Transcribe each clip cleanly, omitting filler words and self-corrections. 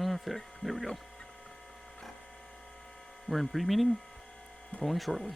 Okay, there we go. We're in pre-meeting. Going shortly.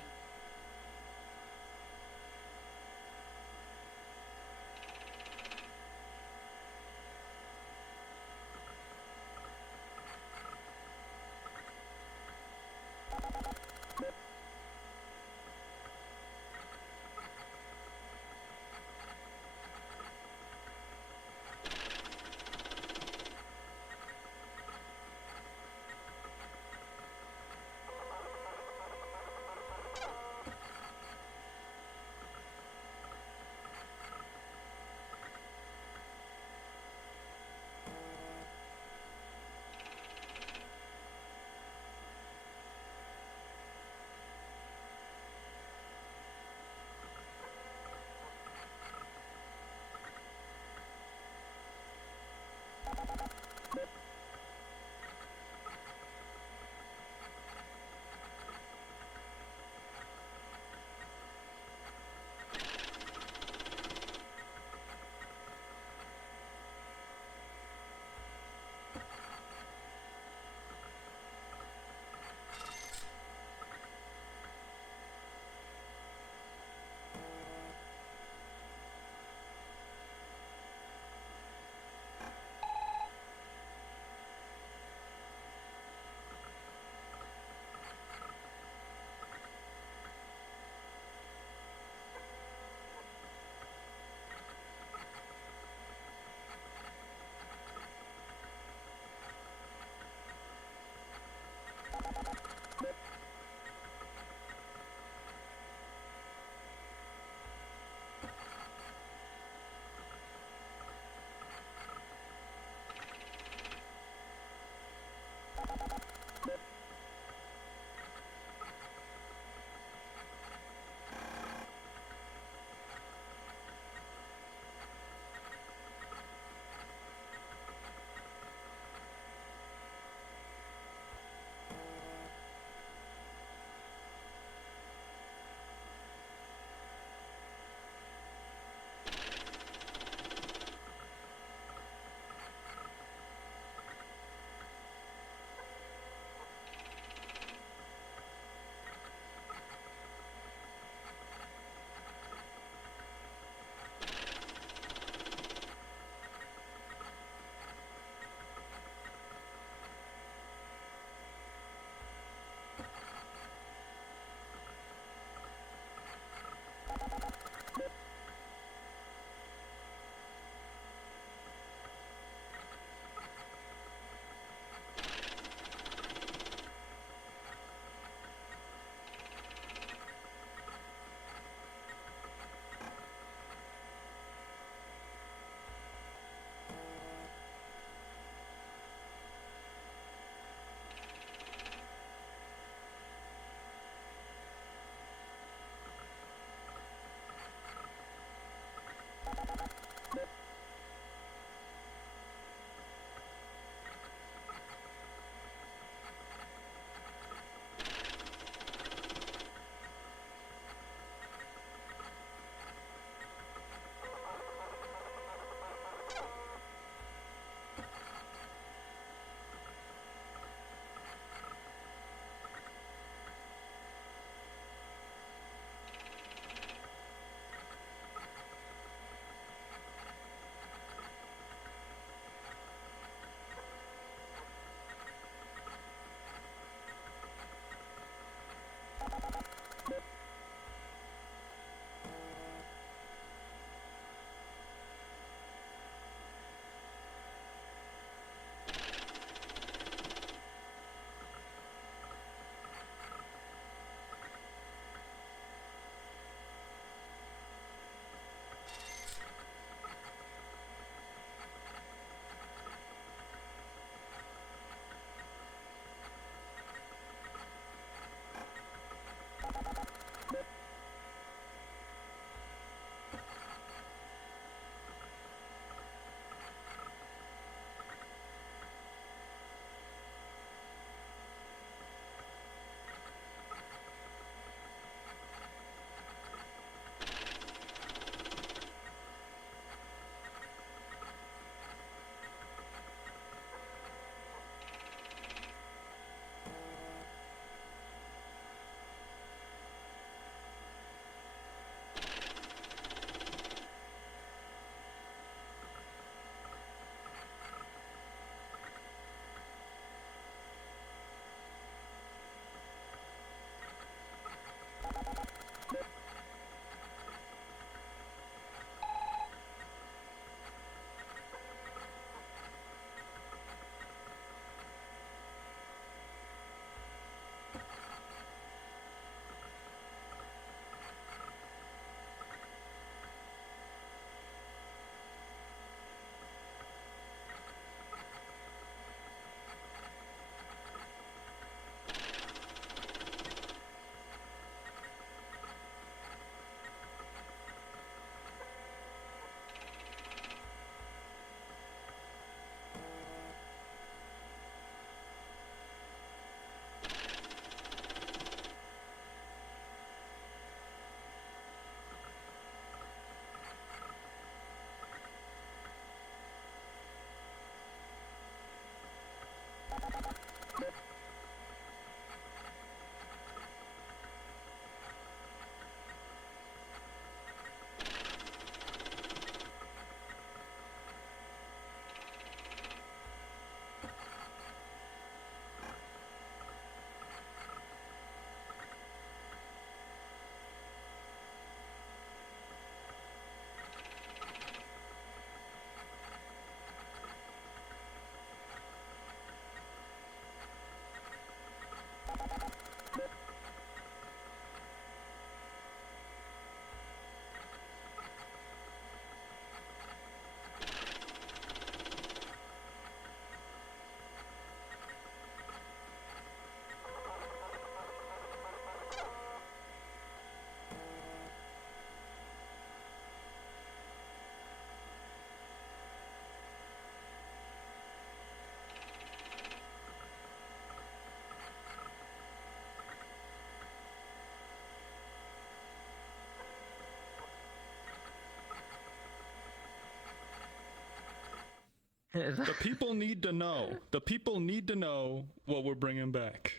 The people need to know. The people need to know what we're bringing back.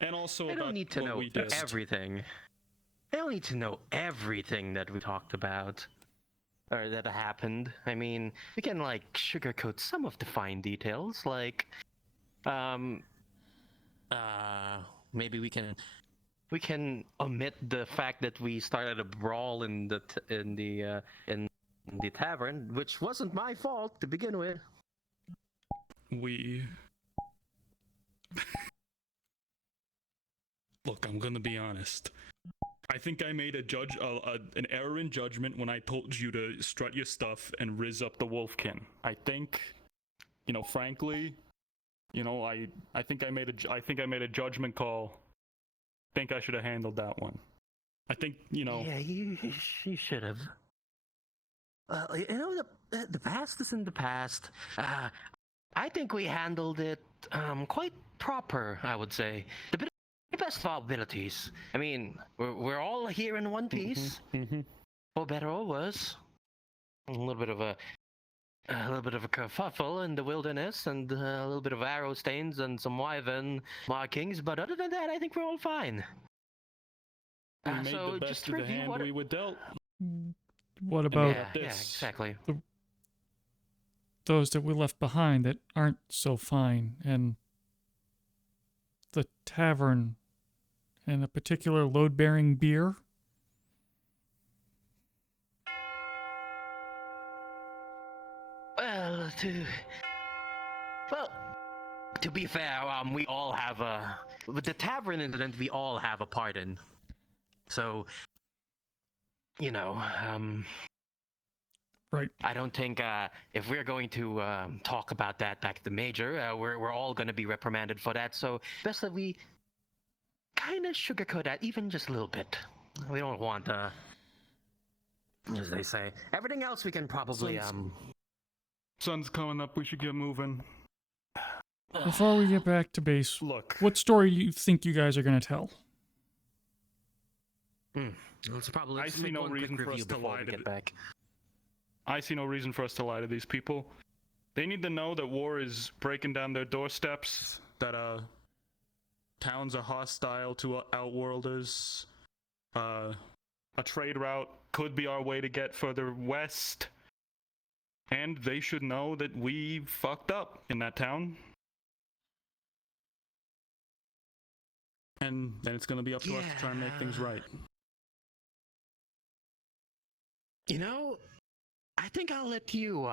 And also They about don't need to what know we did. everything. They don't need to know everything that we talked about. Or that happened. I mean, we can, like, sugarcoat some of the fine details, like, maybe we can. we can omit the fact that we started a brawl in the tavern, which wasn't my fault to begin with. Look, I'm gonna be honest. I think I made an error in judgment when I told you to strut your stuff and rizz up the Wolfkin. I think, frankly, I think I made a judgment call. Think I should have handled that one. I think, Yeah, you should have. The past is in the past. I think we handled it quite proper, I would say. The best of all abilities. I mean, we're all here in one piece. For better or worse. A little bit of a kerfuffle in the wilderness, and a little bit of arrow stains and some wyvern markings. But other than that, I think we're all fine. We made so the best just of the review hand we were dealt. What about yeah, exactly. those that we left behind that aren't so fine, and the tavern, and a particular load-bearing beer? To be fair, we all have with the tavern incident, we all have a part in. So, Right. I don't think if we're going to talk about that back at the major, we're all going to be reprimanded for that. So, best that we kind of sugarcoat that even just a little bit. We don't want, as they say, everything else we can probably Sun's coming up. We should get moving. Before we get back to base, Look, what story do you think you guys are going to tell? Let's probably I see no reason for us to lie to back. I see no reason for us to lie to these people. They need to know that war is breaking down their doorsteps, that towns are hostile to outworlders. A trade route could be our way to get further west. And they should know that we fucked up in that town. And then it's going to be up to us to try and make things right. I think I'll let you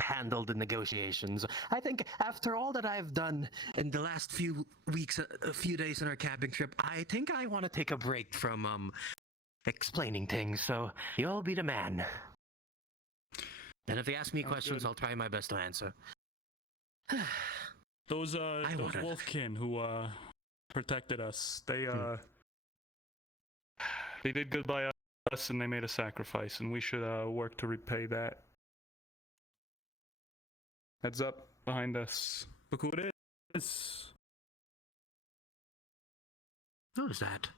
handle the negotiations. I think after all that I've done in the last few weeks, a few days on our camping trip, I think I want to take a break from explaining things. So you'll be the man. And if they ask me questions, I'll try my best to answer. Those Wolfkin who protected us, they did good by us, and they made a sacrifice, and we should work to repay that. Heads up behind us. Look who it is. Who is that?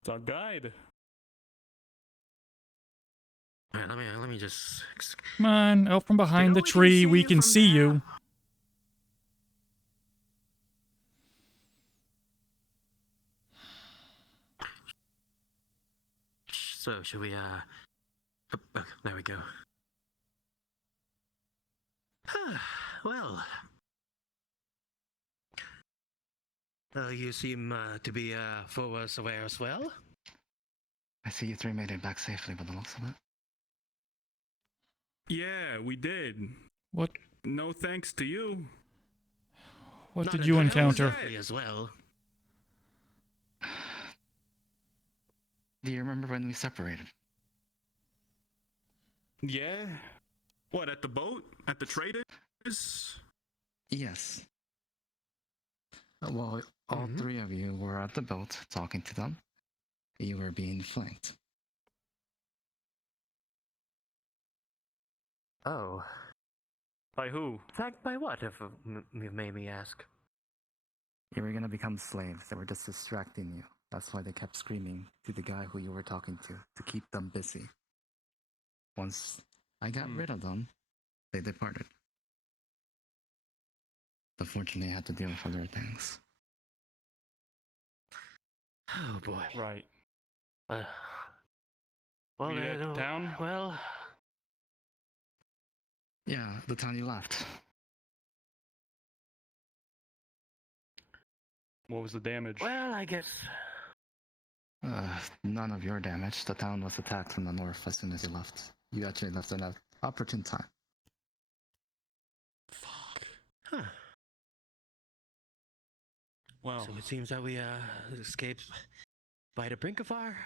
It's our guide. All right, let me just. Come on, out from behind the we can tree, see we you can from see there. you. So should we there we go. Well, you seem to be full aware as well. I see you three made it back safely by the looks of it. Yeah, we did. What? No thanks to you. What Not did you encounter? entirely as well. Do you remember when we separated? Yeah? What, at the boat? At the traders? Yes. Well, all three of you were at the boat talking to them. You were being flanked. Oh. By who? Flanked by what, if you made me ask? You were gonna become slaves. They were just distracting you. That's why they kept screaming to the guy who you were talking to keep them busy. Once I got rid of them. They departed. Unfortunately, I had to deal with other things. Oh boy. Right. Well, Were you at the town? Well, Yeah, the town you left. What was the damage? I guess. None of your damage. The town was attacked from the north as soon as you left. You actually left at an opportune time. Fuck. Huh. Well, So it seems that we escaped by the brink of our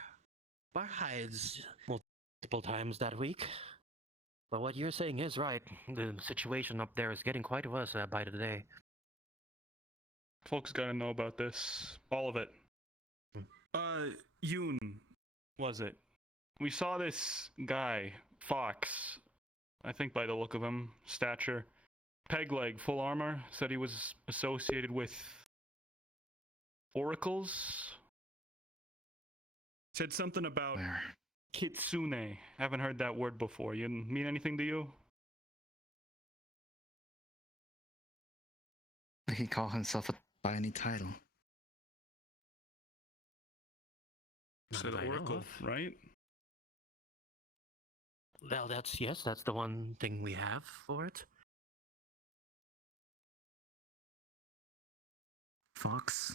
hides multiple times that week. But what you're saying is right. The situation up there is getting quite worse by the day. Folks gotta know about this. All of it. Yoon, was it? We saw this guy, Fox, I think by the look of him, stature, peg leg, full armor, said he was associated with oracles. Said something about Where? kitsune. Haven't heard that word before. You mean anything to you? He called himself by any title. Not Said that I know oracle, of. right? Well, that's the one thing we have for it. Fox?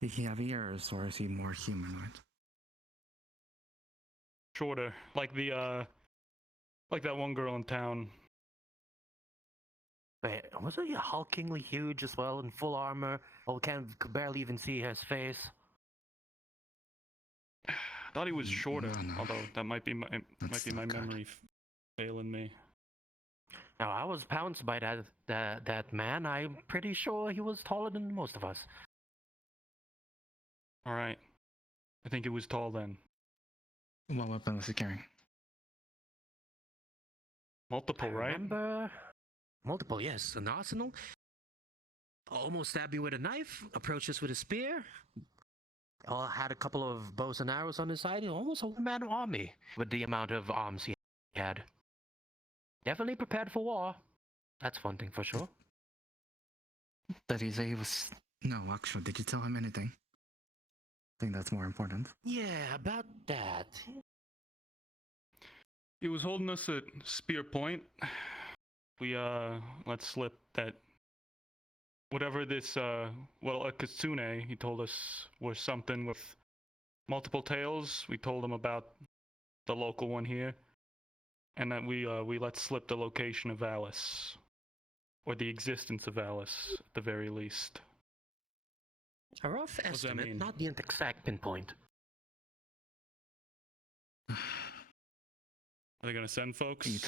Did he have ears, or is he more humanoid? Shorter, like that one girl in town. Wait, wasn't he hulkingly huge as well in full armor? Oh, could barely even see his face. Thought he was shorter, No. although that might be my That's not good. memory failing me. Now, I was pounced by that man. I'm pretty sure he was taller than most of us. All right, I think it was tall then. What weapon was he carrying? Multiple, I right? remember multiple, yes. An arsenal. Almost stabbed me with a knife. Approached us with a spear. Had a couple of bows and arrows on his side. Almost a one-man army with the amount of arms he had. Definitely prepared for war. That's one thing for sure. Did he say he was... No, actually, did you tell him anything? I think that's more important. Yeah, about that. He was holding us at spear point. We let slip that whatever this a kitsune, he told us, was something with multiple tails. We told him about the local one here, and that we let slip the location of Alice, or the existence of Alice at the very least. A rough does that estimate, mean? not the exact pinpoint. Are they gonna send folks? You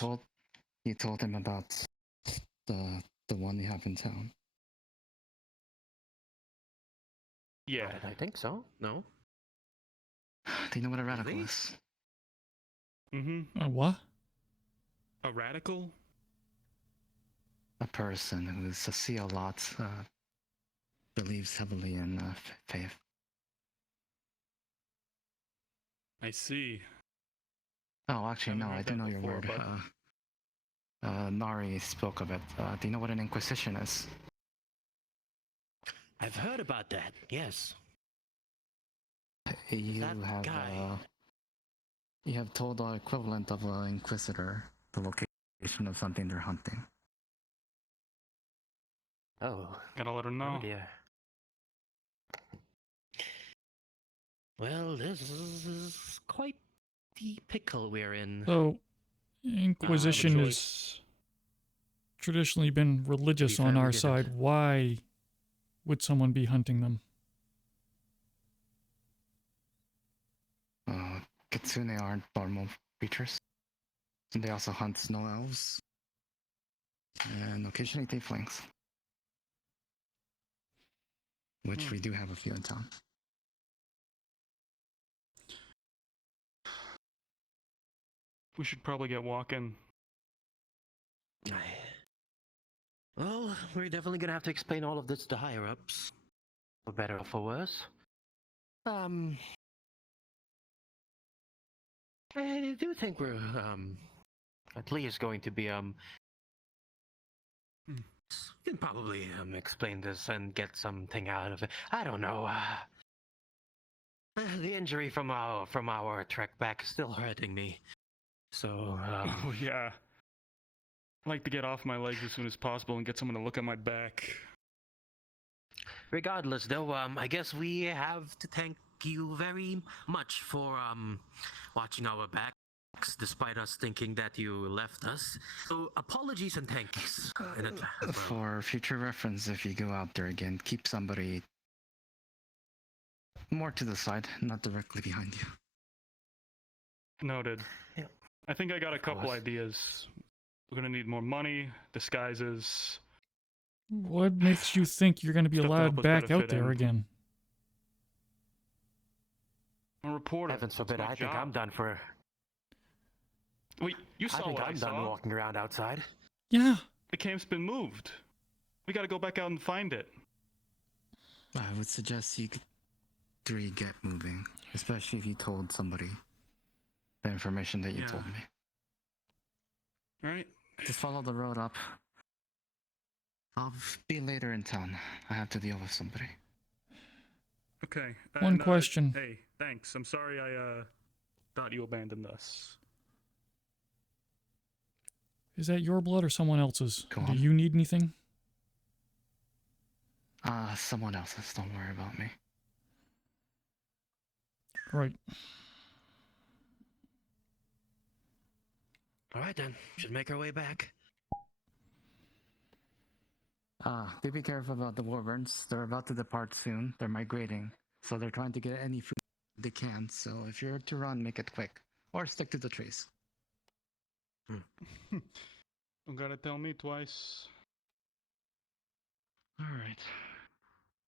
told him about the one you have in town. Yeah. I think so. No? Do you know what a radical Really? is? Mm-hmm. What? A radical? A person who's see a lot, believes heavily in faith. I see. Oh, actually, Haven't no, heard I do that know your before, word. but- Nari spoke of it. Do you know what an inquisition is? I've heard about that, yes. You That have guy. you have told the equivalent of an inquisitor the location of something they're hunting. Oh, Gotta let her know. oh dear. Well, this is quite the pickle we're in. So, Inquisition choice. has traditionally been religious fair, on we our didn't. side. Why would someone be hunting them? Kitsune aren't normal creatures. They also hunt snow elves and occasionally tieflings, which we do have a few in town. We should probably get walking. Well, we're definitely gonna have to explain all of this to higher ups. For better or for worse. I do think we're at least going to be can probably explain this and get something out of it. I don't know. The injury from our trek back is still hurting me. So Oh yeah. I'd like to get off my legs as soon as possible and get someone to look at my back. regardless, though, I guess we have to thank you very much for watching our backs, despite us thinking that you left us. So apologies and thanks in advance. as well. For future reference, if you go out there again, keep somebody more to the side, not directly behind you. Noted. Yeah. I think I got a couple course. ideas. We're gonna need more money, disguises. What makes you think you're going to be Stuff to help allowed us back better out fit there in. again? I'm a reporter. Heavens It's forbid, my I think job. I'm done for. Wait, you I saw think what I I'm done saw? walking around outside. Yeah. The camp's been moved. We gotta go back out and find it. I would suggest you three get moving, especially if you told somebody the information that you Yeah. told me. Alright? Just follow the road up. I'll be later in town. I have to deal with somebody. Okay. One question. Hey, thanks. I'm sorry I thought you abandoned us. Is that your blood or someone else's? Go Do on. you need anything? Someone else's. Don't worry about me. Right. All right then, should make our way back. Do be careful about the wyverns. They're about to depart soon. They're migrating, so they're trying to get any food they can. So if you're to run, make it quick, or stick to the trees. Don't gotta tell me twice. All right.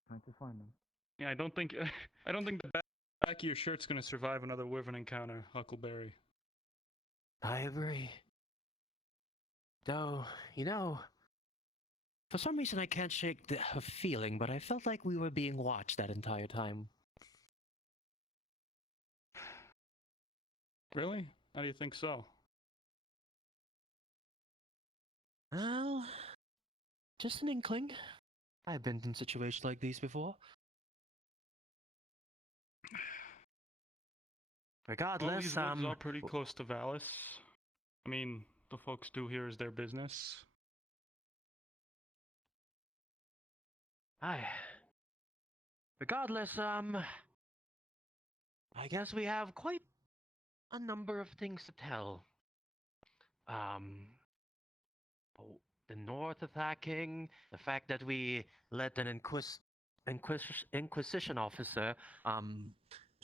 Time to find them. Yeah, I don't think the back of your shirt's gonna survive another wyvern encounter, Huckleberry. I agree. Though, for some reason I can't shake the feeling, but I felt like we were being watched that entire time. Really? How do you think so? Well, just an inkling. I've been in situations like these before. Well, Regardless, these woods are pretty close to Valis. I mean, the folks do here is their business. Regardless, I guess we have quite a number of things to tell. The North attacking, the fact that we let an Inquisition officer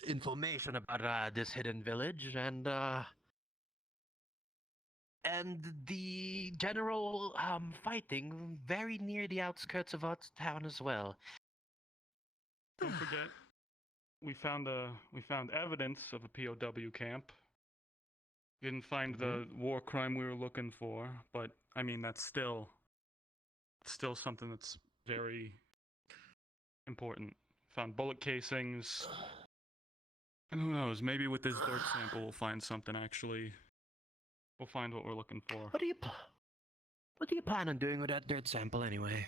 information about this hidden village, and the general fighting very near the outskirts of our town as well. Don't forget, we found evidence of a POW camp. We didn't find the war crime we were looking for, but I mean that's still something that's very important. Found bullet casings. And who knows, maybe with this dirt sample we'll find something actually. We'll find what we're looking for. What do you plan on doing with that dirt sample anyway?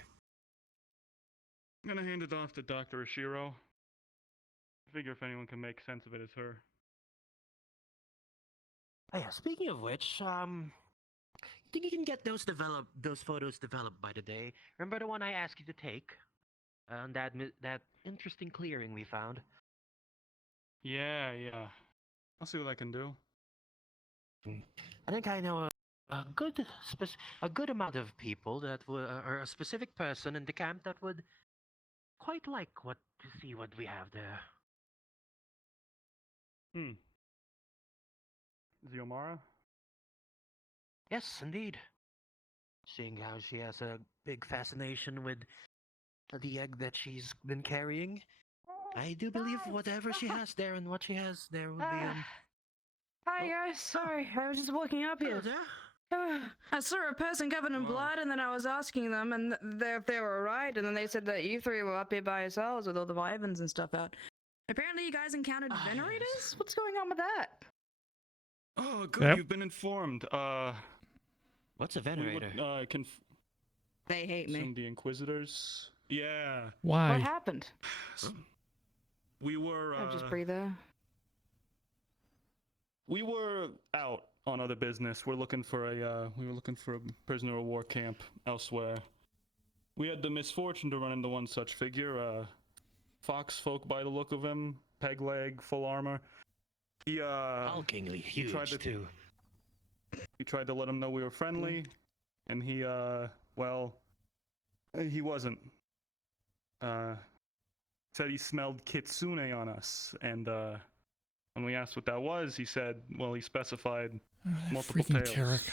I'm gonna hand it off to Dr. Ishiro. I figure if anyone can make sense of it, it's her. Oh yeah, speaking of which, you think you can get those photos developed by the day? Remember the one I asked you to take? On that interesting clearing we found. Yeah. I'll see what I can do. I think I know a good amount of people that would, or a specific person in the camp that would quite like to see what we have there. Xiomara? Yes, indeed. Seeing how she has a big fascination with the egg that she's been carrying, I do believe whatever she has there and what she has there would be Hi guys, sorry, I was just walking up Hello here. there. I saw a person covered in Whoa. blood, and then I was asking them, and if they were alright, and then they said that you three were up here by yourselves with all the wyverns and stuff out. Apparently, you guys encountered Ah, venerators. yes. What's going on with that? Oh, good. Yep. You've been informed. What's a We venerator? would They hate me. consume the Inquisitors. Yeah. What Why? happened? We were Oh, just breathe there. we were out on other business. We were looking for a prisoner of war camp elsewhere. We had the misfortune to run into one such figure, fox folk by the look of him, peg leg, full armor. He Hulkingly huge, tried to- too. we tried to let him know we were friendly, and he he wasn't. Said he smelled kitsune on us, and when we asked what that was, he said, well, he specified multiple Freaking tails. Tarek.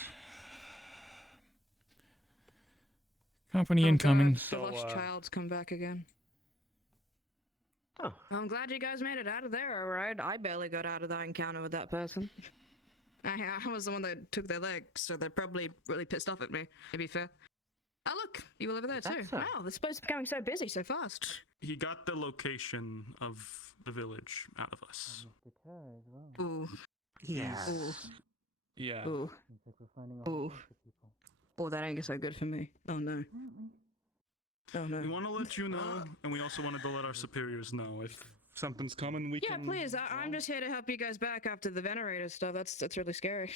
Company Oh, incoming. God, the So, lost child's come back again. Oh. I'm glad you guys made it out of there, alright? I barely got out of that encounter with that person. I was the one that took their leg, so they're probably really pissed off at me, to be fair. Oh, look, you were over there too. That's Wow, this place is becoming so busy so fast. He got the location of the village out of us. Ooh, Yeah. ooh, Yeah. ooh, ooh. Oh, that ain't so good for me. Oh no. Oh We no. want to let you know, and we also wanted to let our superiors know if something's coming. We Yeah, can. please. I'm just here to help you guys back after the venerator stuff. That's really scary.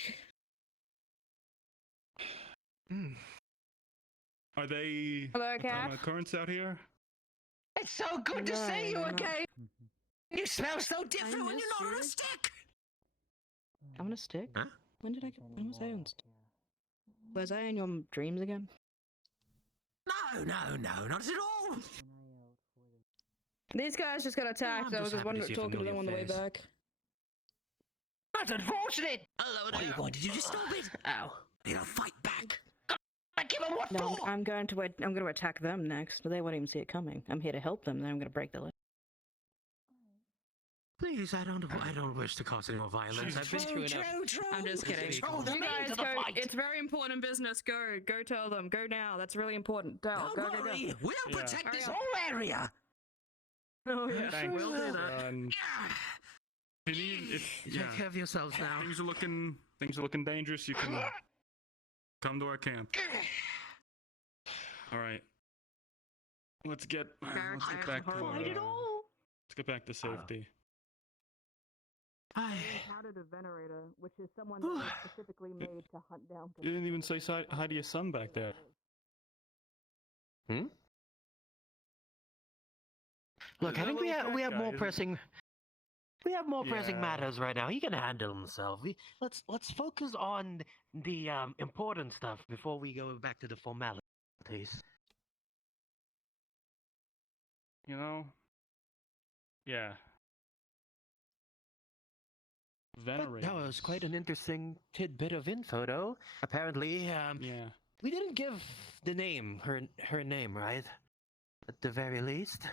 Are they Hello, a Cap. common occurrence out here? It's so good to see you No. again. You smell so different when miss you're not on you. a stick. I'm on a stick? Huh? When was I on stick? Was I in your dreams again? No, not at all. These guys just got attacked. I'm I was just just happy to see a talking to them familiar on the way face. back. That's unfortunate. Hello, what are you going to do to stop it? Ow. Need to fight back. I give them what No, for? I'm going to attack them next, but they won't even see it coming. I'm here to help them, then I'm going to break their leg. Please, I don't wish to cause any more violence. I've been through enough. I'm just kidding. Throw them You guys into the go. fight. It's very important business. Go tell them. Go now. That's really important. Tell. Don't Go. worry, we'll Yeah. protect Hurry this up. whole area. Oh yeah. Thanks. We'll do that. If you need, if, yeah. Take care of yourselves now. Things are looking dangerous. You can come to our camp. All right. Let's get back to let's get back to safety. Encountered a venerator, which is someone that is specifically made to hunt down. You didn't even say hi to your son back there. Hmm? Look, I That think we little have cat guy, more isn't- pressing. We have more pressing Yeah. matters right now. He can handle himself. Let's focus on the important stuff before we go back to the formalities. You know? Yeah. But Venerate. that was quite an interesting tidbit of info, though. Apparently, Yeah. we didn't give the name, her name, right? At the very least.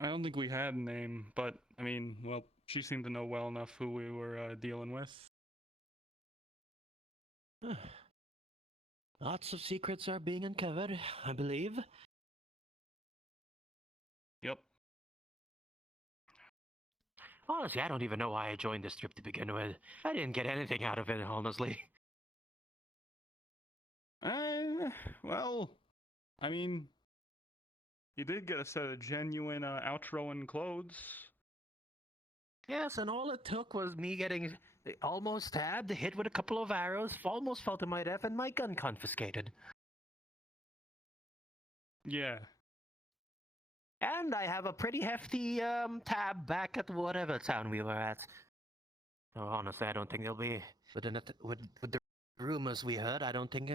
I don't think we had a name, but I mean, well, she seemed to know well enough who we were dealing with. Lots of secrets are being uncovered, I believe. Yep. Honestly, I don't even know why I joined this trip to begin with. I didn't get anything out of it, honestly. Well, I mean, you did get a set of genuine Outrowan clothes. Yes, and all it took was me getting almost stabbed, hit with a couple of arrows, almost fell to my death, and my gun confiscated. Yeah. And I have a pretty hefty tab back at whatever town we were at. Oh, honestly, I don't think they'll be with the rumors we heard. I don't think.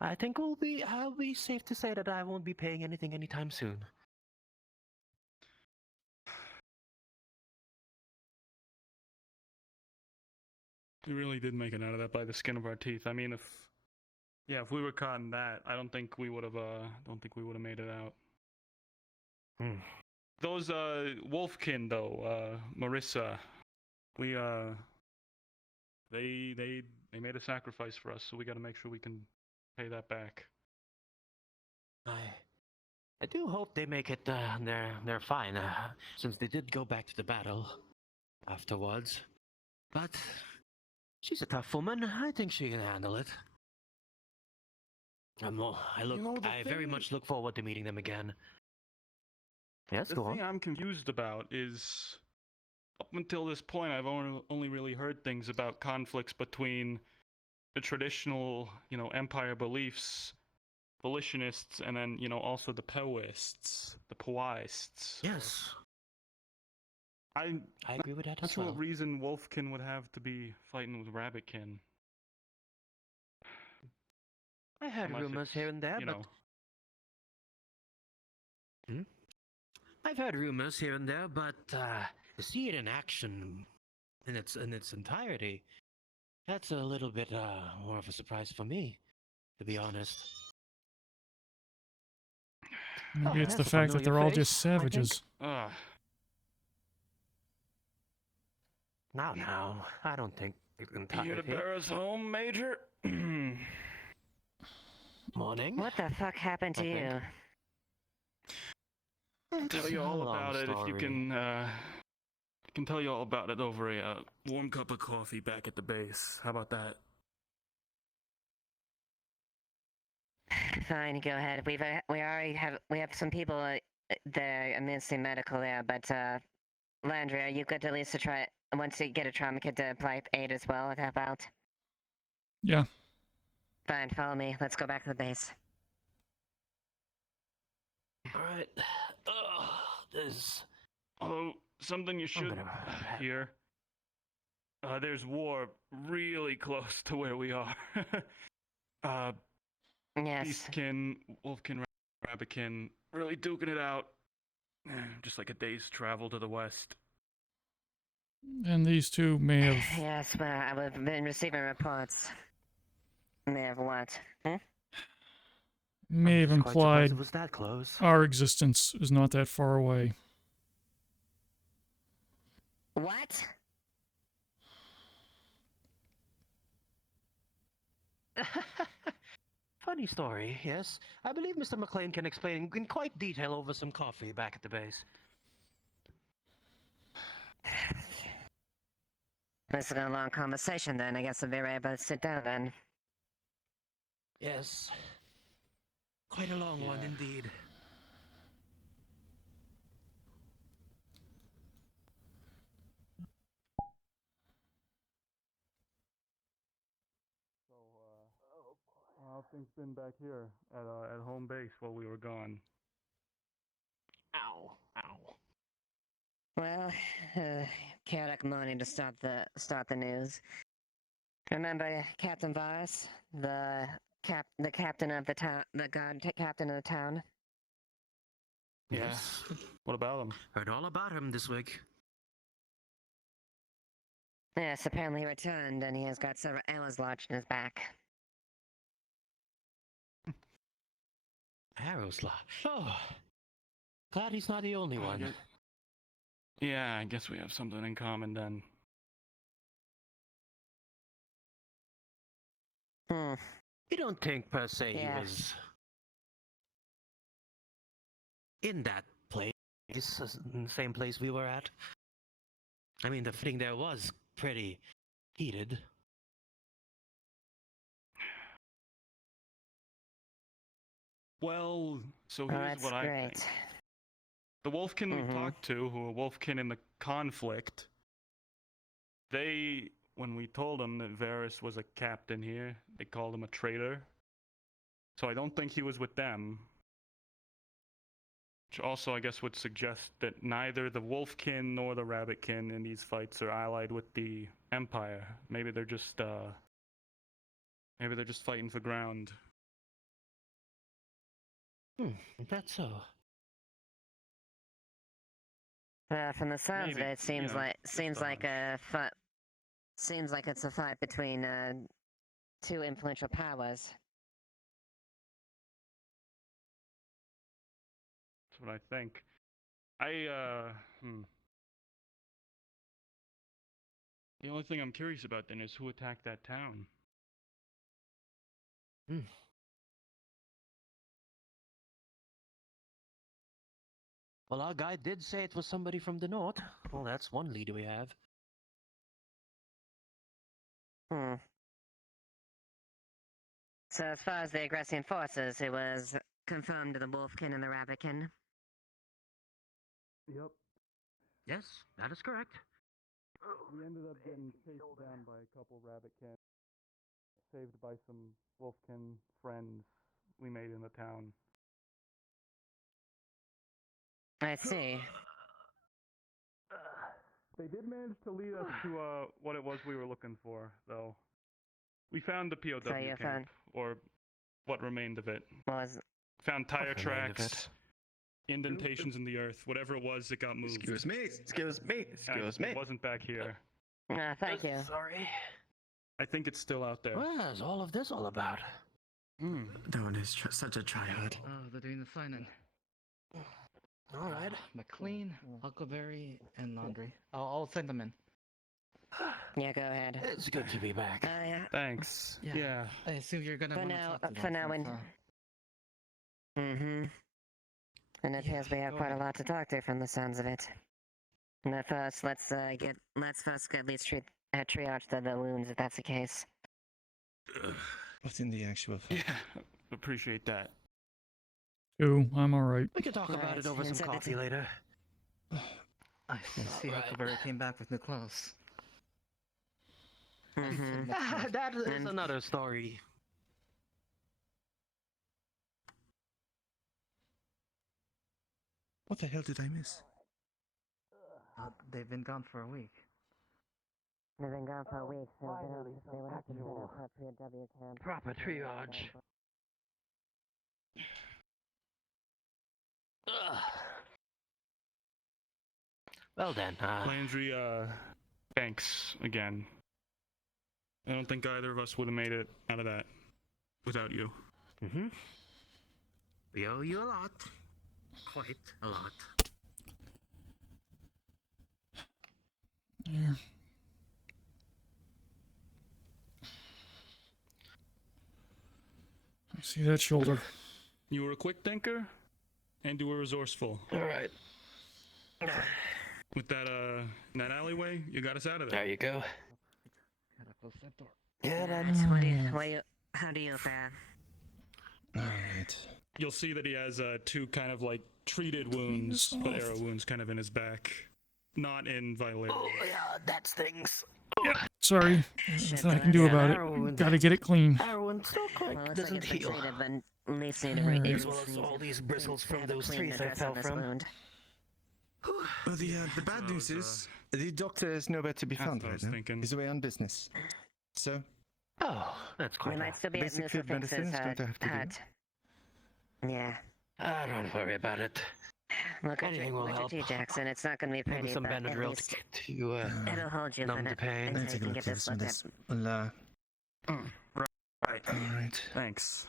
I think I'll be safe to say that I won't be paying anything anytime soon. We really did make it out of that by the skin of our teeth. I mean, if we were caught in that, I don't think we would have made it out. Hmm. Those Wolfkin though, Marissa, we they made a sacrifice for us, so we got to make sure we can pay that back. I do hope they make it. They're fine, since they did go back to the battle afterwards. But She's a tough woman. I think she can handle it. I very much look forward to meeting them again. Yes, The go thing on. I'm confused about is, up until this point, I've only really heard things about conflicts between the traditional, empire beliefs, abolitionists, and then, also the Poists, the Poists. Yes, I I agree with that not as sure well. what reason Wolfkin would have to be fighting with Rabbitkin. I heard Unless rumors it's, here and there, you but know, I've heard rumors here and there, but to see it in action in its entirety, that's a little bit more of a surprise for me, to be honest. Maybe it's the that's a fact that familiar they're all face, just I think. savages. ugh. Now, I don't think it's You to entirety. bear us home, Major? Morning. What the fuck happened to I think. you? Tell you all about it if you can. Can tell you all about it over a warm cup of coffee back at the base. How about that? Fine, go ahead. We already have some people there, immensely medical there, but Landry, are you good to at least to try once you get a trauma kit to apply aid as well and help out? Yeah. Fine, follow me. Let's go back to the base. All right. There's. Although something you should gonna- hear. There's war really close to where we are. Yes. Beastkin, Wolfkin, Rabbitkin, really duking it out. Just like a day's travel to the west. And these two may have Yes, well, I've been receiving reports. May have what? Huh? may have I'm just quite surprised implied it was that close. our existence is not that far away. What? Funny story, yes. I believe Mr. McLean can explain in quite detail over some coffee back at the base. This has been a long conversation then. I guess I'll be right about to sit down then. Yes. Quite a long one indeed. How things been back here at home base while we were gone? Ow. Ow. Well, chaotic morning to start the news. Remember Captain Varus, the captain of the town, the guard captain of the town? Yes. What about him? Heard all about him this week. Yes, apparently he returned and he has got several arrows lodged in his back. Arrows Oh. Glad he's not the only one. Yeah, I guess we have something in common then. You don't think per se Yeah. he was in that place, in the same place we were at? I mean, the thing there was pretty heated. Well, so Oh, here's that's what I great. think. The Wolfkin we Mhm. talked to, who were Wolfkin in the conflict, when we told them that Varus was a captain here, they called him a traitor. So I don't think he was with them. Which also, I guess, would suggest that neither the Wolfkin nor the Rabbitkin in these fights are allied with the Empire. Maybe they're just fighting for ground. That's so. From the sounds of Maybe, it, it seems you know, like just seems a like a fight. Seems like it's a fight between two influential powers. That's what I think. The only thing I'm curious about then is who attacked that town. Well, our guy did say it was somebody from the north. Well, that's one lead we have. Hmm. So as far as the aggressive forces, it was confirmed the wolfkin and the rabbitkin. Yep. Yes, that is correct. We ended up getting chased down by a couple rabbitkin, saved by some wolfkin friends we made in the town. I see. They did manage to lead us to what it was we were looking for, though. We found the POW So you camp, found- or what remained of it. Was Found tire What remained of tracks, indentations in the earth, whatever it was, it got moved. Excuse me. It wasn't back here. thank you. Sorry. I think it's still out there. What is all of this all about? That one is such a tryhard. Oh, they're doing the sign-in. All right. McLean, Huckleberry, and Landry. I'll send them in. Yeah, go ahead. It's good to be back. Yeah. Thanks. Yeah. Yeah. I assume you're gonna For want to now, talk to them. for now, since, Mm-hmm. And it appears we have go quite a ahead. lot to talk to from the sounds of it. But first, let's first at least triage the wounds, if that's the case. What's in the actual file? Yeah. Appreciate that. Oh, I'm alright. We can talk about Right, it over some and so that's coffee it. later. I see Huckleberry came back with new clothes. Mm-hmm. That is And- another story. What the hell did I miss? They've been gone for a week. They've been gone for a week, so they would have to set up a POW camp. Proper triage. Ugh. Well then, Landry, thanks again. I don't think either of us would have made it out of that without you. mm-hmm. We owe you a lot. Quite a lot. Yeah. I see that shoulder. You were a quick thinker, and you were resourceful. All right. With that, in that alleyway, you got us out of there. There you go. Gotta close that door. Yeah, That's how do you fare? Alright. You'll see that he has two kind of like treated wounds, but arrow wounds kind of in his back. Not in vital areas. Oh, yeah, that stings. Sorry. There's nothing I can do about it. Gotta get it clean. Everyone still quick Well, it looks like doesn't it's been heal. treated, but at least need to re- As well as all these bristles from those trees I fell from. Wound. Well, the bad That news was, is the doctor is nowhere to be that's found what I right was now. thinking. He's away on business. So, Oh, that's We quite might still be at basic field medicine Nusafix's is going to have to do. hut. Yeah. Don't worry about it. Look at Anything you, will look help. at you, Jackson. It's not going to be Maybe pretty, some but at Benadryl least to it'll hold you numb for the the pain. until let's you take a can look get at this some of looked this. at. Well, Right. alright. Thanks.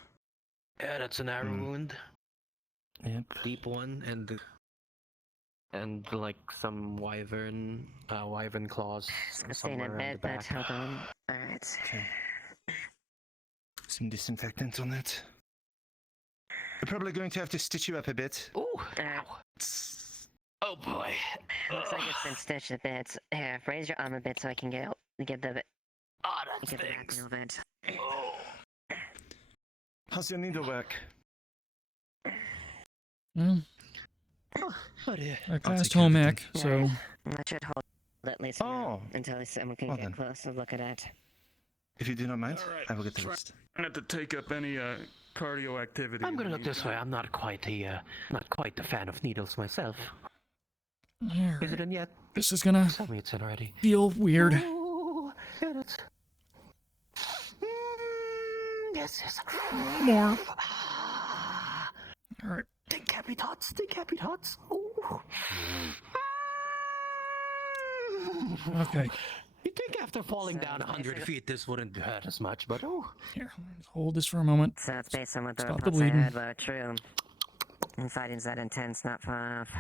Yeah, that's an arrow wound. Yep. Deep one, and like some wyvern claws It's gonna stay in somewhere a around bed, the but back. hold on. Alright. Okay. Some disinfectant on it. We're probably going to have to stitch you up a bit. Ooh, Alright. ow. Oh boy. Looks like it's been stitched a bit. Here, raise your arm a bit so I can get the Ah, that get the back stings. a little bit. Oh. How's your needlework? Well, Oh dear. I I'll passed take care of home it ec, so That should hold at least for now, Oh. until someone can Well get then. close and look at it. If you do not mind, Alright, I will get the try- rest. Not to take up any cardio activity. I'm gonna look this way. I'm not quite a fan of needles myself. Is it in yet? this is gonna Tell me it's in already. feel weird. Ooh, yeah, that's. Yes, yes. More. Ah, Alright. Think happy tots. Think happy tots. Ooh. Okay. You'd think after falling So down 100 basically- feet, this wouldn't hurt as much, but oh. Here, let's hold this for a moment. So it's based on what the Stop the reports I bleeding. heard were true. And fighting's that intense, not far off.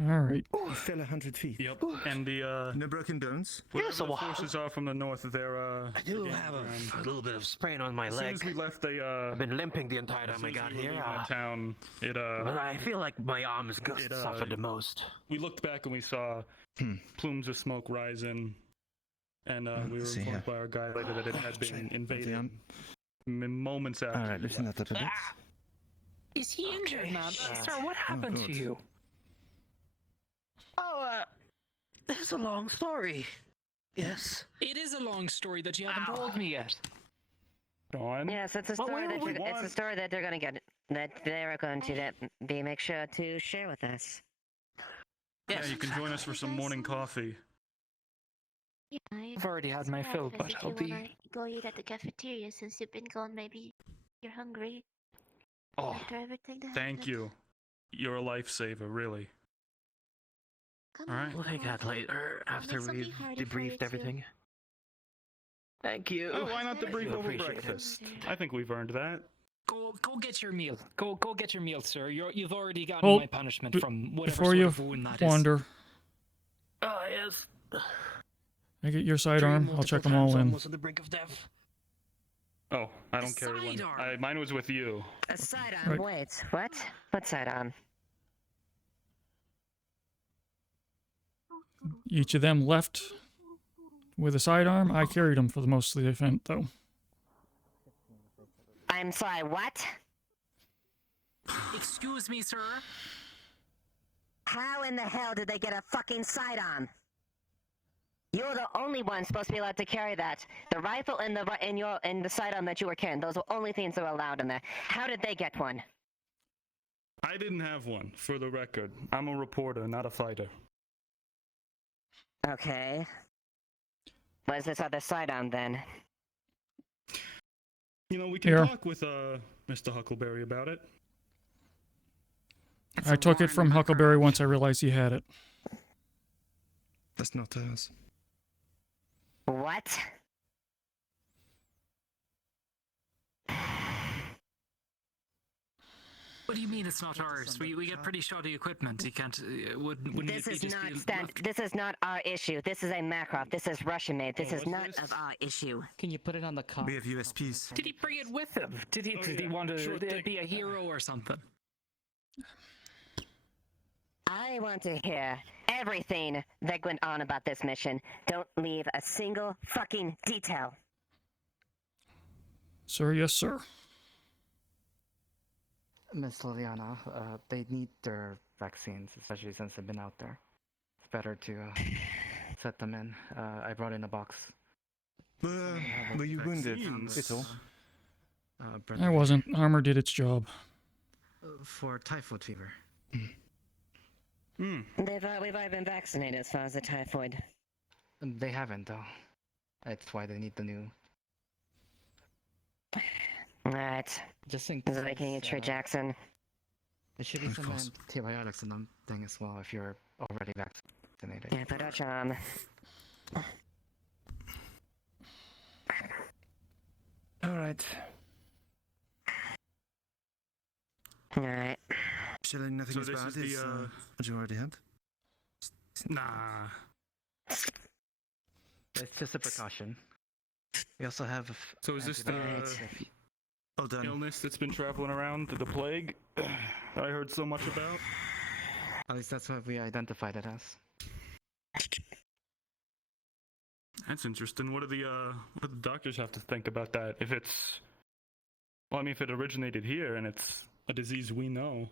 Alright. You fell 100 feet. Yep. And the No broken bones? wherever so the wha- forces are from the north, they're I do gaining have ground. a little bit of sprain on my As soon leg. as we left the I've been limping the entire as time soon I as got we were here. leaving the town, it But I feel like my arm is It, suffered the most. we looked back and we saw plumes of smoke rising And we were see informed here. by our guy later that it had been Shit. invaded moments after. Alright, listen that up a bit. Is he injured, man? yeah. Sir, what happened to good. you? Oh, this is a long story. Yes. It is a long story that you haven't told me yet. John? Yes, it's a Well, story wait, that wait, it's a what? story that they're gonna get that they're going to be make sure to share with us. Yeah, you can join us for some morning coffee. Yeah, I've already had my fill, but if I'll you be. wanna go eat at the cafeteria since you've been gone. Maybe you're hungry Oh, after everything that thank happened. you. You're a lifesaver, really. Come All right. on, We'll take come on. that later I'll after make something we've hearty for you debriefed too. everything. Thank you. Oh, why not Thank debrief you. over Appreciate it. breakfast? I think we've earned that. Go get your meal. Go get your meal, sir. You've already gotten Well, my punishment b- from whatever Before sort you of wound that is. wander, Oh, yes. I get your sidearm. I'll check them all in. Almost on the brink of death. Oh, I A don't carry one. sidearm. Mine was with you. A sidearm. Right. Wait, what? What sidearm? Each of them left with a sidearm. I carried them for the most of the event, though. I'm sorry. What? Excuse me, sir. How in the hell did they get a fucking sidearm? You're the only one supposed to be allowed to carry that. The rifle and the sidearm that you were carrying. Those were only things that were allowed in there. How did they get one? I didn't have one, for the record. I'm a reporter, not a fighter. Okay. What is this other sidearm then? You know, we can Here. talk with Mr. Huckleberry about it. I took it from Huckleberry once I realized he had it. That's not ours. What? What do you mean it's not ours? We get pretty shoddy equipment. You can't. Wouldn't This it be is just not be left- This is not our issue. This is a Makarov. This is Russian made. This Oh, is what's not this? of our issue. Can you put it on the car? We have USPs. Did he bring it with him? Did he? Oh, Did he yeah, want to sure thing. be a hero or something? I want to hear everything that went on about this mission. Don't leave a single fucking detail. Sir, yes, sir. Miss Liliana, they need their vaccines, especially since they've been out there. It's better to set them in. I brought in a box. Were you wounded? Vaccines. It's all. I wasn't. Armor did its job. For typhoid fever. Hmm. We've already been vaccinated as far as the typhoid. They haven't, though. That's why they need the new. Alright. Just think. Is it making it true, Jackson? There should be Of some course. antibiotics in the thing as well if you're already vaccinated. Yeah, put our charm. Alright. Alright. Chilling, nothing So is this bad. is the, Is what you already had? Nah. It's just a precaution. We also have. So is this the antibiotics if- All done. illness that's been traveling around, the plague that I heard so much about? At least that's what we identified it as. That's interesting. What do the doctors have to think about that? If it's, well, I mean, if it originated here and it's a disease we know.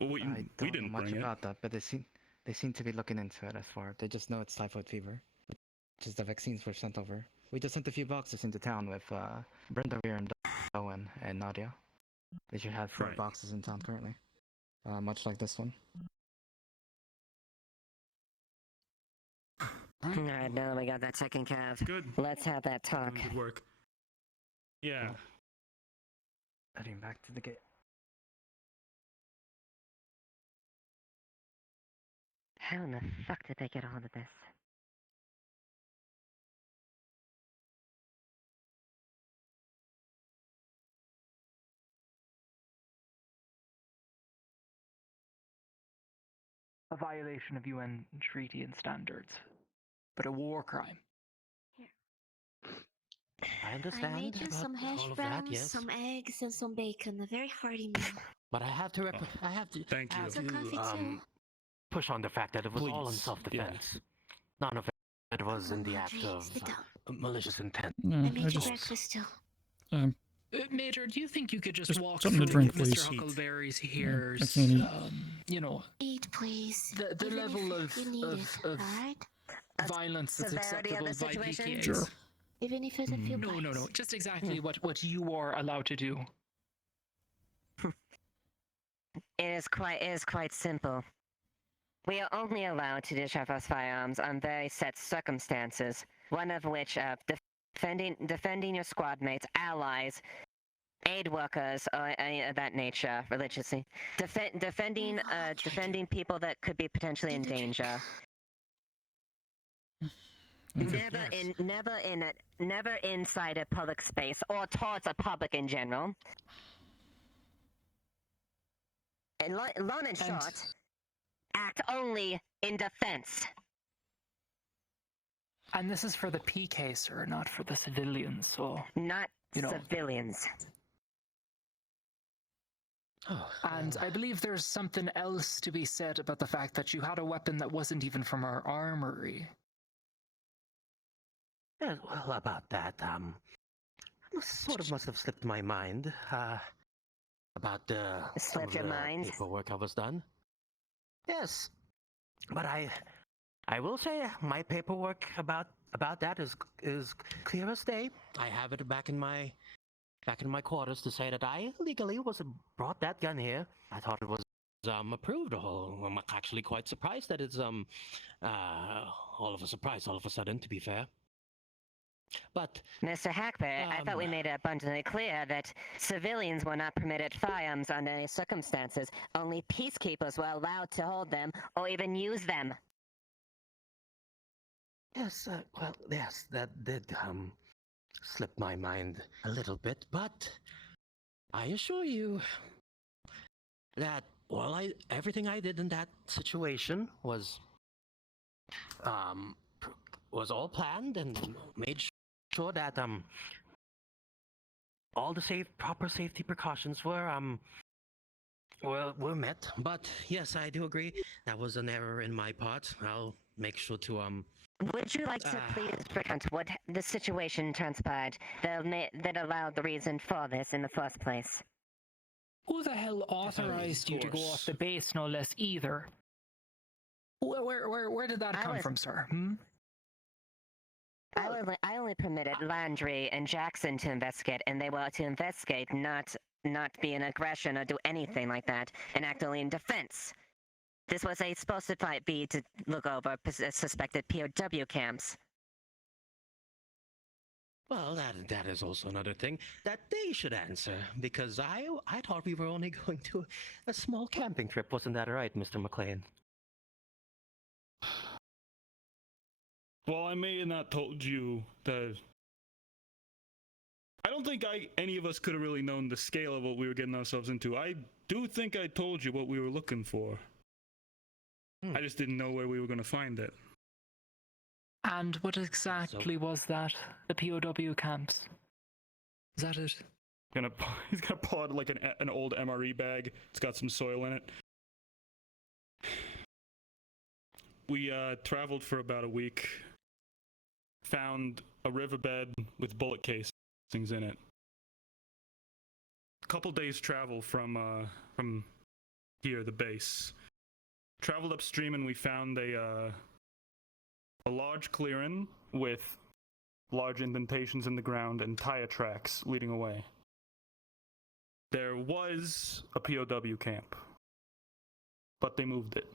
Well, we I don't didn't know much bring it. about that, but they seem to be looking into it as far. They just know it's typhoid fever, which is the vaccines were sent over. We just sent a few boxes into town with Brenda Weir and Owen and Nadia. They should have 4 Right. boxes in town currently, much like this one. Alright, now that we got that taken care of, Good. let's have that talk. Good work. Yeah. Heading back to the gate. How in the fuck did they get all of this? A violation of UN treaty and standards, but a war crime. I I understand. made you about some hash all of browns, that, yes. some eggs, and some bacon. A very hearty meal. But I have to. I have to. Thank you. have Some coffee to too. push on the fact that it was all in Please, self-defense. yeah. None of it it was in the act Landry, of sit down. malicious intent. No, I I made you just breakfast still. Major, do you think you could just, Just walk something to through drink, Mr. please. Huckleberry's I here's, can't eat. you know, Eat, please. the Even level if you need of it, alright? violence that's Severity of acceptable the by situation? PKs? Sure. Even if it's a few No, no, no. bites. Just exactly what you are allowed to do. It is quite simple. We are only allowed to discharge our firearms on very set circumstances, one of which defending your squad mates, allies, aid workers, or any of that nature, religiously. Defending people that could be potentially in danger. Never inside a public space or towards a public in general. And long and short, act only in defense. And this is for the PK, sir, not for the civilians, so... Not You know. civilians. And I believe there's something else to be said about the fact that you had a weapon that wasn't even from our armory. Well, about that, sort of must have slipped my mind, about some of Slipped your the mind? paperwork I was done. Yes, but I will say my paperwork about that is clear as day. I have it back in my quarters to say that I legally brought that gun here. I thought it was approved. I'm actually quite surprised that it's all of a sudden, to be fair. But Mr. Hackberry, I thought we made it abundantly clear that civilians were not permitted firearms under any circumstances. Only peacekeepers were allowed to hold them or even use them. yes, that did slip my mind a little bit, but I assure you that everything I did in that situation was all planned and made sure that all the proper safety precautions were met. But yes, I do agree that was an error in my part. I'll make sure to Would you like to please recount what the situation transpired that allowed the reason for this in the first place? Who the hell authorized you to go off the base, no less, either? Where did that come from, sir? I only permitted Landry and Jackson to investigate, and they were to investigate, not be an aggression or do anything like that, and act only in defense. This was supposed to be to look over suspected POW camps. Well, that is also another thing that they should answer, because I thought we were only going to a small camping trip. Wasn't that right, Mr. McLean? Well, I may have not told you that. I don't think any of us could have really known the scale of what we were getting ourselves into. I do think I told you what we were looking for. I just didn't know where we were going to find it. And what exactly was that? The POW camps? Is that it? He's gonna pull out like an old MRE bag. It's got some soil in it. We traveled for about a week. Found a riverbed with bullet casings in it. A couple days travel from here, the base. Traveled upstream and we found a large clearing with large indentations in the ground and tire tracks leading away. There was a POW camp, but they moved it,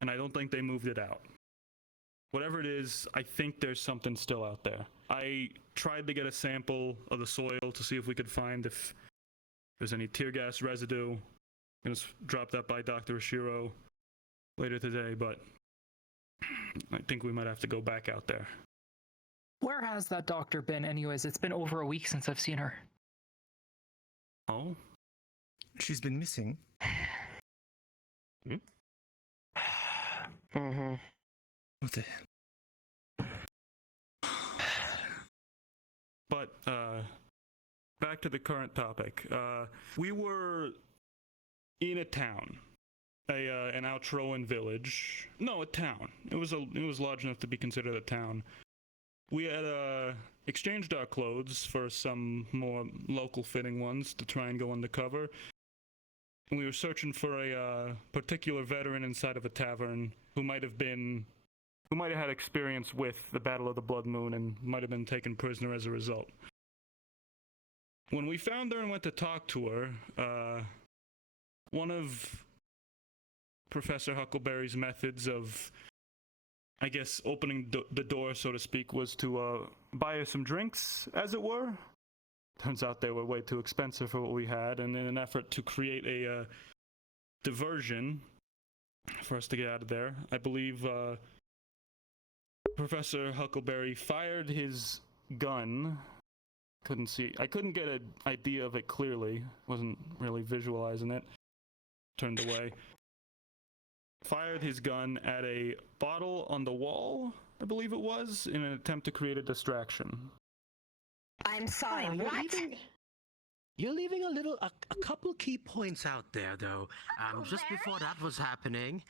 and I don't think they moved it out. Whatever it is, I think there's something still out there. I tried to get a sample of the soil to see if we could find if there's any tear gas residue. I'm gonna drop that by Dr. Ashiro later today, but I think we might have to go back out there. Where has that doctor been anyways? It's been over a week since I've seen her. Oh? She's been missing. Mm-hmm. What the hell? But, back to the current topic. We were in a town. an Outroan village. No, a town. It was large enough to be considered a town. We had exchanged our clothes for some more local fitting ones to try and go undercover. And we were searching for a particular veteran inside of a tavern who might have had experience with the Battle of the Blood Moon and might have been taken prisoner as a result. When we found her and went to talk to her, one of Professor Huckleberry's methods of, I guess, opening the door, so to speak, was to buy her some drinks, as it were. Turns out they were way too expensive for what we had, and in an effort to create a diversion for us to get out of there, I believe Professor Huckleberry fired his gun. I couldn't get an idea of it clearly. Wasn't really visualizing it. Turned away. Fired his gun at a bottle on the wall, I believe it was, in an attempt to create a distraction. I'm sorry, Oh, what? You're leaving a couple key points out there, though. Just before that was happening,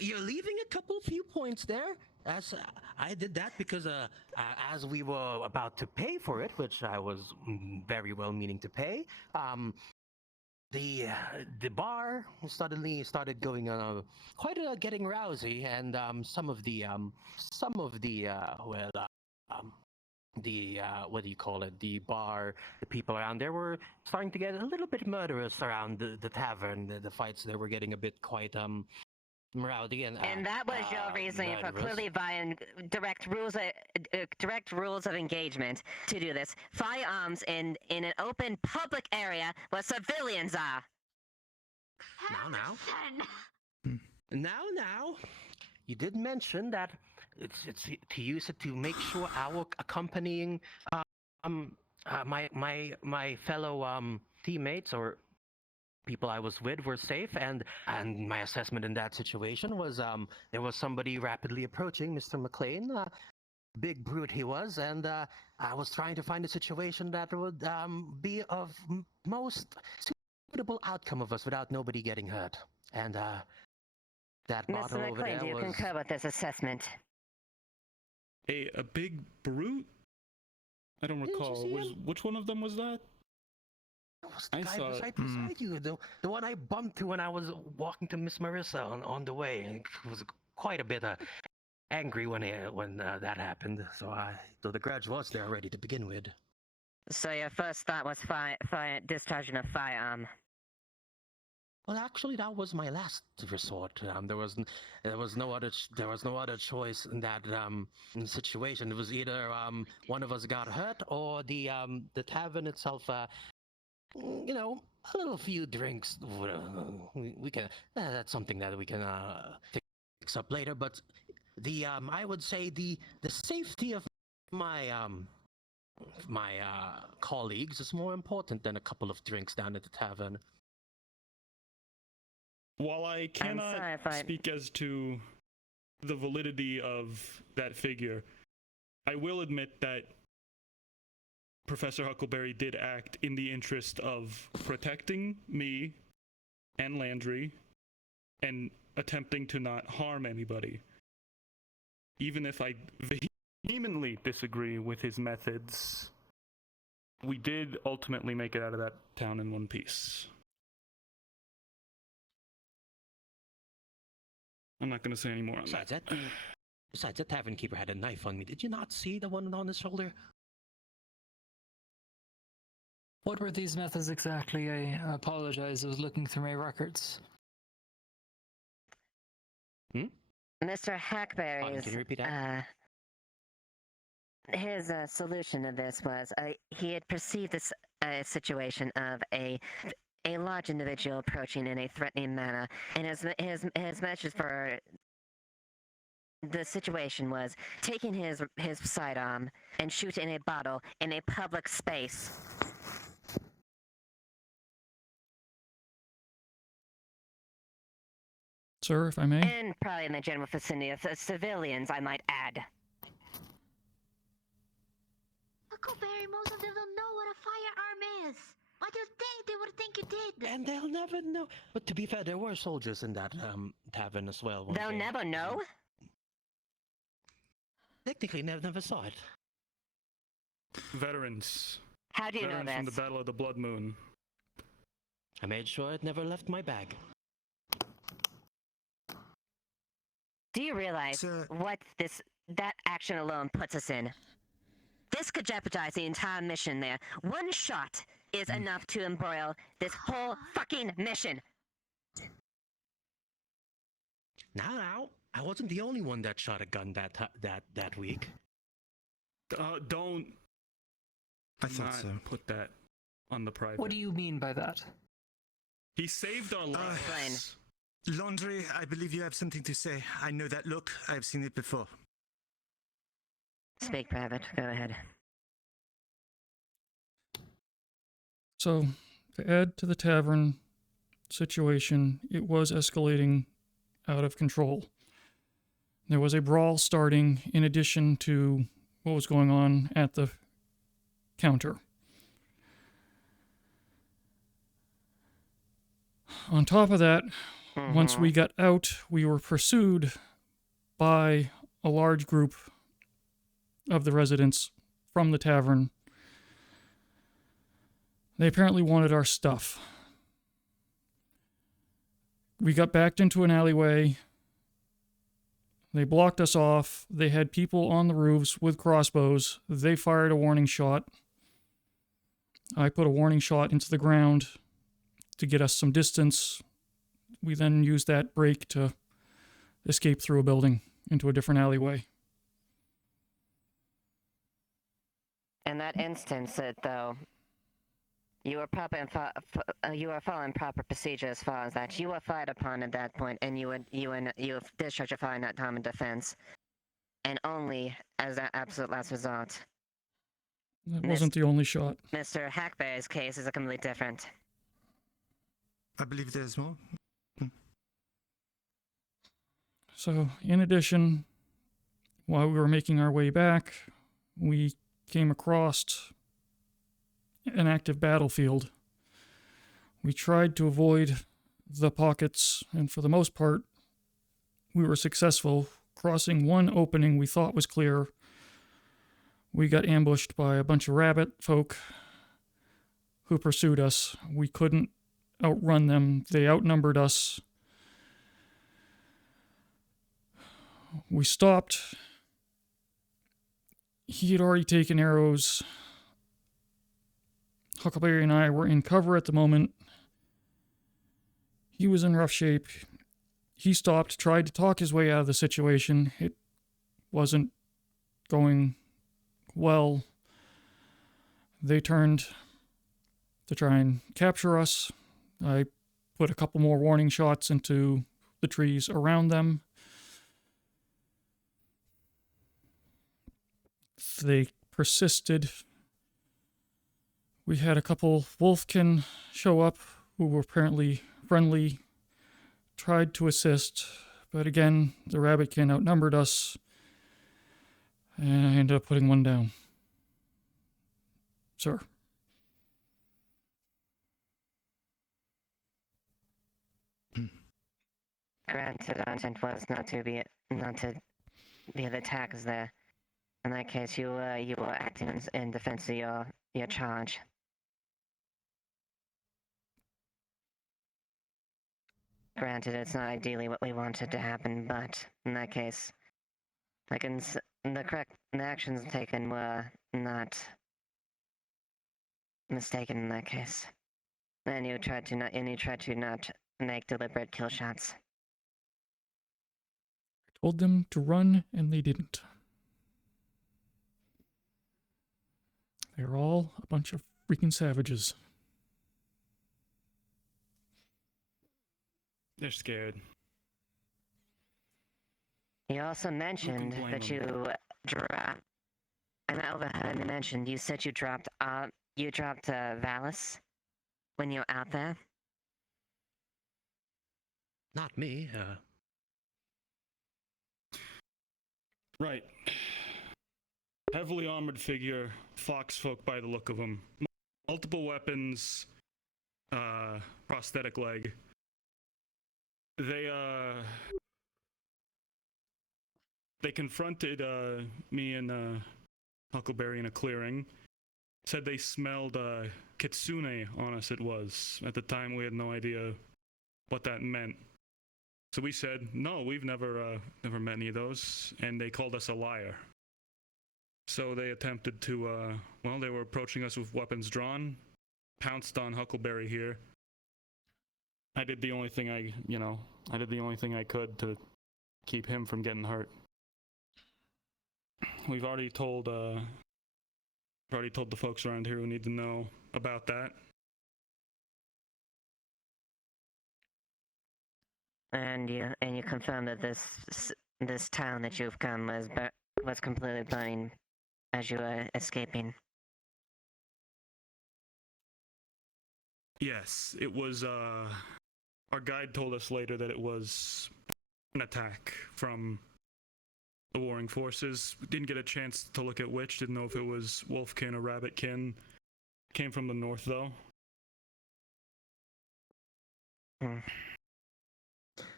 you're leaving a few points there. As I did that because as we were about to pay for it, which I was very well meaning to pay, the bar suddenly started going quite getting rousy, and some of the what do you call it? The bar, the people around there were starting to get a little bit murderous around the tavern. The fights there were getting a bit quite rowdy and that was your reasoning for murderous. clearly violating direct rules of engagement to do this. Firearms in an open public area where civilians are. Now, you did mention that it's to use it to make sure our accompanying my fellow teammates or people I was with were safe, and my assessment in that situation was there was somebody rapidly approaching Mr. McLean, big brute he was, and I was trying to find a situation that would be of most suitable outcome of us without nobody getting hurt, and that bottle Mr. over McLean, there do you was. concur with this assessment? A big brute? I don't Didn't you recall. see him? Which one of them was that? It was the I guy saw it. beside you, the one I bumped to when I was walking to Miss Marissa on the way, and he was quite a bit angry when that happened. So the grudge was there already to begin with. So your first thought was discharging a firearm. Well, actually, that was my last resort. There was no other choice in that situation. It was either one of us got hurt or the tavern itself. A little few drinks. We can. That's something that we can fix up later. But I would say the safety of my colleagues is more important than a couple of drinks down at the tavern. While I cannot speak as to the validity of that figure, I will admit that Professor Huckleberry did act in the interest of protecting me and Landry and attempting to not harm anybody. Even if I vehemently disagree with his methods, we did ultimately make it out of that town in one piece. I'm not going to say any more on that. Besides, that tavern keeper had a knife on me. Did you not see the one on his shoulder? What were these methods exactly? I apologize. I was looking through my records. Mr. Hackberry's Can you repeat that? his solution to this was he had perceived this situation of a large individual approaching in a threatening manner, and his message for the situation was taking his sidearm and shoot in a bottle in a public space. Sir, if I may? And probably in the general vicinity of civilians, I might add. Huckleberry, most of them don't know what a firearm is. Why do you think they would think you And they'll never know. But to be fair, there were soldiers in that tavern as well. They'll never know? Technically, never saw it. Veterans. How do you know Veterans from the this? Battle of the Blood Moon. I made sure it never left my bag. Do you realize Sir. what that action alone puts us in? This could jeopardize the entire mission there. One shot is enough to embroil this whole fucking mission. Now, I wasn't the only one that shot a gun that week. Don't. I thought not so. Put that on the private. What do you mean by that? He saved our lives. Landry, I believe you have something to say. I know that look. I've seen it before. Speak, Private. Go ahead. So, to add to the tavern situation, it was escalating out of control. There was a brawl starting in addition to what was going on at the counter. On top of that, once we got out, we were pursued by a large group of the residents from the tavern. They apparently wanted our stuff. We got backed into an alleyway. They blocked us off. They had people on the roofs with crossbows. They fired a warning shot. I put a warning shot into the ground to get us some distance. We then used that break to escape through a building into a different alleyway. In that instance, though, you were following proper procedure as far as that. You were fired upon at that point, and you discharged your fire in that time in defense, and only as that absolute last resort. That wasn't the only shot. Mr. Hackberry's case is a completely different. I believe there's more. So, in addition, while we were making our way back, we came across an active battlefield. We tried to avoid the pockets, and for the most part, we were successful. Crossing one opening we thought was clear, we got ambushed by a bunch of rabbit folk who pursued us. We couldn't outrun them. They outnumbered us. We stopped. He had already taken arrows. Huckleberry and I were in cover at the moment. He was in rough shape. He stopped, tried to talk his way out of the situation. It wasn't going well. They turned to try and capture us. I put a couple more warning shots into the trees around them. They persisted. We had a couple wolfkin show up who were apparently friendly, tried to assist, but again, the rabbitkin outnumbered us, and I ended up putting one down. Sir. Granted, our intent was not to be the attackers there. In that case, you were acting in defense of your charge. Granted, it's not ideally what we wanted to happen, but in that case, the actions taken were not mistaken in that case. And you tried to not make deliberate kill shots. I told them to run, and they didn't. They're all a bunch of freaking savages. They're scared. You also mentioned blame that them? you dropped. And I overheard you mentioned you said you dropped Valis when you were out there. Not me. Right. Heavily armored figure, fox folk by the look of him. Multiple weapons, prosthetic leg. They confronted me and Huckleberry in a clearing. Said they smelled kitsune on us. It was at the time we had no idea what that meant. So we said no, we've never met any of those, and they called us a liar. So they attempted to they were approaching us with weapons drawn, pounced on Huckleberry here. I did the only thing I could to keep him from getting hurt. We've already told the folks around here who need to know about that. And you confirm that this town that you've come was completely burning as you were escaping. Yes, it was. Our guide told us later that it was an attack from the warring forces. We didn't get a chance to look at which. Didn't know if it was Wolfkin or Rabbitkin. Came from the north, though.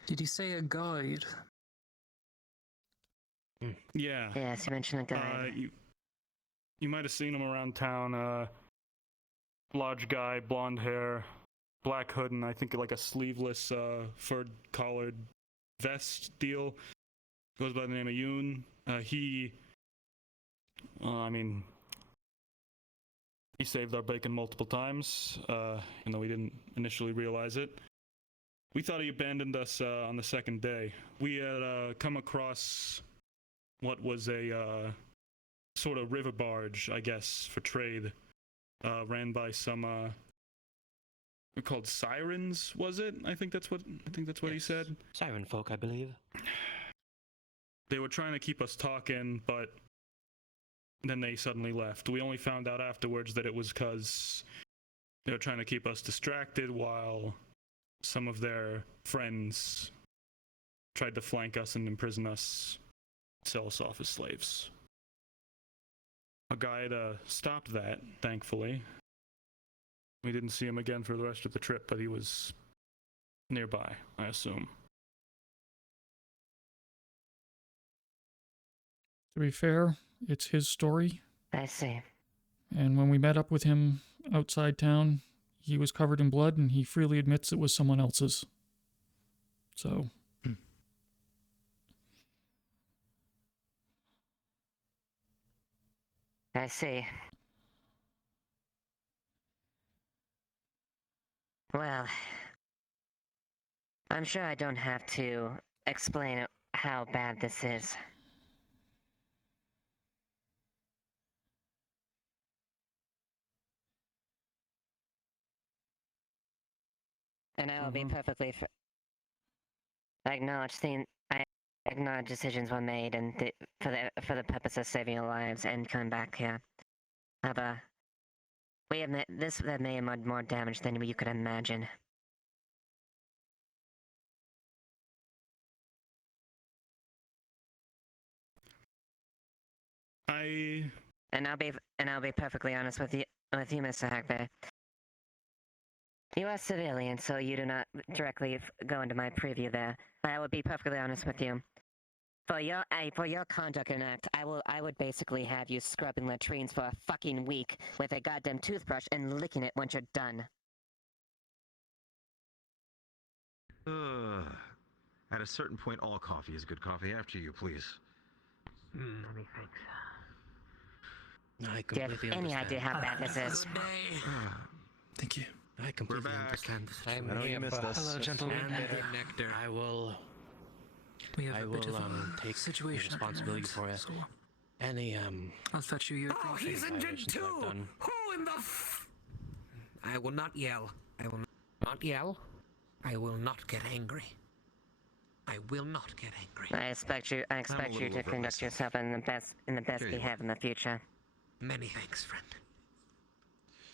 Did you say a guide? Yeah. Yes, you mentioned a guide. You might have seen him around town. Large guy, blonde hair, black hood, and I think like a sleeveless furred collared vest deal. Goes by the name of Yoon. He saved our bacon multiple times, even though we didn't initially realize it. We thought he abandoned us on the second day. We had come across what was a sort of river barge, I guess, for trade, ran by some they're called sirens, was it? I think that's what he said. Siren folk, I believe. They were trying to keep us talking, but then they suddenly left. We only found out afterwards that it was because they were trying to keep us distracted while some of their friends tried to flank us and imprison us, sell us off as slaves. A guide stopped that, thankfully. We didn't see him again for the rest of the trip, but he was nearby, I assume. To be fair, it's his story. I see. And when we met up with him outside town, he was covered in blood and he freely admits it was someone else's. So. I see. Well, I'm sure I don't have to explain how bad this is. And I will be perfectly I acknowledge decisions were made and for the purpose of saving your lives and coming back here. However, we have this may have done more damage than you could imagine. And I'll be perfectly honest with you, Mr. Hackbear. You are civilian, so you do not directly go into my preview there. I will be perfectly honest with you. For your conduct and act, I would basically have you scrubbing latrines for a fucking week with a goddamn toothbrush and licking it once you're done. At a certain point, all coffee is good coffee. After you, please. Let me think. I Do you have any idea how bad this is? Thank you. I completely understand. I know you missed us. Hello, gentlemen. Nectar. We have a bit of a take situation responsibility at for hand, it. so Any I'll fetch you your coffee. He's injured too! Who in the I will not yell. I will not yell. I will not get angry. I will not get angry. I expect you to conduct yourself in the best behavior in the future. Many thanks, friend.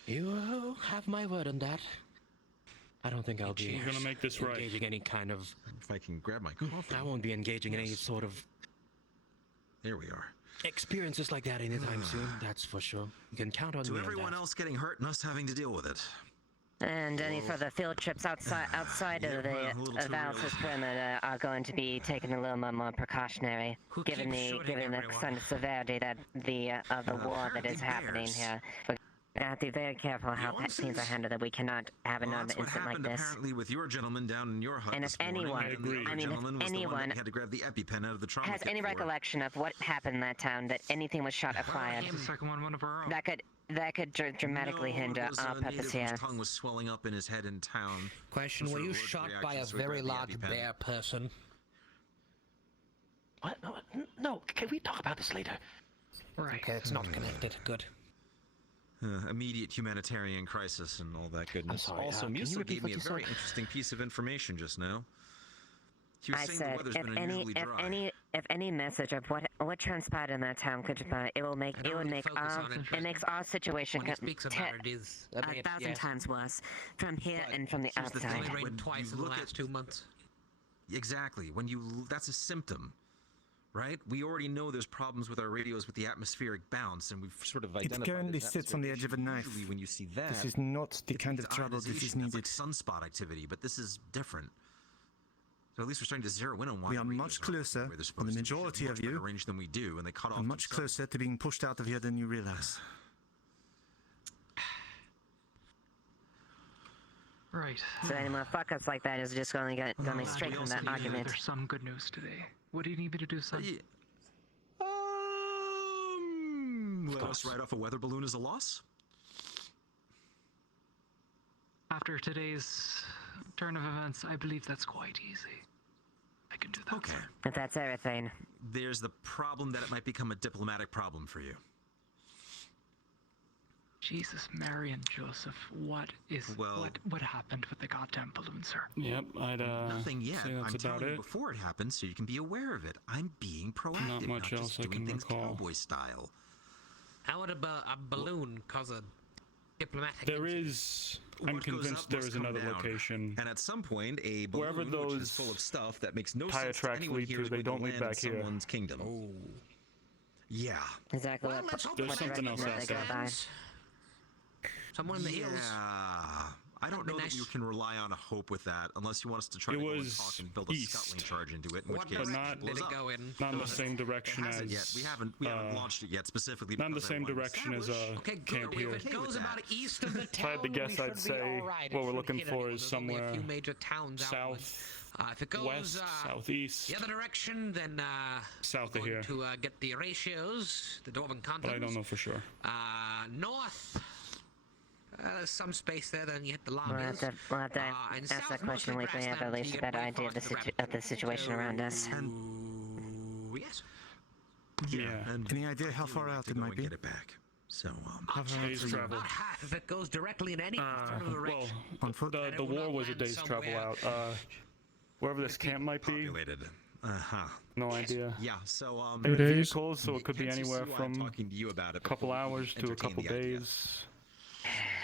You have my word on that. I don't think I'll be We're gonna make this right. engaging any kind of... If I can grab my coffee. I won't be engaging in any sort of... Here we are. Experiences like that anytime soon, that's for sure. You can count on To me everyone on that. else getting hurt and us having to deal with it. And any further field trips outside Yeah, of well, a little too Val's real. perimeter are going to be taken a little more precautionary, given keeps the shooting everyone? extent of severity that of the war that is apparently happening bears. here. We're gonna have to be very careful how vaccines are Onsies? handled. That we cannot have Well, another that's what incident like happened this. apparently with your gentleman down in your hut And this if anyone- morning. I and the agree. other I mean, if gentleman was the one anyone that had to grab the EpiPen out of the trauma Has kit any for. recollection of what happened in that town? That anything was shot or fired? him. The second one of our own. That could dramatically No, hinder it was our a purpose native here. whose tongue was swelling up in his head in town. Question: Some Were sort you of allergic shot by reaction, a so he very grabbed the large EpiPen. bear person? What? No, can we talk about this later? Right. Okay, it's not connected. Good. Immediate humanitarian crisis and all that goodness. sorry, Also, can you Musa repeat gave what me a you very said? interesting piece of information just now. He was I saying the said, weather's been unusually dry. if any message of what transpired in that town could it will make I don't really focus on it makes our situation When he speaks about it, is a bit, thousand yes. times worse from here But and from the here's the thing, outside. Only when rained twice you in the look last at- 2 months. Exactly. That's a symptom, right? We already know there's problems with our radios with the atmospheric bounce, and we've sort of identified. currently this sits on the edge of a atmospheric knife. issue. Usually when you see that, This is not the it kind means of trouble that is ionization. needed. That's like sunspot activity, but this is different. So at least we're starting to zero in on why We the are radios much aren't closer, where they're or the supposed to be. They should have majority much of you better range than we do, and they cut off. I'm much themselves. closer to being pushed out of here than you realize. Right. So any more fuck-ups like that is just going to Well, me straight we from also that need to- argument. There's some good news today. What do you need me to do, son? Yeah. Let us ride off a weather balloon as a loss? After today's turn of events, I believe that's quite easy. I can do that. Okay. sir. If that's everything. There's the problem that it might become a diplomatic problem for you. Jesus, Mary, and Joseph, what happened with the goddamn balloon, sir? Yep, I'd Nothing yet. say that's I'm telling about you it. before it happens so you can be aware of it. I'm being proactive, Not much just else I doing can things recall. cowboy style. How would a balloon cause a diplomatic There incident? is. I'm What goes convinced up there must is come another down. location. And at some point, a balloon Wherever which those is full of stuff that makes no tire sense to tracks anyone lead here to, is they going to don't lead land in back here. someone's kingdom. Oh. Yeah. Exactly Well, what, let's hope There's for something else direction out they go by. Someone in the Yeah. hills. I don't That'd be know that nice. we can rely on a hope with that unless you want us to try It to go and was talk and build a east. scuttling charge into it, in which What case direction not- did blows it up. go in? Not in the It same direction hasn't as. yet. We haven't launched it yet specifically. Not in the because I same wanted to direction as establish- Okay, good. camp here. If it goes about east of the town, If I had to guess, we should I'd be say all right. It what we're shouldn't looking hit for anyone. is There's only a few somewhere major towns outward. south, If it goes west, southeast, the other direction, then south of going here. to get the ratios, the Dwarven Contents. But I don't know for sure. North. There's some space there, then you hit the We'll lobbies. have to and ask south, that question mostly when we have at grassland least a till you get better way idea of forest of the situation around us. Yes. Yeah. And Any idea how far out to it go might and be? get it back. So, Day's travel. About half if it goes directly in any Well, direction. On foot? the it will war not was a land day's travel somewhere. out. Wherever this camp might be, populated. Uh-huh. no idea. Yeah, so, 2 days. Vehicles, so it could be hence you see anywhere why I'm from talking to you about a it couple before we hours to a entertain couple the idea. days.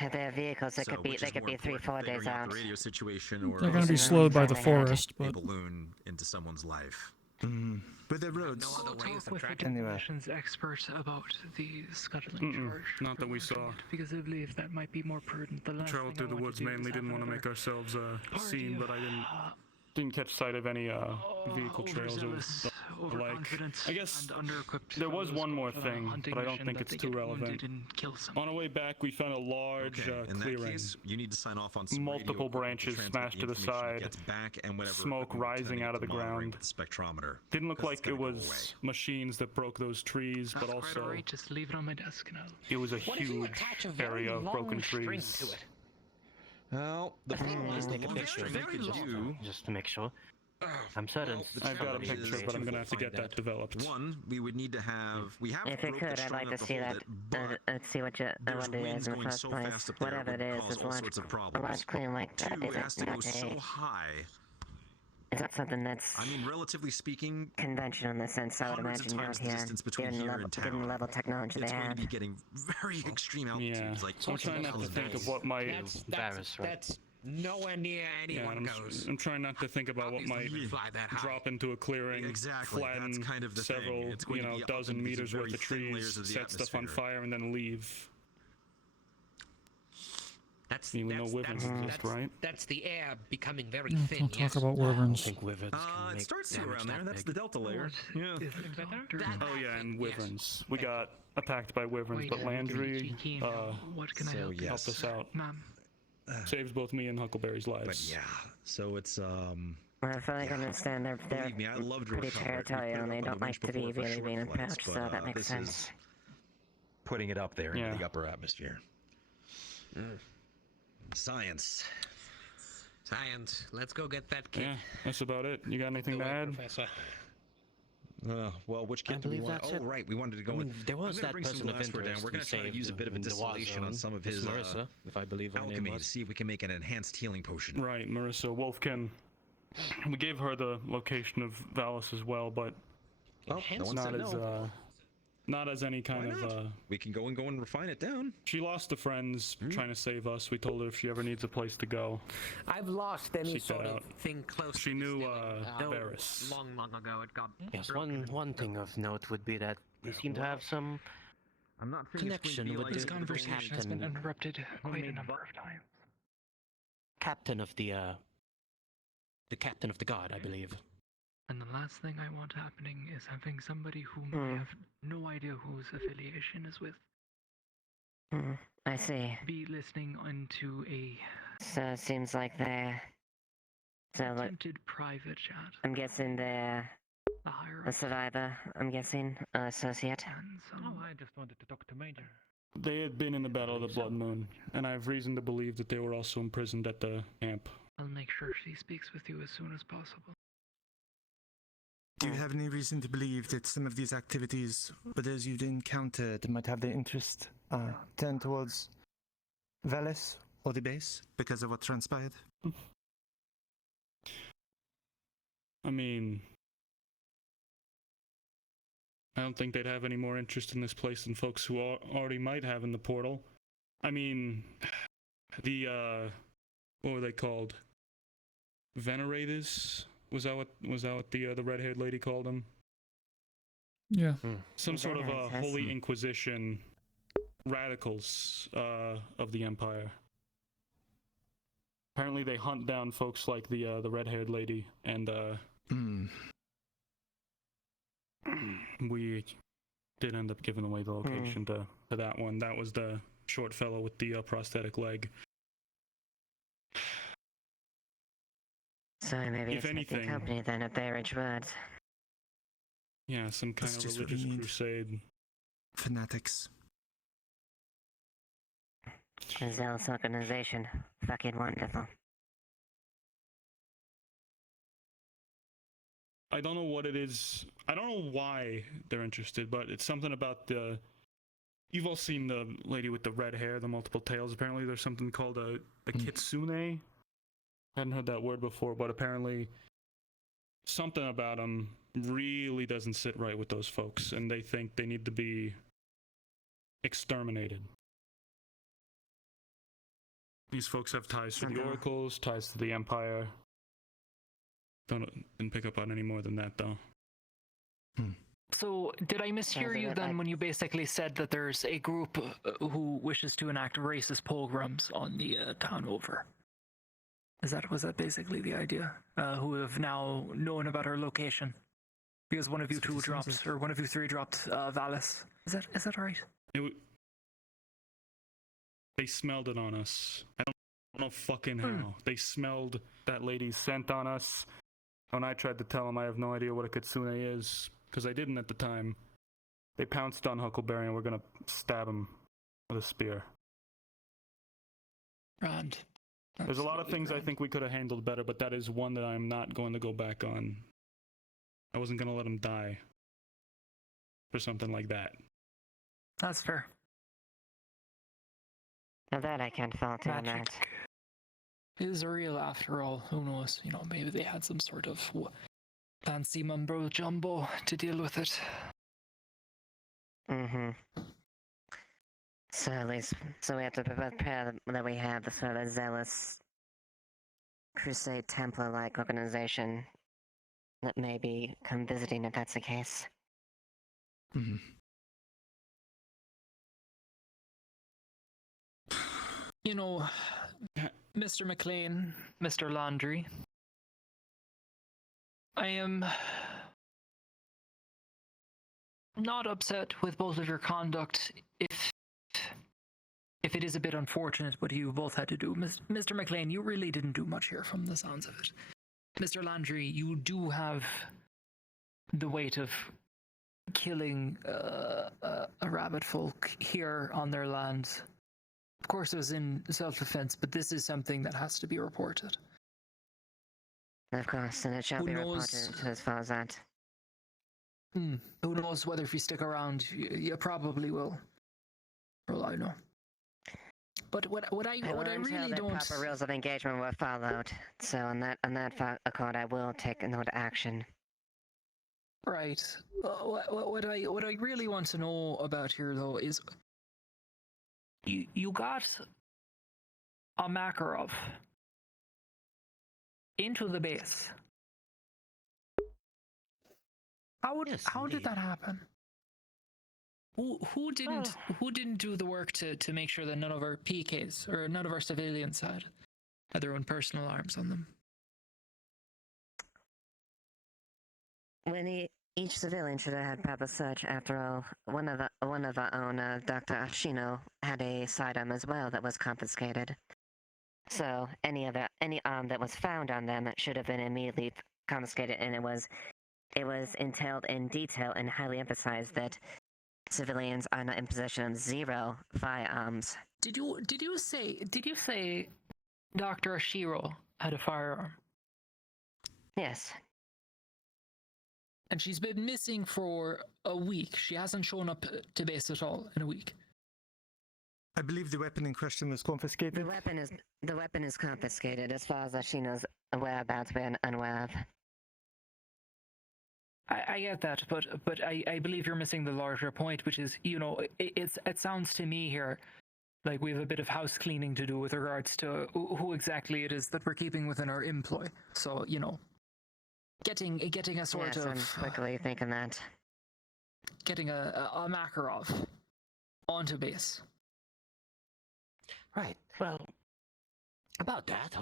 If they have vehicles, they So, could be which they is could more be 3-4 important, days figuring out out. the radio situation or They're going to be Yeah. slowed by the Something like that. forest, a but balloon into someone's life. But the roads. No other ways Talk of with the tracking. Anyway. demolitions expert about the scuttling charge. Not that we saw. Because I believe that might be more prudent. The last Traveled thing I through the want woods to do mainly, is didn't have want to make another ourselves a party scene, of, but I didn't catch sight of any vehicle trails or overzealous, the like. overconfident, I guess and under-equipped there was fellows one more going on a thing, hunting but I don't mission think that it's they too get relevant. wounded and kill someone. On our way back, we found a large Okay, in clearing. that case, you need to sign off on some Multiple radio equipment branches transmit smashed to the information it side, gets back and whatever smoke equipment rising turning out of the into monitoring ground. with the spectrometer. Didn't look 'cause it's like it gonna go was away. machines that broke those trees, That's but quite also alright, just leave it on my desk and I'll... it was a What if you huge attach a very area of long broken string trees. to it? Well, the problem is the Take a longest picture. thing you could do. Just to make sure. I'm certain. Well, the I've got a challenge picture, is but I'm to gonna have to find get that developed. One, we would need to have. We have If it rope could, that's I'd strong like to enough see hold that. it, but See what it there's is winds in the going first so place. fast up there, Whatever it would is, cause is all large, sorts of a problems. large claim like that. Two, it has to go Is so high. that something that's I mean, relatively speaking, conventional in the sense I would hundreds of imagine out times the here, distance between given the here level, and given the town, level of technology it's they going to be had. getting very extreme Yeah, altitudes. Like so I'm trying not to think of what might. That's nowhere near Yeah, anyone I'm, goes. I'm trying not to think about what Obviously, might you fly that high. drop into a clearing, Exactly, that's flatten kind of the thing. several, It's going to be up dozen into these meters very worth of thin trees, layers of the set stuff on atmosphere. fire, and then leave. That's We know wyverns exist, right? That's the air becoming very Yeah, thin. don't talk yes. about wyverns. I think wyverns can It make starts to damage around there. that That's big. the delta layer. Yeah. Oh yeah, and wyverns. We got attacked by wyverns, Wait, but Landry what can I So help you? yes. helped us out. Ma'am. Saves both me and Huckleberry's lives. But yeah, so it's Well, if I can understand, they're Believe me, I loved pretty recover. We've put it territorial and up they on don't the like winch to be before for really short being flights, approached, so but, that makes this sense. is putting it up there into Yeah. the upper atmosphere. Science. Science. Let's go get that kid. Yeah, that's about it. You got anything to add? Professor. Well, which I kit do we believe want? that's Oh, it. right, we wanted to go I mean, with. there was I'm gonna that bring some person of glassware down. interest We're who gonna try to saved use a bit of a in the war distillation on zone. some of Miss his Marissa, if I believe her name alchemy to was. see if we can make an enhanced healing potion. Right, Marissa Wolfkin. We gave her the location of Valis as well, but Well, no one not said as no. not as any kind Why of not? We can go and refine it down. She lost to friends trying to save us. We told her if she ever needs a place to go. I've lost any Seek that sort of out. thing close She to knew distilling. Varys. Long ago it got Yes, broken. one thing of note would be that they seem to have some I'm not connection with This the conversation has been captain, interrupted quite a number of times. captain of the captain of the guard, I believe. And the last thing I want happening is having somebody whom I have no idea whose affiliation is with I see. be listening into a So it seems like they're... So look, attempted private chat. I'm guessing they're The higher a survivor, I'm guessing, associate. and some I just wanted to talk to Major. They had been in the Battle of the Blood Moon, and I have reason to believe that they were also imprisoned at the camp. I'll make sure she speaks with you as soon as possible. Do you have any reason to believe that some of these activities, or those you've encountered, might have their interest turned towards Valis or the base because of what transpired? I mean, I don't think they'd have any more interest in this place than folks who already might have in the portal. I mean, the what were they called? Venerators? Was that what the red-haired lady called them? Yeah. Some sort of Venerators. Holy Inquisition radicals of the Empire. Apparently, they hunt down folks like the red-haired lady, and we did end up giving away the location to that one. That was the short fellow with the prosthetic leg. So maybe If it's making anything- company then at their rich words. Yeah, some kind That's of just what we religious need. crusade. Fanatics. A zealous organization. Fucking wonderful. I don't know what it is. I don't know why they're interested, but it's something about the... You've all seen the lady with the red hair, the multiple tails. Apparently there's something called a kitsune. I hadn't heard that word before, but apparently something about them really doesn't sit right with those folks, and they think they need to be exterminated. These folks have ties to the oracles, ties to the Empire. Didn't pick up on any more than that, though. So, did I mishear you then when you basically said that there's a group who wishes to enact racist pogroms on the town over? Was that basically the idea? Who have now known about our location? Because one of you two dropped, or one of you three dropped Valis. Is that right? They smelled it on us. I don't know fucking how. They smelled that lady's scent on us. When I tried to tell them I have no idea what a kitsune is, because I didn't at the time, they pounced on Huckleberry and we're gonna stab him with a spear. Grand. There's a lot of things I think we could have handled better, but that is one that I'm not going to go back on. I wasn't gonna let him die for something like that. That's fair. Now that I can't fault you on that. Magic is real after all. Who knows? Maybe they had some sort of fancy mumbo jumbo to deal with it. So at least, we have to prepare that we have the sort of zealous Crusade Templar-like organization that may be come visiting if that's the case. Mr. McLean, Mr. Landry, I am not upset with both of your conduct if it is a bit unfortunate what you both had to do. Mr. McLean, you really didn't do much here from the sounds of it. Mr. Landry, you do have the weight of killing a rabbit folk here on their land. Of course, it was in self-defense, but this is something that has to be reported. Of course, and it shall be reported as far as that. Who knows whether if you stick around, you probably will. For all I know. But what I really the don't. Proper rules of engagement were followed, so on that accord, I will take note action. Right. What I really want to know about here, though, is you got a Makarov into the base. How did that happen? Who didn't do the work to make sure that none of our PKs or none of our civilians had their own personal arms on them? When each civilian should have had proper search. After all, one of our own, Dr. Ashino, had a sidearm as well that was confiscated. So any arm that was found on them should have been immediately confiscated, and it was entailed in detail and highly emphasized that civilians are not in possession of 0 firearms. Did you say Dr. Ashiro had a firearm? Yes. And she's been missing for a week. She hasn't shown up to base at all in a week. I believe the weapon in question was confiscated. The weapon is confiscated, as far as Ashino's whereabouts we're unaware of. I get that, but I believe you're missing the larger point, which is, it sounds to me here like we have a bit of house cleaning to do with regards to who exactly it is that we're keeping within our employ. So, getting a sort of... I'm quickly thinking that. Getting a Makarov onto base. Right. Well, about that,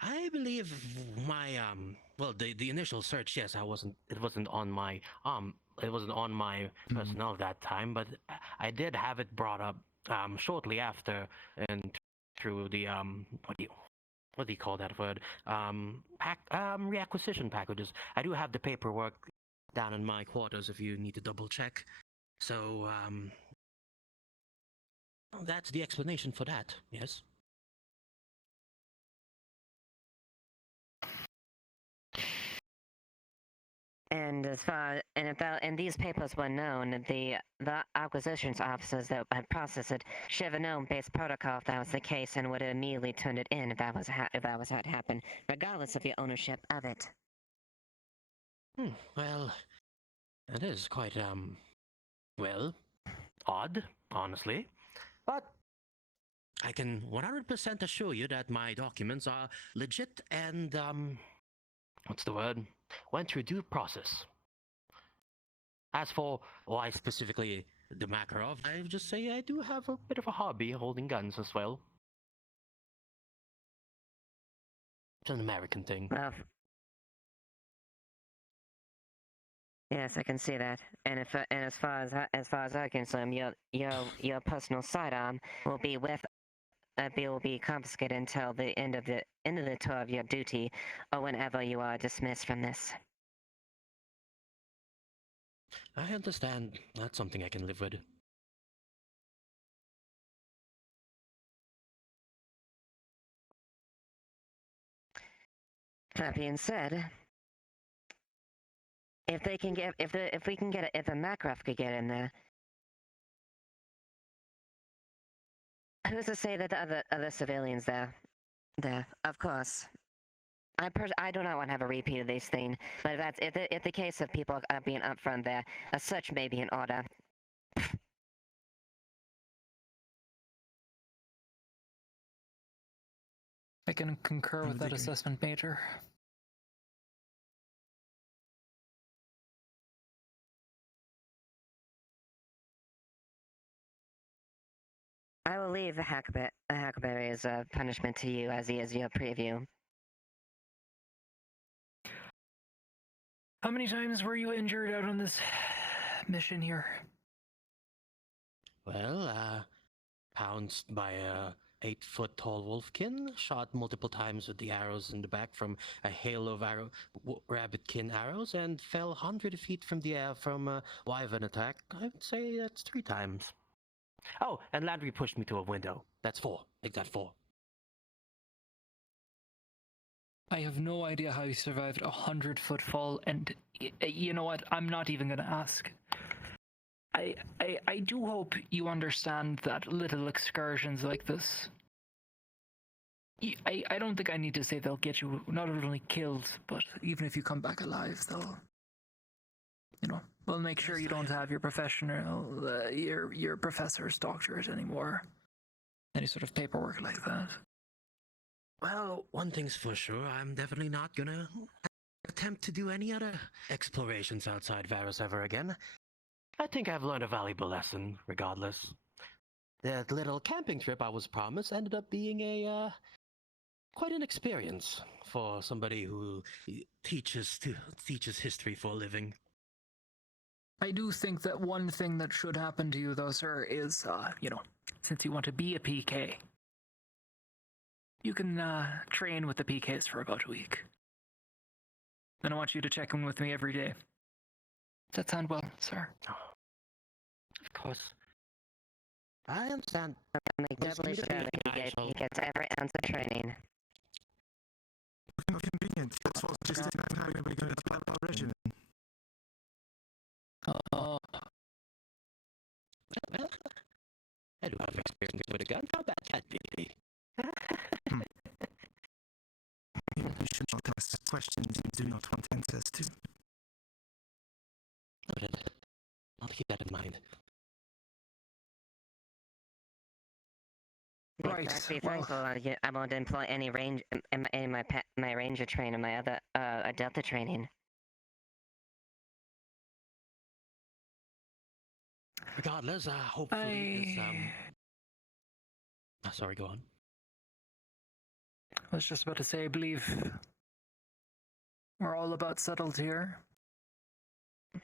I believe my the initial search, yes, it wasn't on my personnel that time, but I did have it brought up shortly after and through the what do you call that word? Reacquisition packages. I do have the paperwork down in my quarters if you need to double check. So that's the explanation for that, yes. And if these papers were known, the acquisitions officers that had processed it should have known base protocol if that was the case, and would have immediately turned it in if that was how it happened, regardless of your ownership of it. Well, it is quite odd, honestly, but I can 100% assure you that my documents are legit and went through due process. As for why specifically the Makarov, I would just say I do have a bit of a hobby holding guns as well. It's an American thing. Well, yes, I can see that. And as far as I'm concerned, your personal sidearm will be confiscated until the end of the tour of your duty, or whenever you are dismissed from this. I understand. That's something I can live with. That being said, if the Makarov could get in there, who's to say that the other civilians there? Of course. I do not want to have a repeat of these things, but if the case of people being upfront there, a search may be in order. I can concur with that assessment, Major. I will leave Huckleberry as a punishment to you, as he is your preview. How many times were you injured out on this mission here? Well, pounced by a 8-foot-tall wolfkin, shot multiple times with the arrows in the back from a hail of rabbitkin arrows, and fell 100 feet from the air from a wyvern attack. I would say that's 3 times. Oh, and Landry pushed me to a window. That's 4. Make that 4. I have no idea how you survived a 100-foot fall, and you know what? I'm not even going to ask. I do hope you understand that little excursions like this, I don't think I need to say they'll get you not only killed, but even if you come back alive, they'll, we'll make sure you don't have your professional, your professor's doctorate anymore. Any sort of paperwork like that. Well, one thing's for sure, I'm definitely not gonna attempt to do any other explorations outside Varus ever again. I think I've learned a valuable lesson, regardless. That little camping trip I was promised ended up being quite an experience for somebody who teaches history for a living. I do think that one thing that should happen to you, though, sir, is, since you want to be a PK, you can train with the PKs for about a week. Then I want you to check in with me every day. Does that sound well, sir? Of course. I understand. Make doubly sure that he gets every ounce of training. Not convenient. That's what's just how we're going to develop our regimen. Well, I do have experience with a gun. How bad can it be? You should not ask questions you do not want answers to. Noted. I'll keep that in mind. Right. Be thankful I won't employ any my ranger training, my other Delta training. Regardless, hopefully this sorry, go on. I was just about to say, I believe we're all about settled here.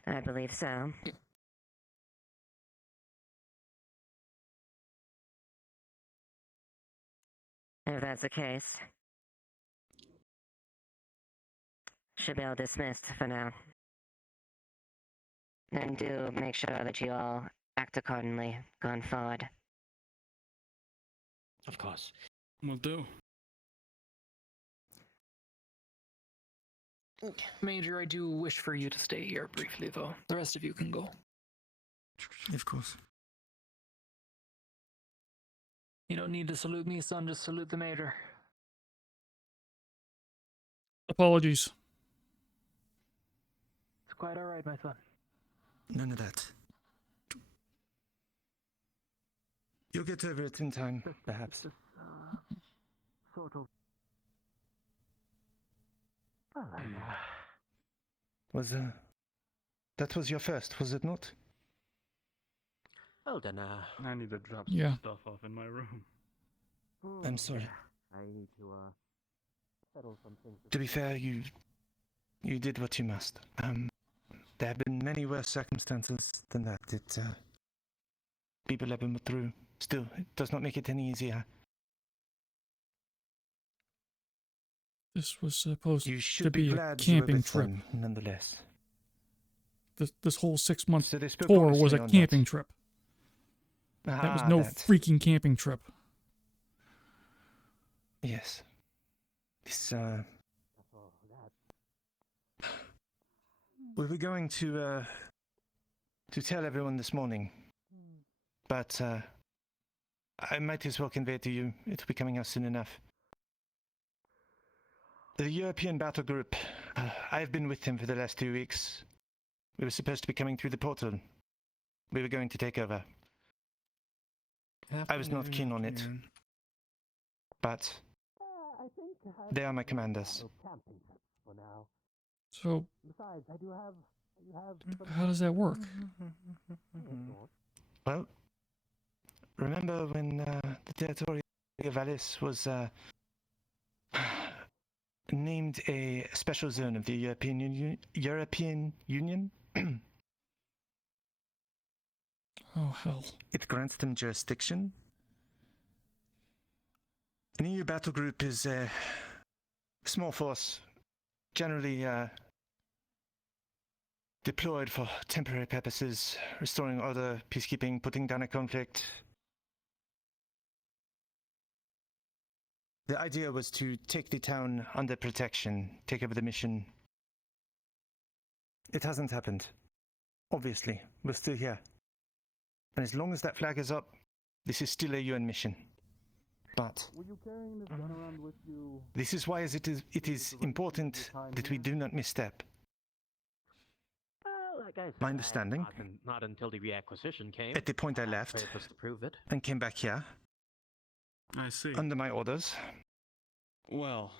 I believe so. If that's the case, should be all dismissed for now. And do make sure that you all act accordingly going forward. Of course. Will do. Major, I do wish for you to stay here briefly, though. The rest of you can go. Of course. You don't need to salute me, son. Just salute the Major. Apologies. It's quite all right, my son. None of that. You'll get over it in time, perhaps. Sort of. That was your first, was it not? Well then, I need to drop Yeah. some stuff off in my room. I'm sorry. I need to settle some things. To be fair, you did what you must. There have been many worse circumstances than that people have been put through. Still, it does not make it any easier. This was supposed You to should be a glad you were camping with trip. them, nonetheless. This whole 6-month So they spoke tour honestly was a on that. camping trip. That was no that. freaking camping trip. Yes. This, we were going to tell everyone this morning, but I might as well convey it to you. It'll be coming out soon enough. The European battle group, I've been with them for the last 2 weeks. We were supposed to be coming through the portal. We were going to take over. I was not keen on it, but they are my commanders. So, Besides, I do have how does that work? Well, remember when the territory of Alice was named a special zone of the European Union? Oh, hell. It grants them jurisdiction. An EU battle group is a small force, generally deployed for temporary purposes, restoring order, peacekeeping, putting down a conflict. The idea was to take the town under protection, take over the mission. It hasn't happened. Obviously, we're still here. And as long as that flag is up, this is still a UN mission. But Were you carrying this gun around with you? this is why it is important that we do not misstep. Like I said, My understanding, not until the reacquisition came. at the point I left Papers to prove it. and came back here, I see. under my orders, Well,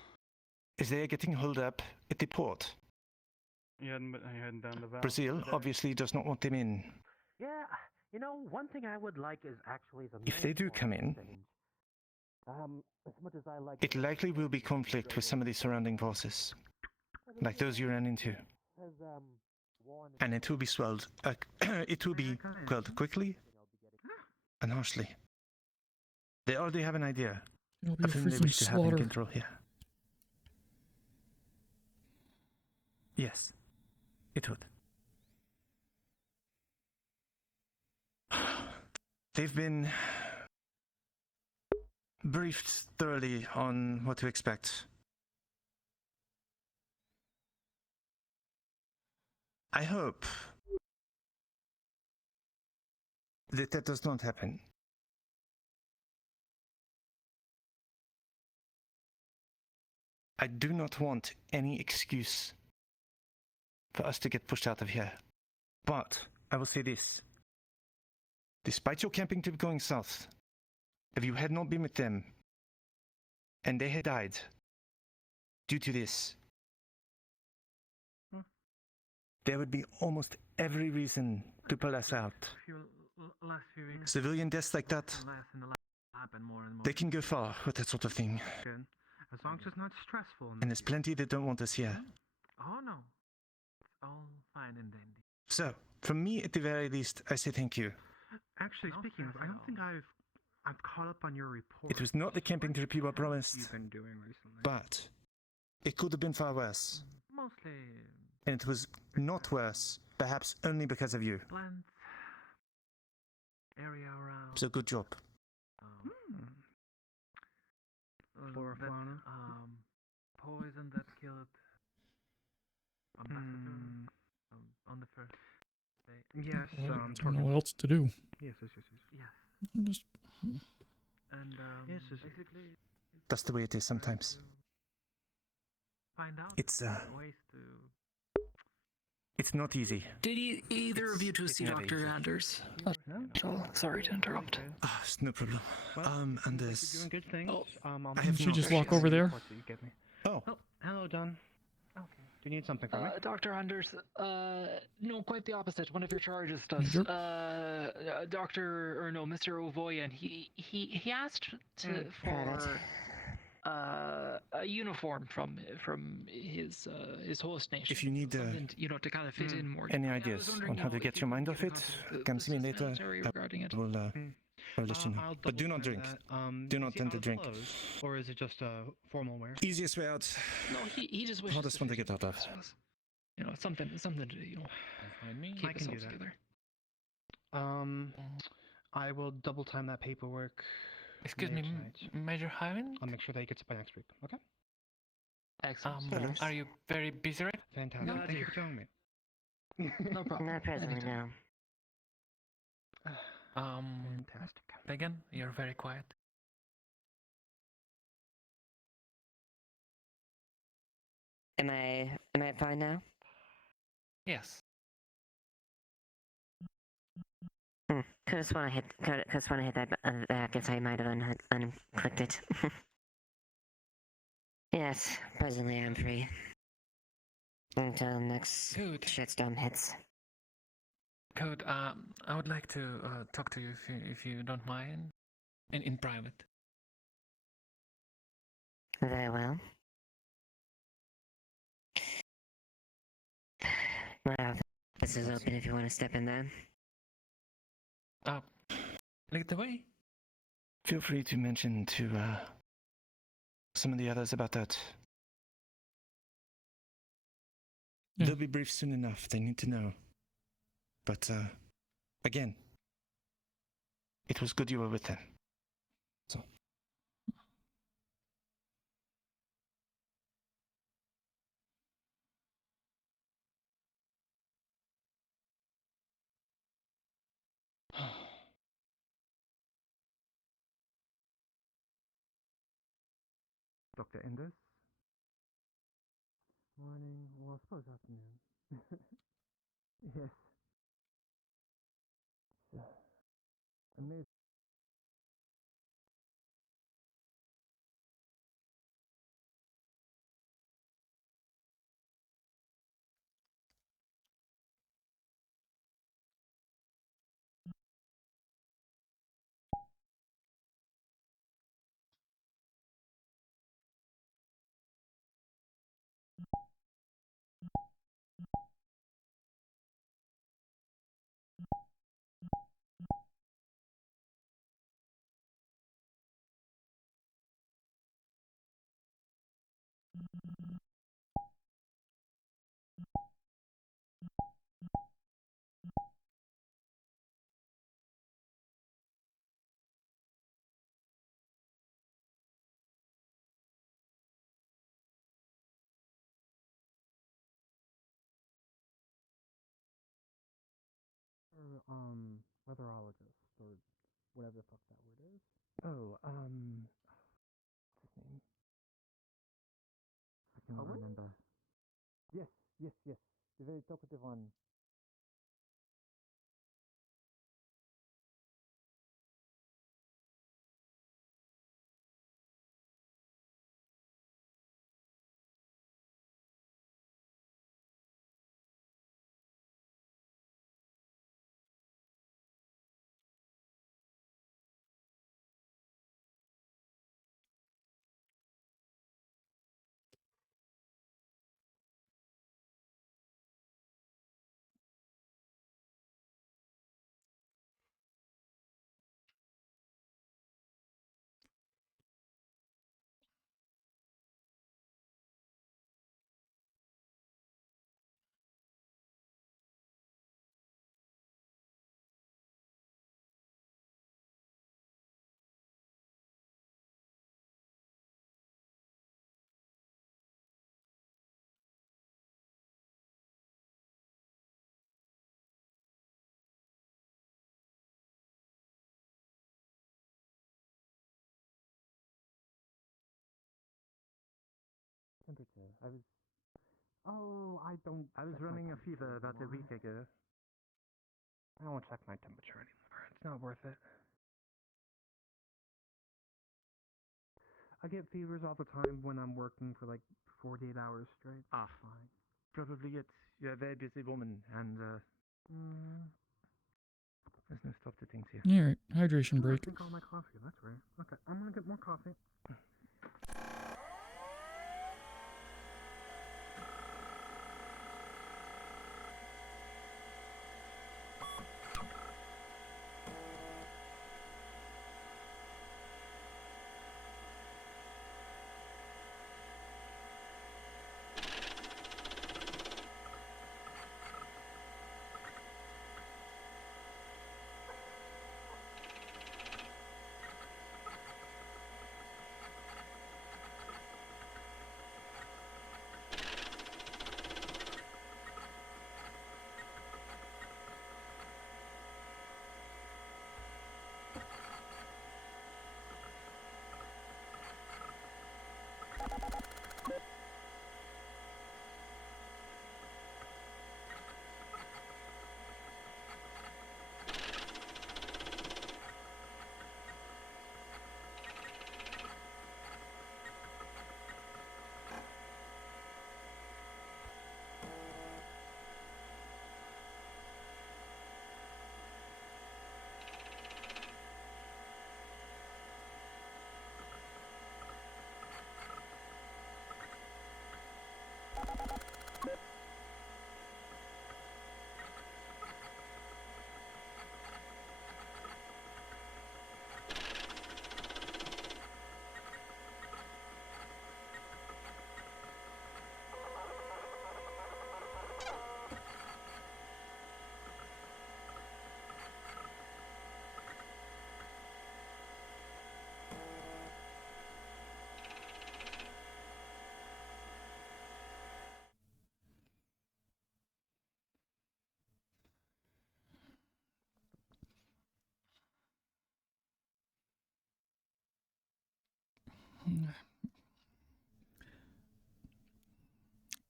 is they are getting holed up at the port. you hadn't done the vow. Brazil today? obviously does not want them in. Yeah, you know, one thing I would like is actually the. If they do come in, as much as I like. it likely will be conflict with some of the surrounding forces, like those you ran into. And it will be swelled. It will be quelled quickly and harshly. They already have an idea It'll be a of whom they freaking wish to have in slaughter. control here. Yes, it would. They've been briefed thoroughly on what to expect. I hope that that does not happen. I do not want any excuse for us to get pushed out of here. But I will say this. Despite your camping trip going south, if you had not been with them and they had died due to this, there would be almost every reason to pull us out. Civilian deaths like that, they can go far with that sort of thing. As long as it's not stressful. And there's plenty that don't want us here. Oh no, it's all fine and dandy. So, from me at the very least, I say thank you. Actually, speaking of, I don't think I'm caught up on your report. It was not the camping trip you were promised, You've been doing recently. but it could have been far worse. Mostly And it was not worse, perhaps only because of you. plants, area around. So good job. Flora, fauna. Poison that killed ambassador on the first day. Yes, I don't know what else to do. Yes. Just And basically That's the way it is sometimes. find out It's ways to. it's not easy. Did either of you two see never Dr. easy. Anders? Sorry to interrupt. It's no problem. And there's... Doing good things. I have Didn't you not just actually walk over there? Oh, Oh, hello, Don. Okay. Do you need something from me? Dr. Anders, no, quite the opposite. One of your charges does. Yep. Mr. Ovoyan, he asked for a uniform from his host nation. if you need Something, to kind of fit in more. any I was ideas wondering, on how to if get you your could mind get off in it, contact with come the see me later. secretary regarding it. I'll let you know. I'll But do not double-check drink. that. Do not is he tend to out of drink. clothes, or is it just formal wear? Easiest way out. No, he just wishes. Hardest one to get out of. Something to keep I can do ourselves that. together. I will double time that paperwork. Excuse later me, tonight. Major Hyman? I'll make sure that he gets it by next week. Okay. Excellent. Are you very busy right? Fantastic. No, Thank you dear. for telling me. No problem. Not presently, no. Fantastic. Megan, you're very quiet. Am I fine now? Yes. Could have sworn I hit that. I guess I might have unclicked it. Yes, presently I'm free. Until next Good. shitstorm hits. Code, I would like to talk to you if you don't mind, in private. Very well. Well, this is open if you want to step in there. Lead the way. Feel free to mention to some of the others about that. They'll be briefed soon enough. They need to know. But again, it was good you were with them. So. Dr. Enders? Morning. Well, I suppose afternoon. Yes. Amazing. Weatherologist, or whatever the fuck that word is. Oh, what's his name? I cannot remember. Yes. The very talkative one. Temperature. I was running a fever about a week ago. I don't check my temperature anymore. It's not worth it. I get fevers all the time when I'm working for like 48 hours straight. Fine. Probably you're a very busy woman, and there's no stop to things here. All right, hydration break. I drink all my coffee. That's right. Okay, I'm gonna get more coffee.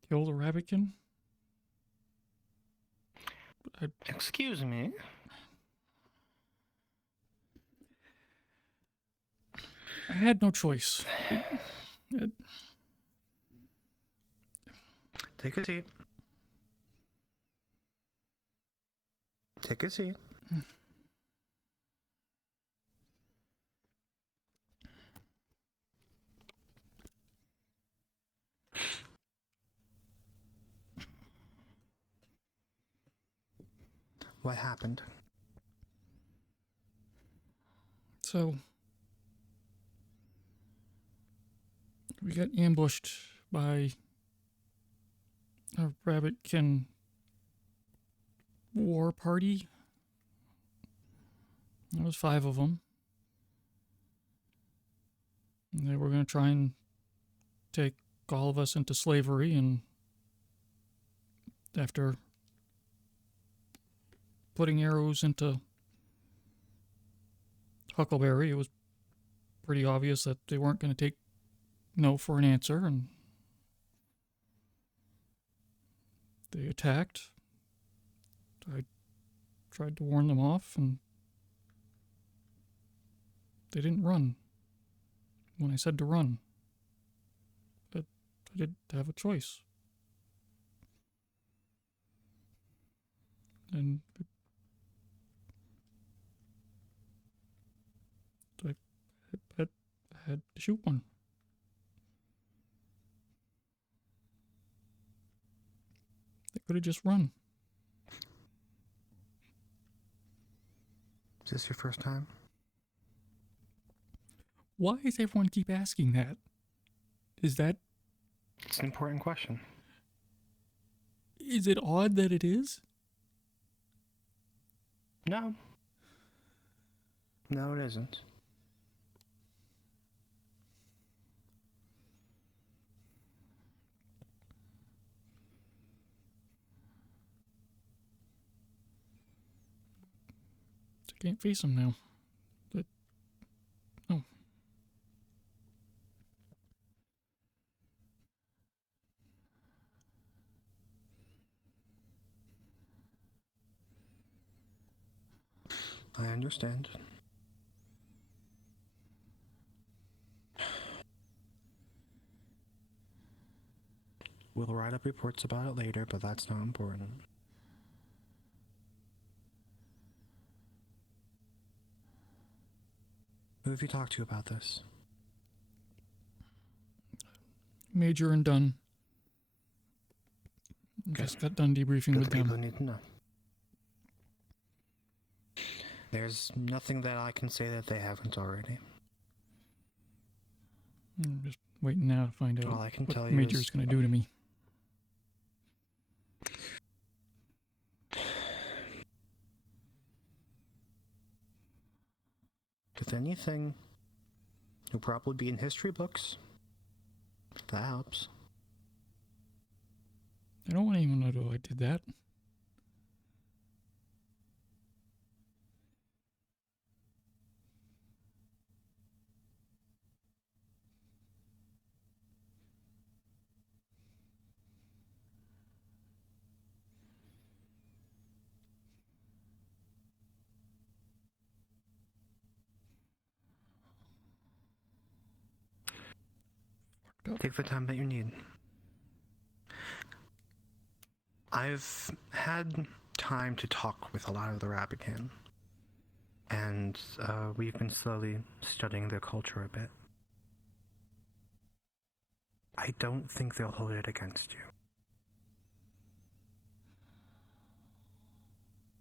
Kill the rabbitkin? Excuse me? I had no choice. Take a seat. Take a seat. What happened? So, we got ambushed by a rabbitkin war party. There was 5 of them. And they were going to try and take all of us into slavery, and after putting arrows into Huckleberry, it was pretty obvious that they weren't going to take no for an answer, and they attacked. I tried to warn them off, and they didn't run when I said to run. But I didn't have a choice. And I had to shoot one. They could have just run. Is this your first time? Why does everyone keep asking that? Is that... It's an important question. Is it odd that it is? No. No, it isn't. I can't face him now. But... Oh. I understand. We'll write up reports about it later, but that's not important. Who have you talked to about this? Major and Dunn. Just got done debriefing with The people them. who need to know. There's nothing that I can say that they haven't already. I'm just waiting now to find out All I can what tell you Major's is- going to do to me. If anything, it'll probably be in history books. If that helps. I don't want anyone to know I did that. Take the time that you need. I've had time to talk with a lot of the Rabbitkin, and we've been slowly studying their culture a bit. I don't think they'll hold it against you.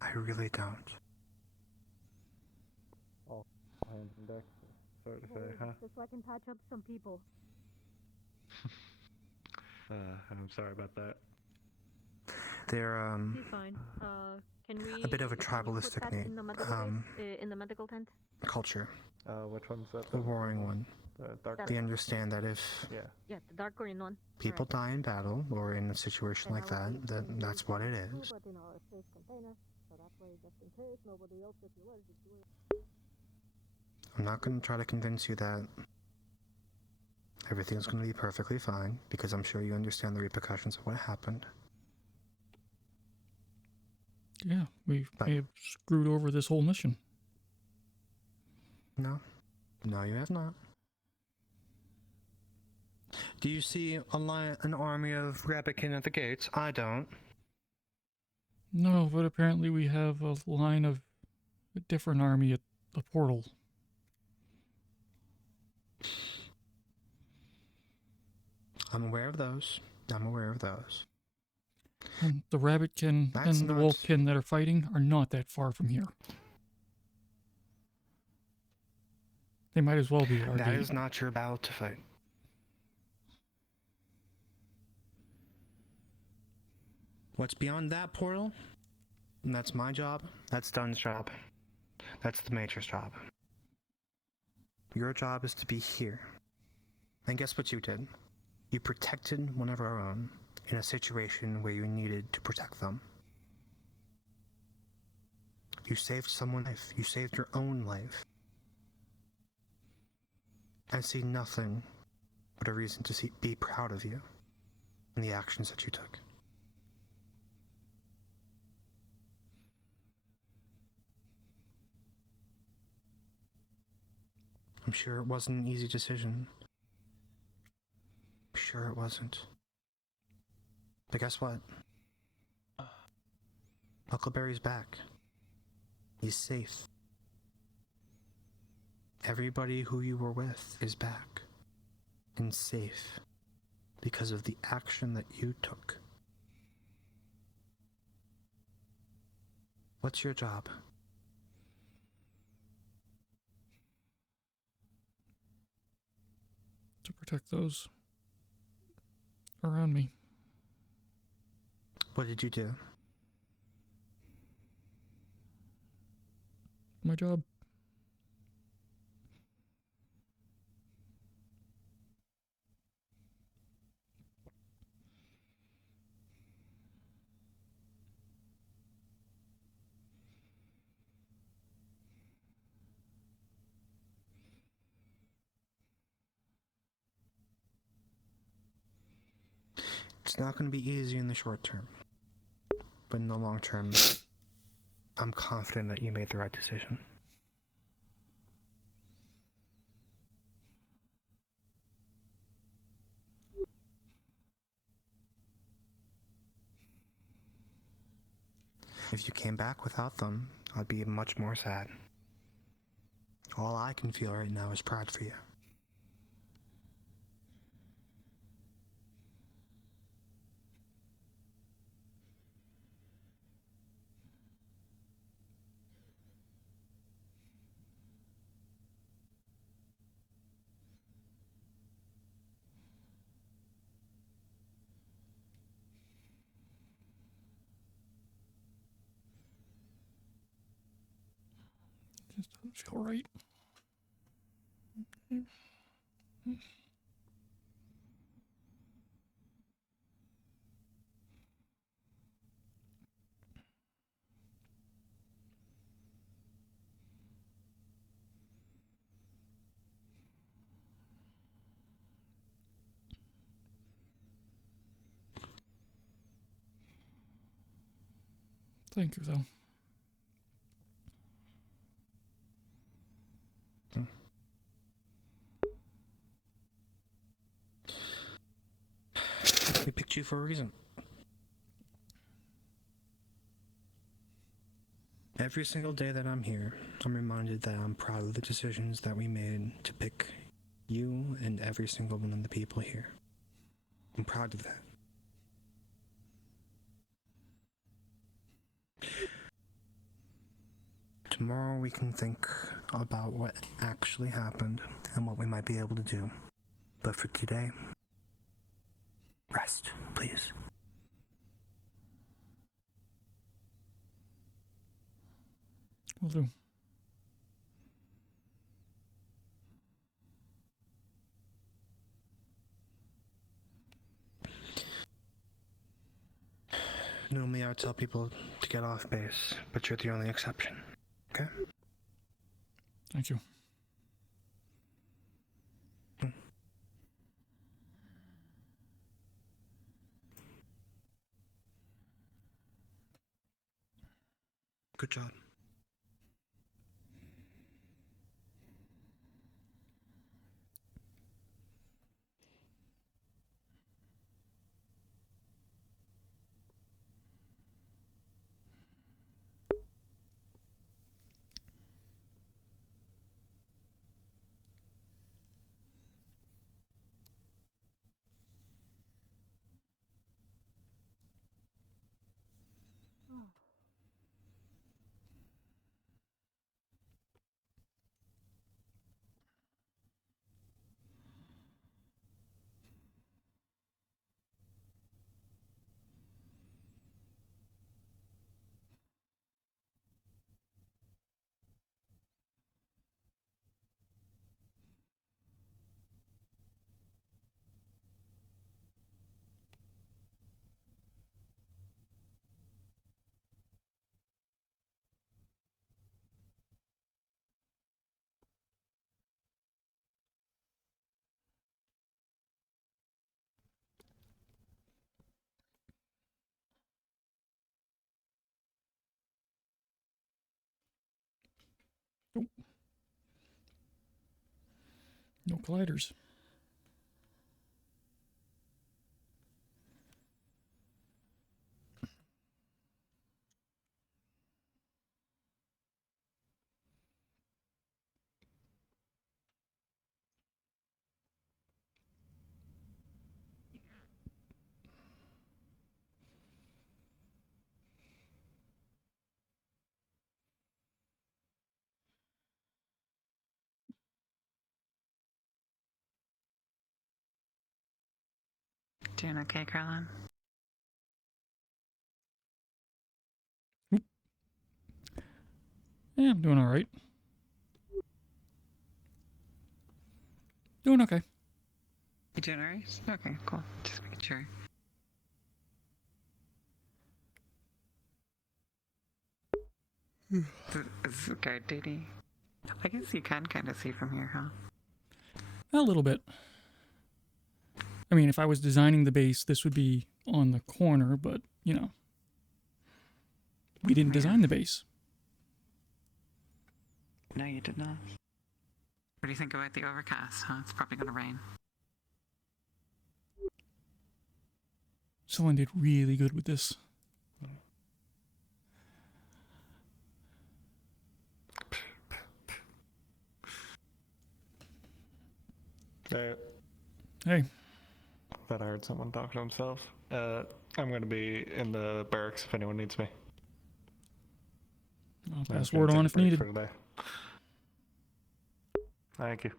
I really don't. Oh, hands and deck. Sorry to say, huh? Just so I can patch up some people. I'm sorry about that. They're He's fine. Can we? a bit of a can we put tribalistic that in the medical in the medical tent? culture. Which one's that? The warring one. Dark. They understand that if Yeah, the dark green one. people die in battle or in a situation like that, that's what it is. But in our safe container, so that way, just in case nobody else gets allergic to it. I'm not going to try to convince you that Everything's going to be perfectly fine, because I'm sure you understand the repercussions of what happened. Yeah, we may have screwed over this whole mission. No. No, you have not. Do you see an army of rabbitkin at the gates? I don't. No, but apparently we have a line of a different army at the portal. I'm aware of those. I'm aware of those. And the rabbitkin That's and the not- wolfkin that are fighting are not that far from here. They might as well be at our That gate. is not your battle to fight. What's beyond that portal? That's my job. That's Dunn's job. That's the Major's job. Your job is to be here. And guess what you did? You protected one of our own in a situation where you needed to protect them. You saved someone's life. You saved your own life. I see nothing but a reason to be proud of you and the actions that you took. I'm sure it wasn't an easy decision. I'm sure it wasn't. But guess what? Huckleberry's back. He's safe. Everybody who you were with is back. And safe. Because of the action that you took. What's your job? To protect those around me. What did you do? My job. It's not going to be easy in the short term. But in the long term, I'm confident that you made the right decision. If you came back without them, I'd be much more sad. All I can feel right now is pride for you. Just doesn't feel right. Thank you, though. We picked you for a reason. Every single day that I'm here, I'm reminded that I'm proud of the decisions that we made to pick you and every single one of the people here. I'm proud of that. Tomorrow we can think about what actually happened and what we might be able to do. But for today, rest, please. Will do. Normally I would tell people to get off base, but you're the only exception. Okay? Thank you. Good job. No colliders. Doing okay, Caroline? Yeah, I'm doing all right. Doing okay. You doing alright? Okay, cool. Just making sure. Is the guard duty? I guess you can kind of see from here, huh? A little bit. I mean, if I was designing the base, this would be on the corner, but, you know, we didn't design the base. No, you did not. What do you think about the overcast, huh? It's probably gonna rain. Someone did really good with this. Hey. Hey. Thought I heard someone talk to himself. I'm going to be in the barracks if anyone needs me. I'll I'm pass gonna word take on a if break needed. for today. Thank you.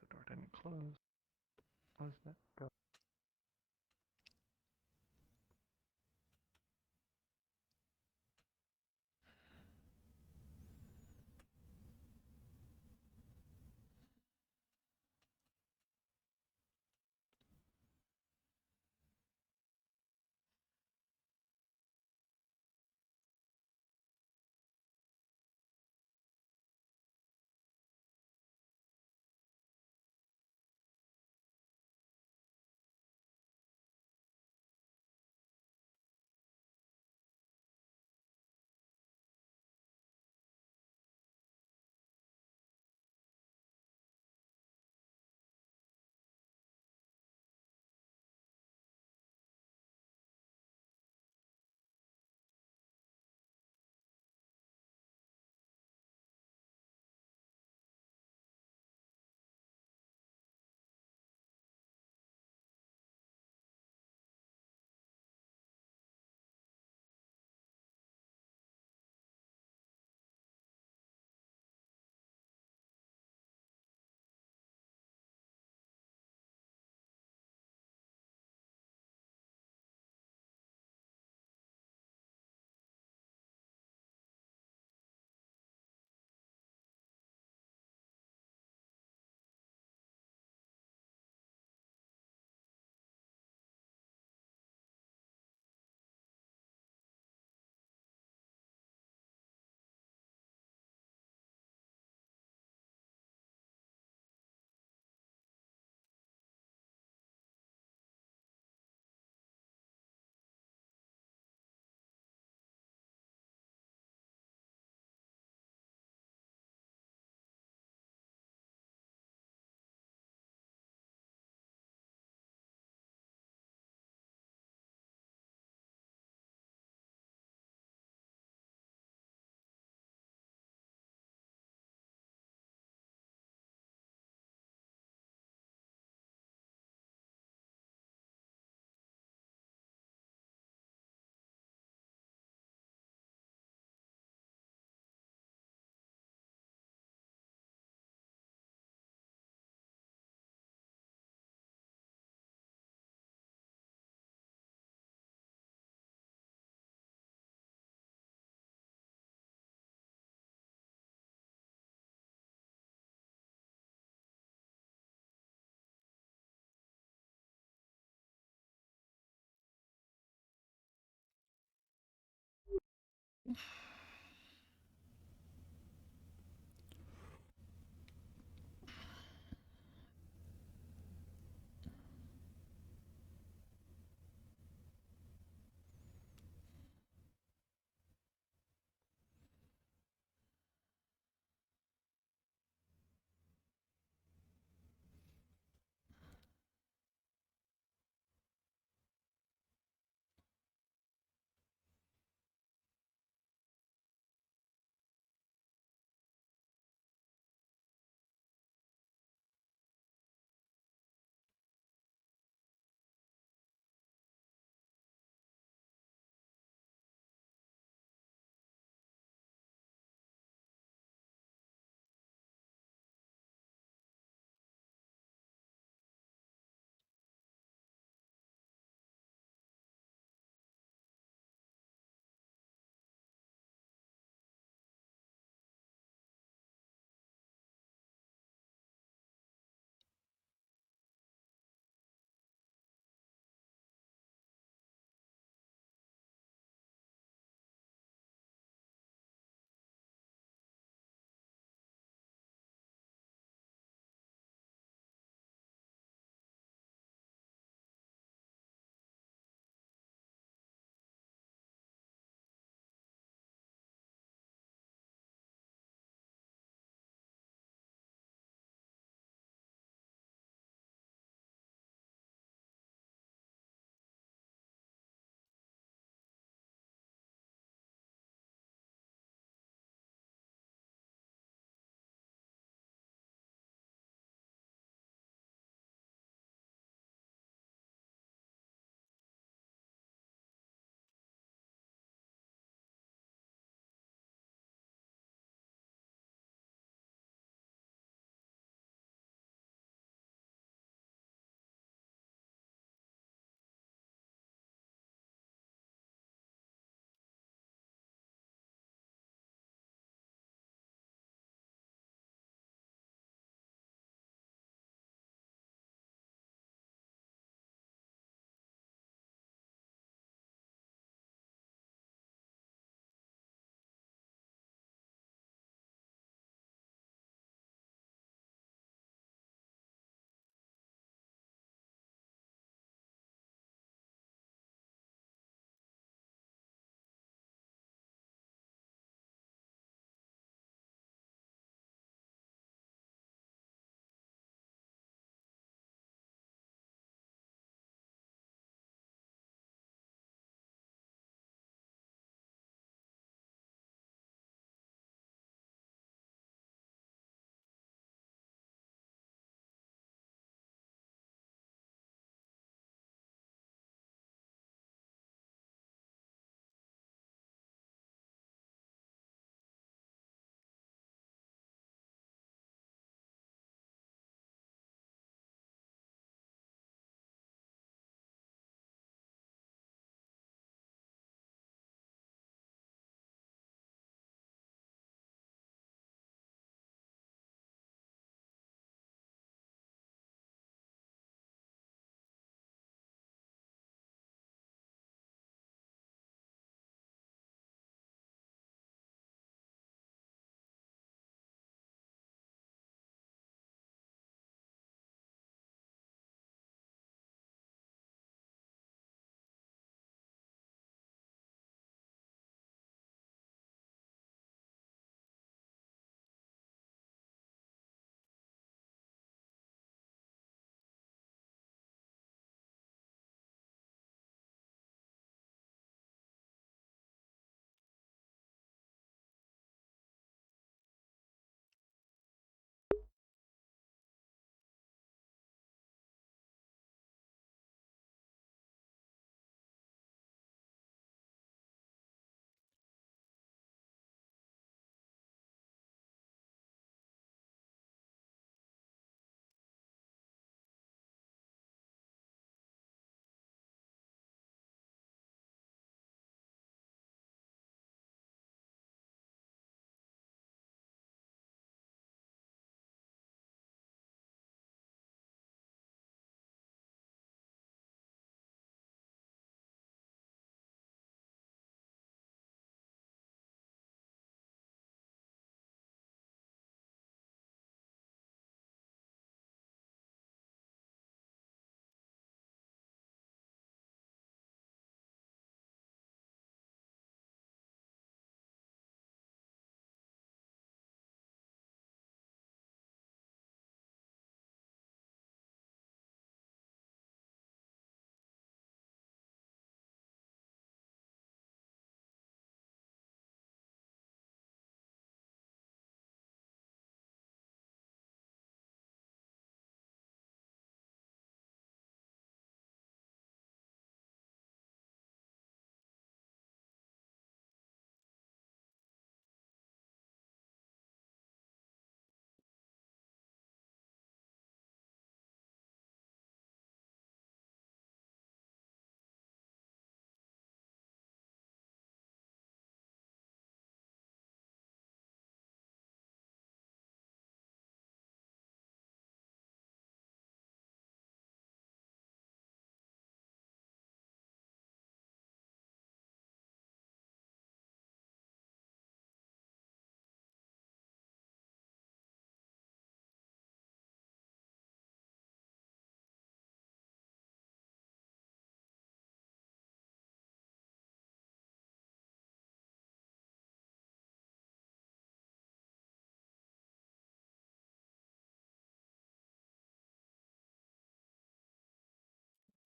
The door didn't close. Was that go?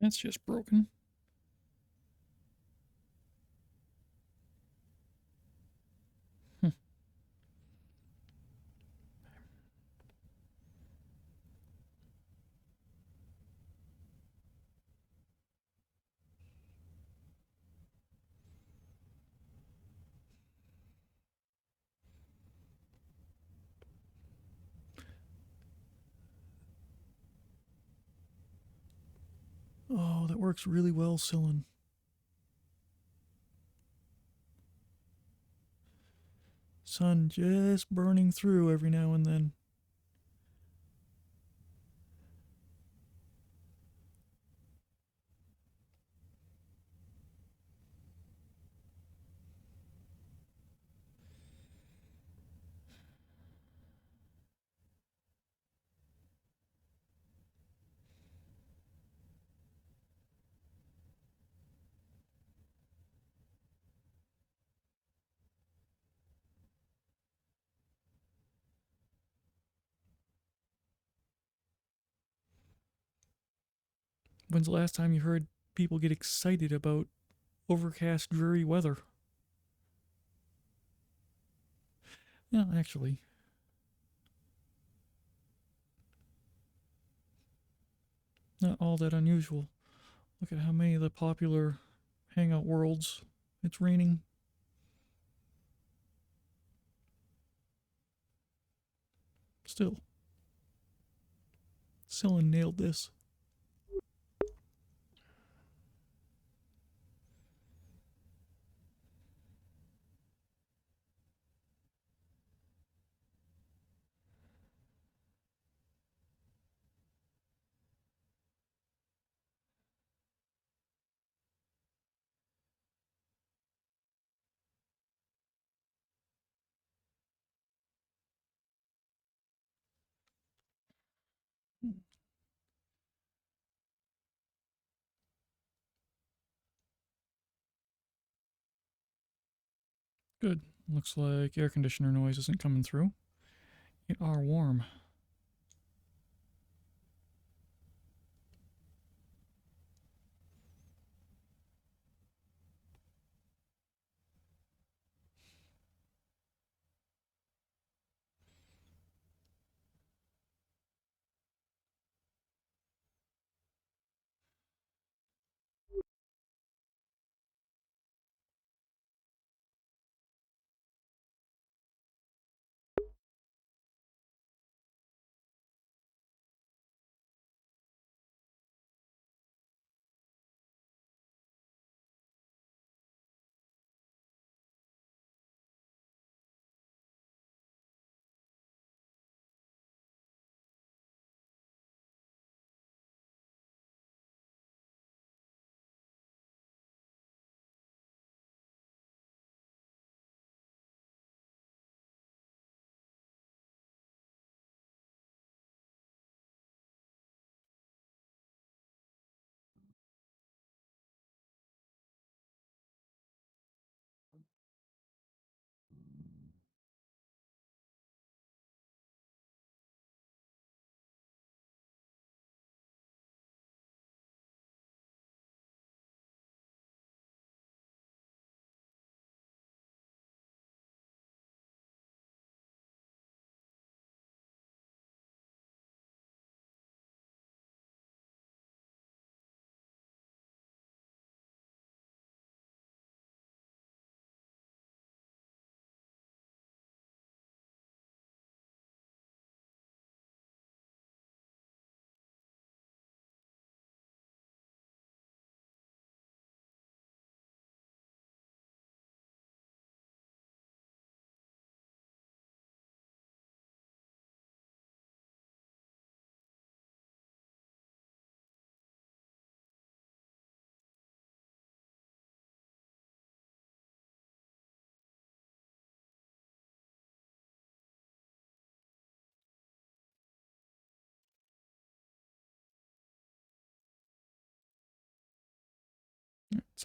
That's just broken. Oh, that works really well, Cylon. Sun just burning through every now and then. When's the last time you heard people get excited about overcast, dreary weather? Yeah, actually. Not all that unusual. Look at how many of the popular hangout worlds it's raining. Still. Cylon nailed this. Good. Looks like air conditioner noise isn't coming through. It are warm.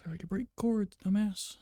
That's how you break cords, dumbass.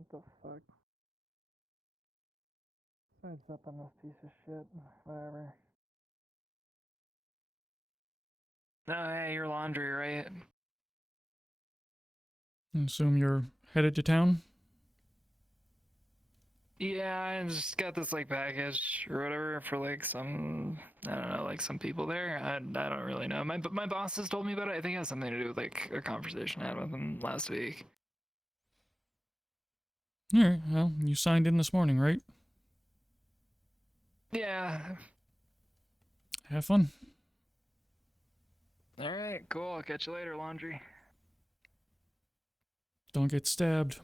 What the fuck? Heads up on this piece of shit. Whatever. No, hey, you're Laundry, right? I assume you're headed to town? Yeah, I just got this like package or whatever for like some, I don't know, like some people there. I don't really know. My boss has told me about it. I think it has something to do with like a conversation I had with him last week. Alright, well, you signed in this morning, right? Yeah. Have fun. All right, cool. I'll catch you later, Laundry. Don't get stabbed.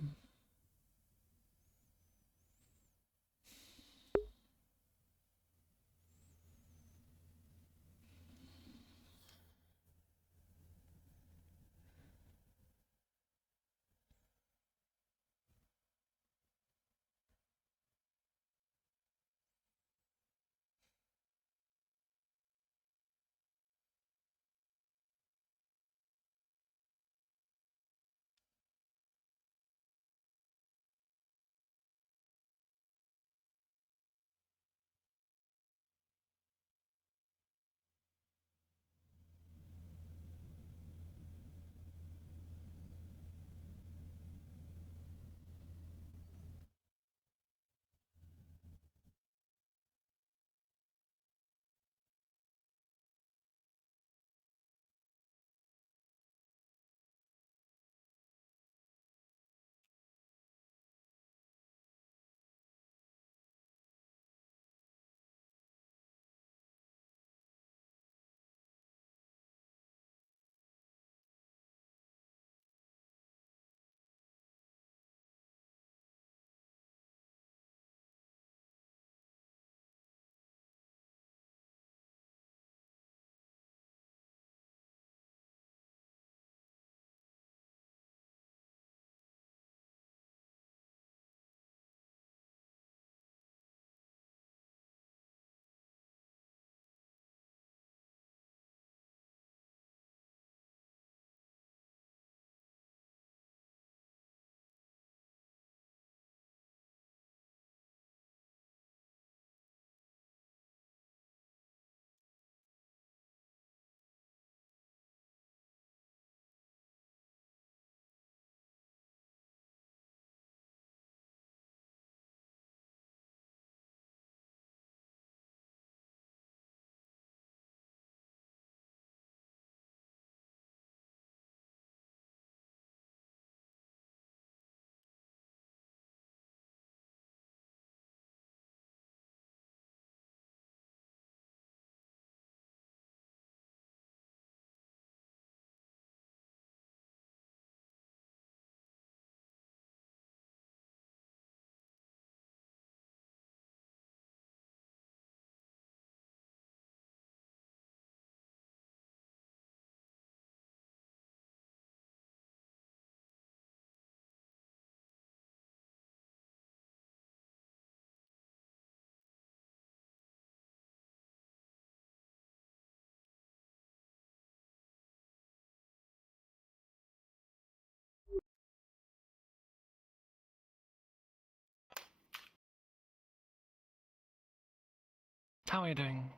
How are you doing?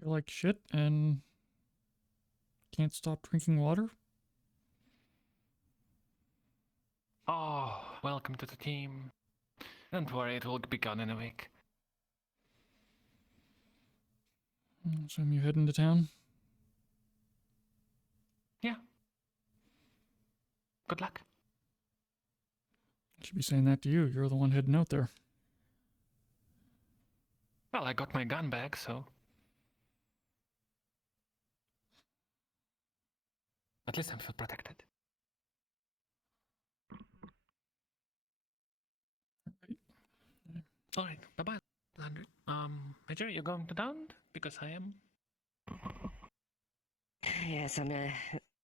You're like shit and can't stop drinking water? Oh, welcome to the team. Don't worry, it will be gone in a week. Assume you heading to town? Yeah. Good luck. Should be saying that to you. You're the one heading out there. Well, I got my gun back, so. At least I feel protected. Alright, bye-bye, Landry. Major, you going to town? Because I am. Yes, I'm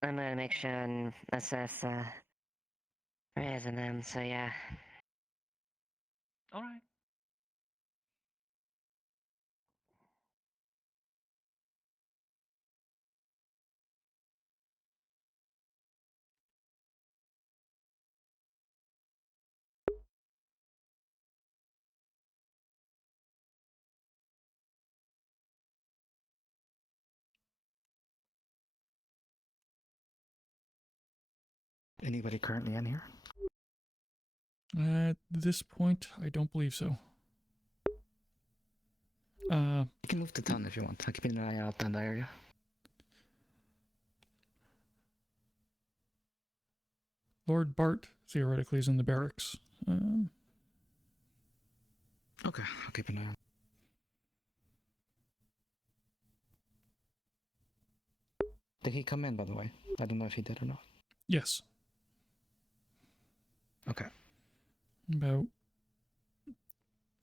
gonna make sure and assess raising them. So yeah. Alright. Anybody currently in here? At this point, I don't believe so. You can move to town if you want. I'm keeping an eye out on the area. Lord Bart theoretically is in the barracks. Okay, I'll keep an eye on. Did he come in, by the way? I don't know if he did or not. Yes. Okay. About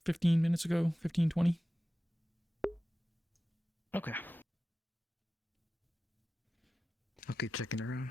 15 minutes ago, 15, 20. Okay. I'll keep checking around.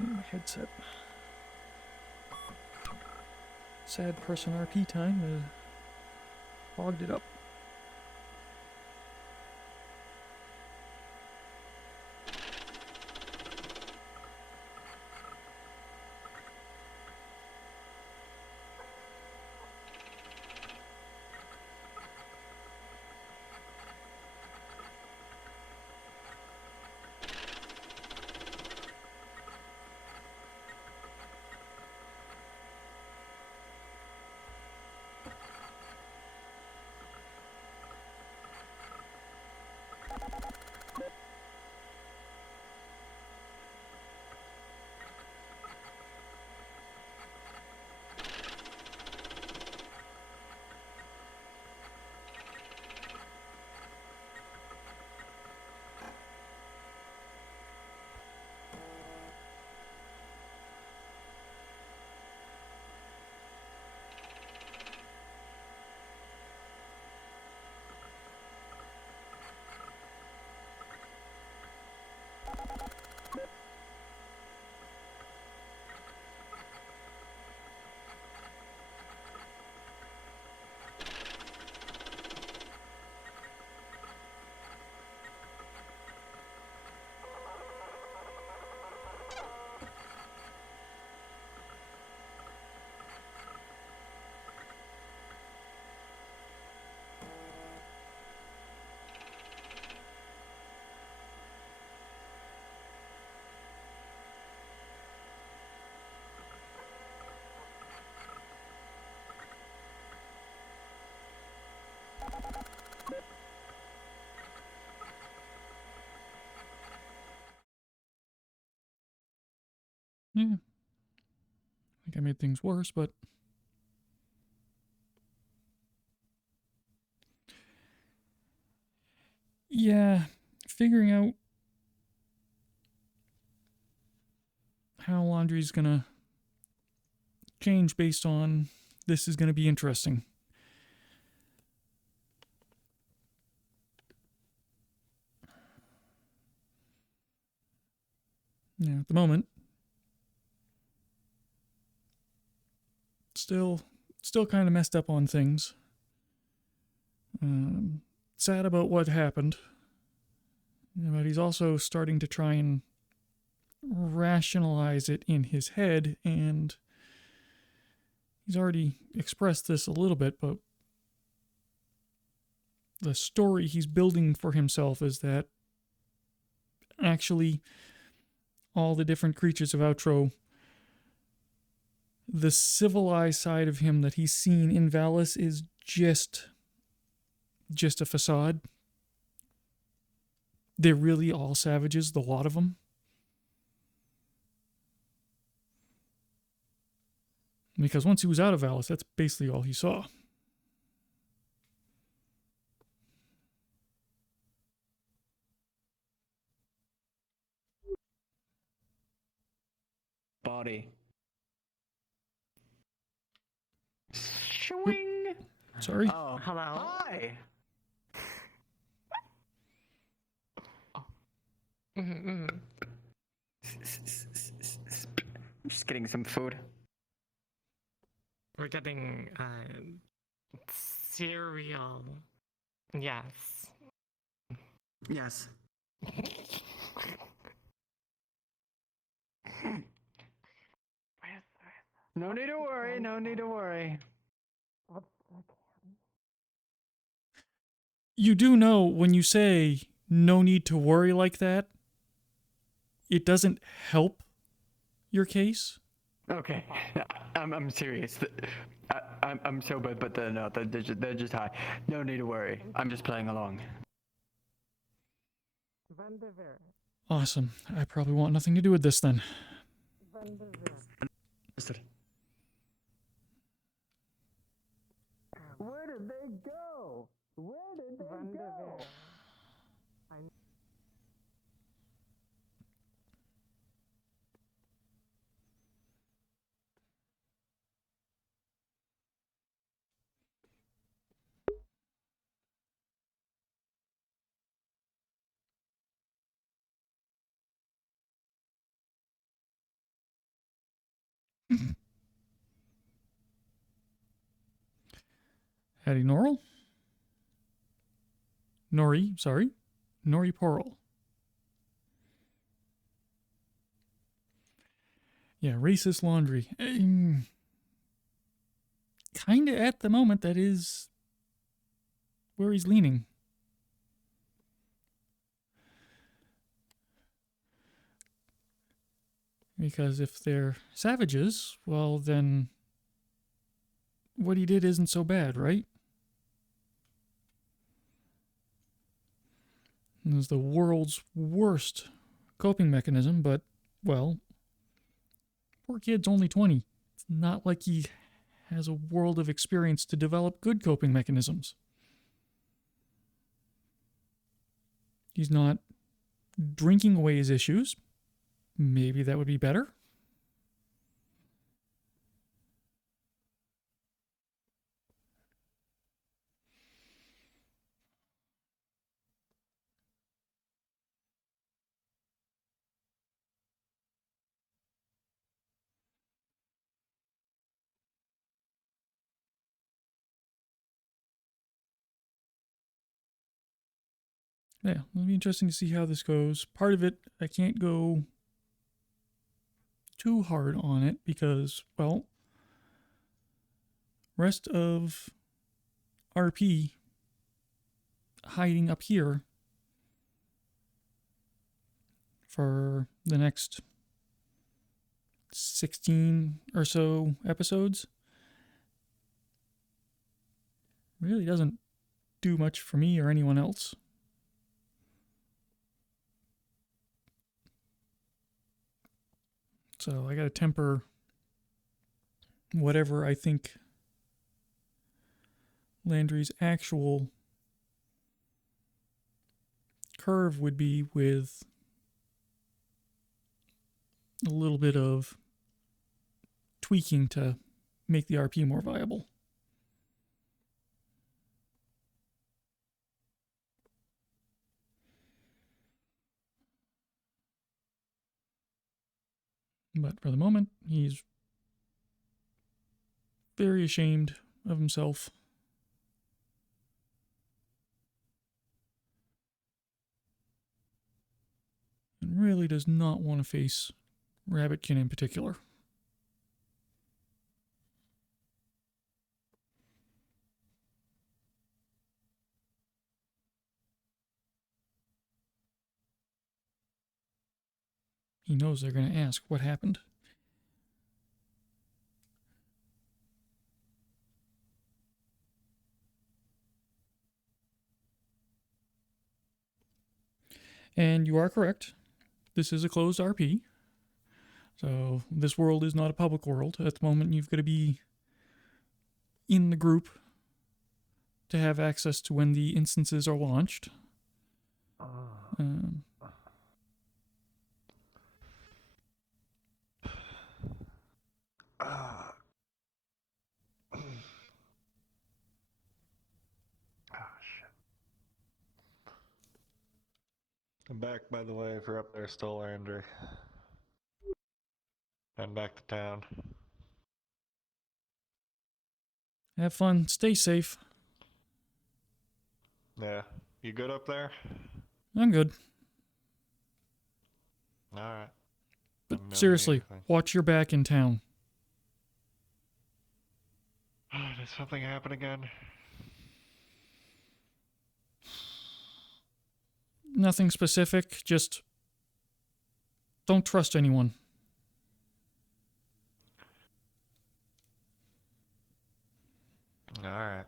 My headset. Sad person RP time fogged it up. Yeah. I think I made things worse, but yeah, figuring out how Landry's gonna change based on this is gonna be interesting. Yeah, at the moment, still kind of messed up on things. Sad about what happened, but he's also starting to try and rationalize it in his head, and he's already expressed this a little bit, but the story he's building for himself is that actually all the different creatures of Outro, the civilized side of him that he's seen in Valis is just a facade. They're really all savages, the lot of them. Because once he was out of Valis, that's basically all he saw. Body. Swing. Sorry. Oh, hello. Hi. Just getting some food. We're getting cereal. Yes. Yes. No need to worry, no need to worry. You do know when you say no need to worry like that, it doesn't help your case. Okay, I'm serious. I'm sober, but no, they're just high. No need to worry. I'm just playing along. Awesome. I probably want nothing to do with this then. Understood. Where did they go? Where did they go? Hattie Norrell? Nori, sorry. Nori Porl. Yeah, racist laundry. Kind of at the moment, that is where he's leaning. Because if they're savages, well then what he did isn't so bad, right? It was the world's worst coping mechanism, but, well, poor kid's only 20. It's not like he has a world of experience to develop good coping mechanisms. He's not drinking away his issues. Maybe that would be better. Yeah, it'll be interesting to see how this goes. Part of it, I can't go too hard on it because, well, rest of RP hiding up here for the next 16 or so episodes really doesn't do much for me or anyone else. So I gotta temper whatever I think Landry's actual curve would be with a little bit of tweaking to make the RP more viable. But for the moment, he's very ashamed of himself. And really does not want to face Rabbitkin in particular. He knows they're going to ask what happened. And you are correct. This is a closed RP. So this world is not a public world. At the moment, you've got to be in the group to have access to when the instances are launched. I'm back, by the way, if you're up there still, Landry. And back to town. Have fun. Stay safe. Yeah. You good up there? I'm good. Alright. But seriously, watch your back in town. Did something happen again? Nothing specific, just don't trust anyone. Alright.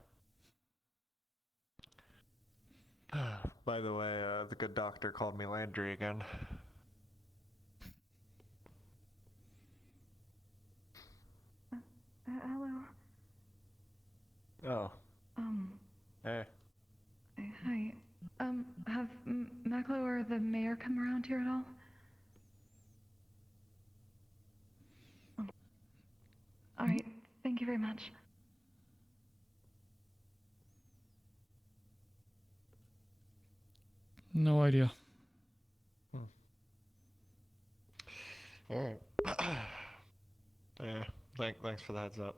By the way, the good doctor called me Landry again. Hello. Oh. Hey. Hi. Have Maklo or the mayor come around here at all? Oh. All right. Thank you very much. No idea. Alright. Yeah, thanks for the heads up.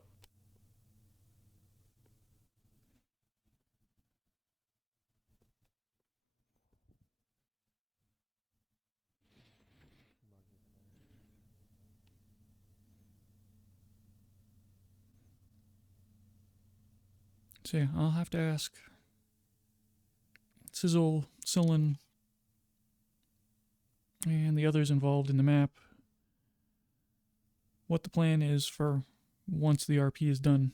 So yeah, I'll have to ask Sizzle, Sillin, and the others involved in the map what the plan is for once the RP is done.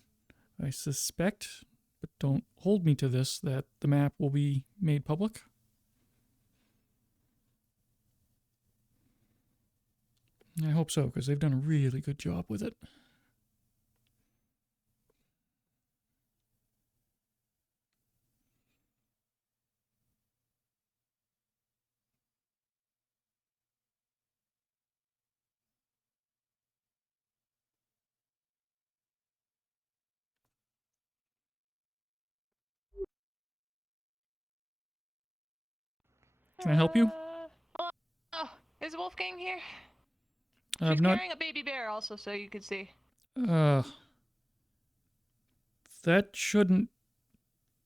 I suspect, but don't hold me to this, that the map will be made public. I hope so, because they've done a really good job with it. Can I help you? Oh, is Wolfgang here? I've She's not. carrying a baby bear also, so you could see. That shouldn't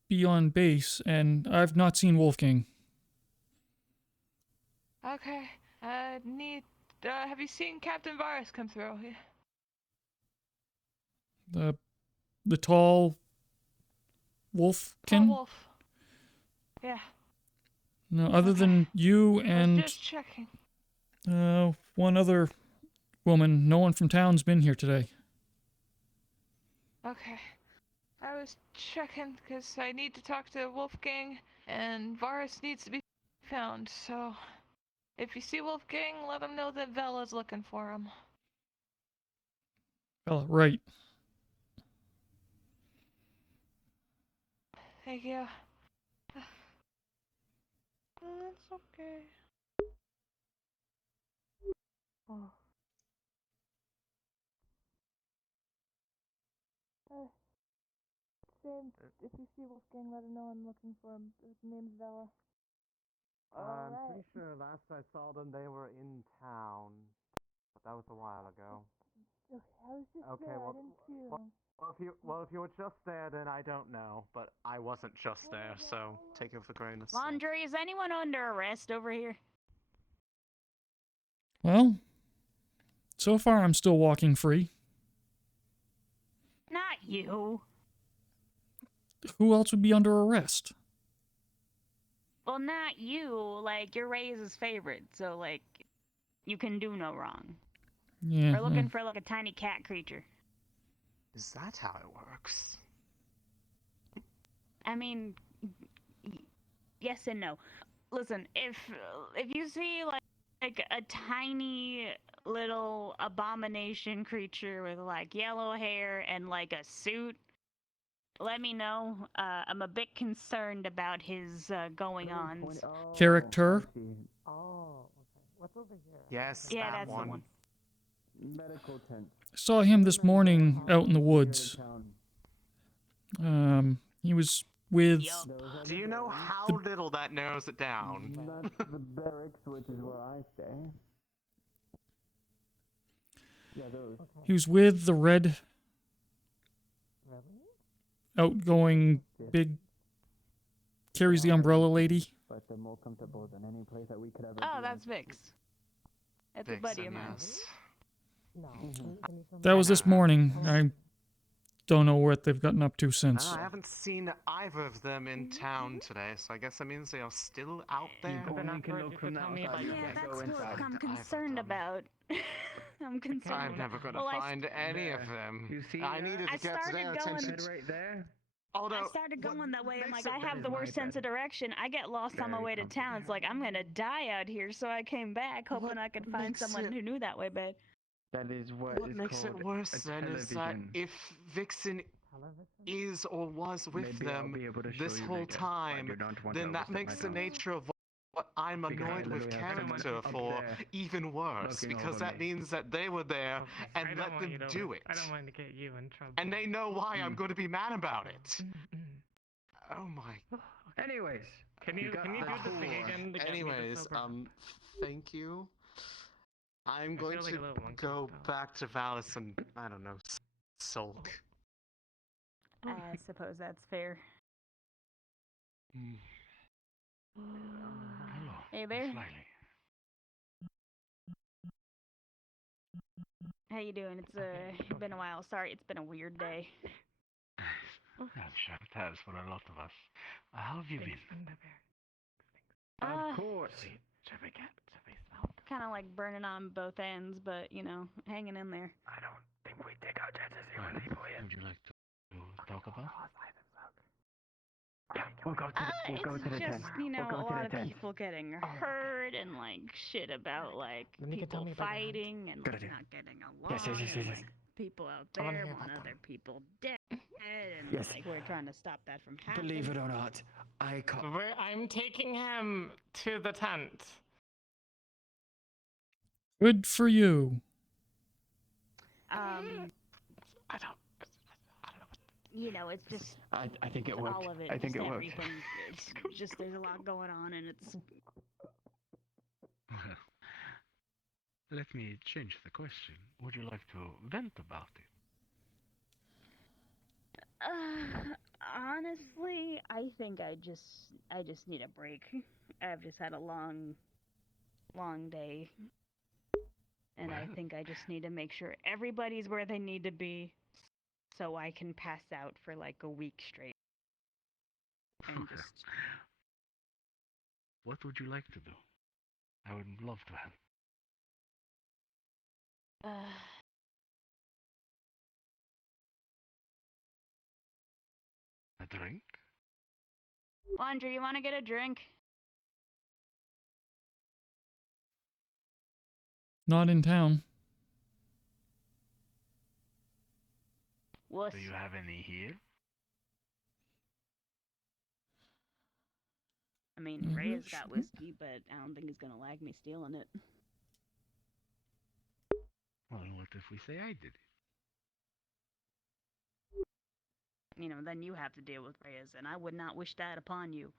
be on base, and I've not seen Wolfgang. Okay. Have you seen Captain Varus come through? The tall Wolfkin? Wolf. Yeah. No, other than you and Just checking. one other woman, no one from town's been here today. Okay. I was checking because I need to talk to Wolfgang, and Varus needs to be found, so if you see Wolfgang, let him know that Vela's looking for him. Oh, right. Thank you. That's okay. Oh. James, if you see Wolfgang, let him know I'm looking for him. His name's Vela. I'm pretty sure last I saw them, they were in town. But that was a while ago. Okay, I was just Okay, there. well, I didn't see him. if you were just there, then I don't know. But I wasn't just there, so take it with a grain of salt. Landry, is anyone under arrest over here? Well, so far I'm still walking free. Not you. Who else would be under arrest? Well, not you. Like, you're Reyes' favorite, so, like, you can do no wrong. Yeah. We're looking for like a tiny cat creature. Is that how it works? I mean, yes and no. Listen, if you see like a tiny little abomination creature with like yellow hair and like a suit, let me know. I'm a bit concerned about his going ons. Character. Oh, okay. What's over here? Yes, Yeah, that that's one. the one. Medical tent. Saw him this morning out in the woods. He was with. Do you know how little that narrows it down? Not the barracks, which is where I stay. Yeah, those. He was with the red, outgoing, big. Carries the umbrella lady. But they're more comfortable than any place that we could ever Oh, be that's Vix. That's a buddy of mine. Yes. That was this morning. I don't know what they've gotten up to since. I haven't seen either of them in town today, so I guess that means they are still out there. Yeah, that's what I'm concerned about. I'm concerned. I'm never gonna Well, find any of them. You see, I needed to get to their attention. right there. Although, I started going that way. I'm like, makes I it have the worst sense of direction. I get lost on my way to town. It's like, I'm gonna die out here. So I came back hoping I could find makes someone it- who knew that way, but That is what what is makes it called worse a then is that television. if Vixen is or was with Maybe I'll them be able to show this you whole later, but I time, do not want to then that overstep my makes the bounds. nature of what I'm Because I annoyed with literally have someone character up for there even worse, looking because over that me. means that they were there I and don't let want them you to do it. I don't want to get you in trouble. And they know why I'm Mm. going to be mad about it. Oh my. Anyways, Can you got do the the thing tour. again? To get me the Anyways, silver? thank you. I'm I going feel like a to little monkey go now. back to Valis and, I don't know, sulk. I suppose that's fair. Hello. Hey there. Slightly. How you doing? It's been a while. Sorry, it's been a weird day. I'm sure it has for a lot of us. How have you been? Uh, of course. Shall we get? Kind of like burning on both ends, but you know, hanging in there. I don't think we take our chances here with people yet. Would you like to talk about? Yeah, we'll go to the, we'll go It's to the just, tent. you know, we'll a go to lot the of tent. people getting hurt and like shit about like Then you can tell people me about your fighting and Good like idea. not getting along. Yes, yes, yes, and, yes, yes. like, people out I wanna there hear want about other them. people dead, and Yes. like we're trying to stop that from happening. Believe it or not, I caught. I'm taking him to the tent. Good for you. I don't. You know, it's just I think it worked. all of it. I think just it worked. everything. It's just there's a lot going on, and it's Well, let me change the question. Would you like to vent about it? honestly, I think I just need a break. I've just had a long day. And I Well. think I just need to make sure everybody's where they need to be so I can pass out for like a week straight. And just What would you like to do? I would love to help. A drink? Landry, you want to get a drink? Not in town. Wuss. Do you have any here? I mean, Rhea's got whiskey, but I don't think he's gonna like me stealing it. Well, what if we say I did it? You know, then you have to deal with Rhea's, and I would not wish that upon you.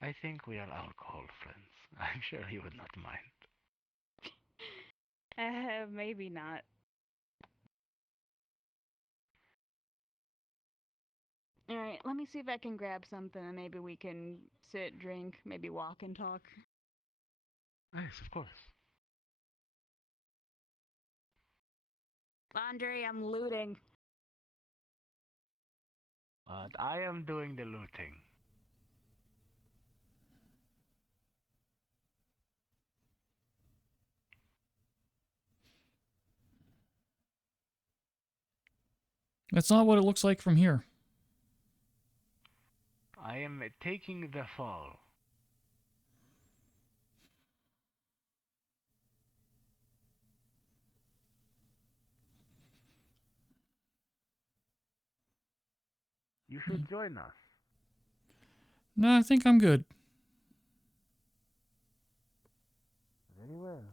I think we are alcohol friends. I'm sure he would not mind. Maybe not. Alright, let me see if I can grab something and maybe we can sit, drink, maybe walk and talk. Yes, of course. Landry, I'm looting. But I am doing the looting. That's not what it looks like from here. I am taking the fall. You should join us. No, I think I'm good. Very well.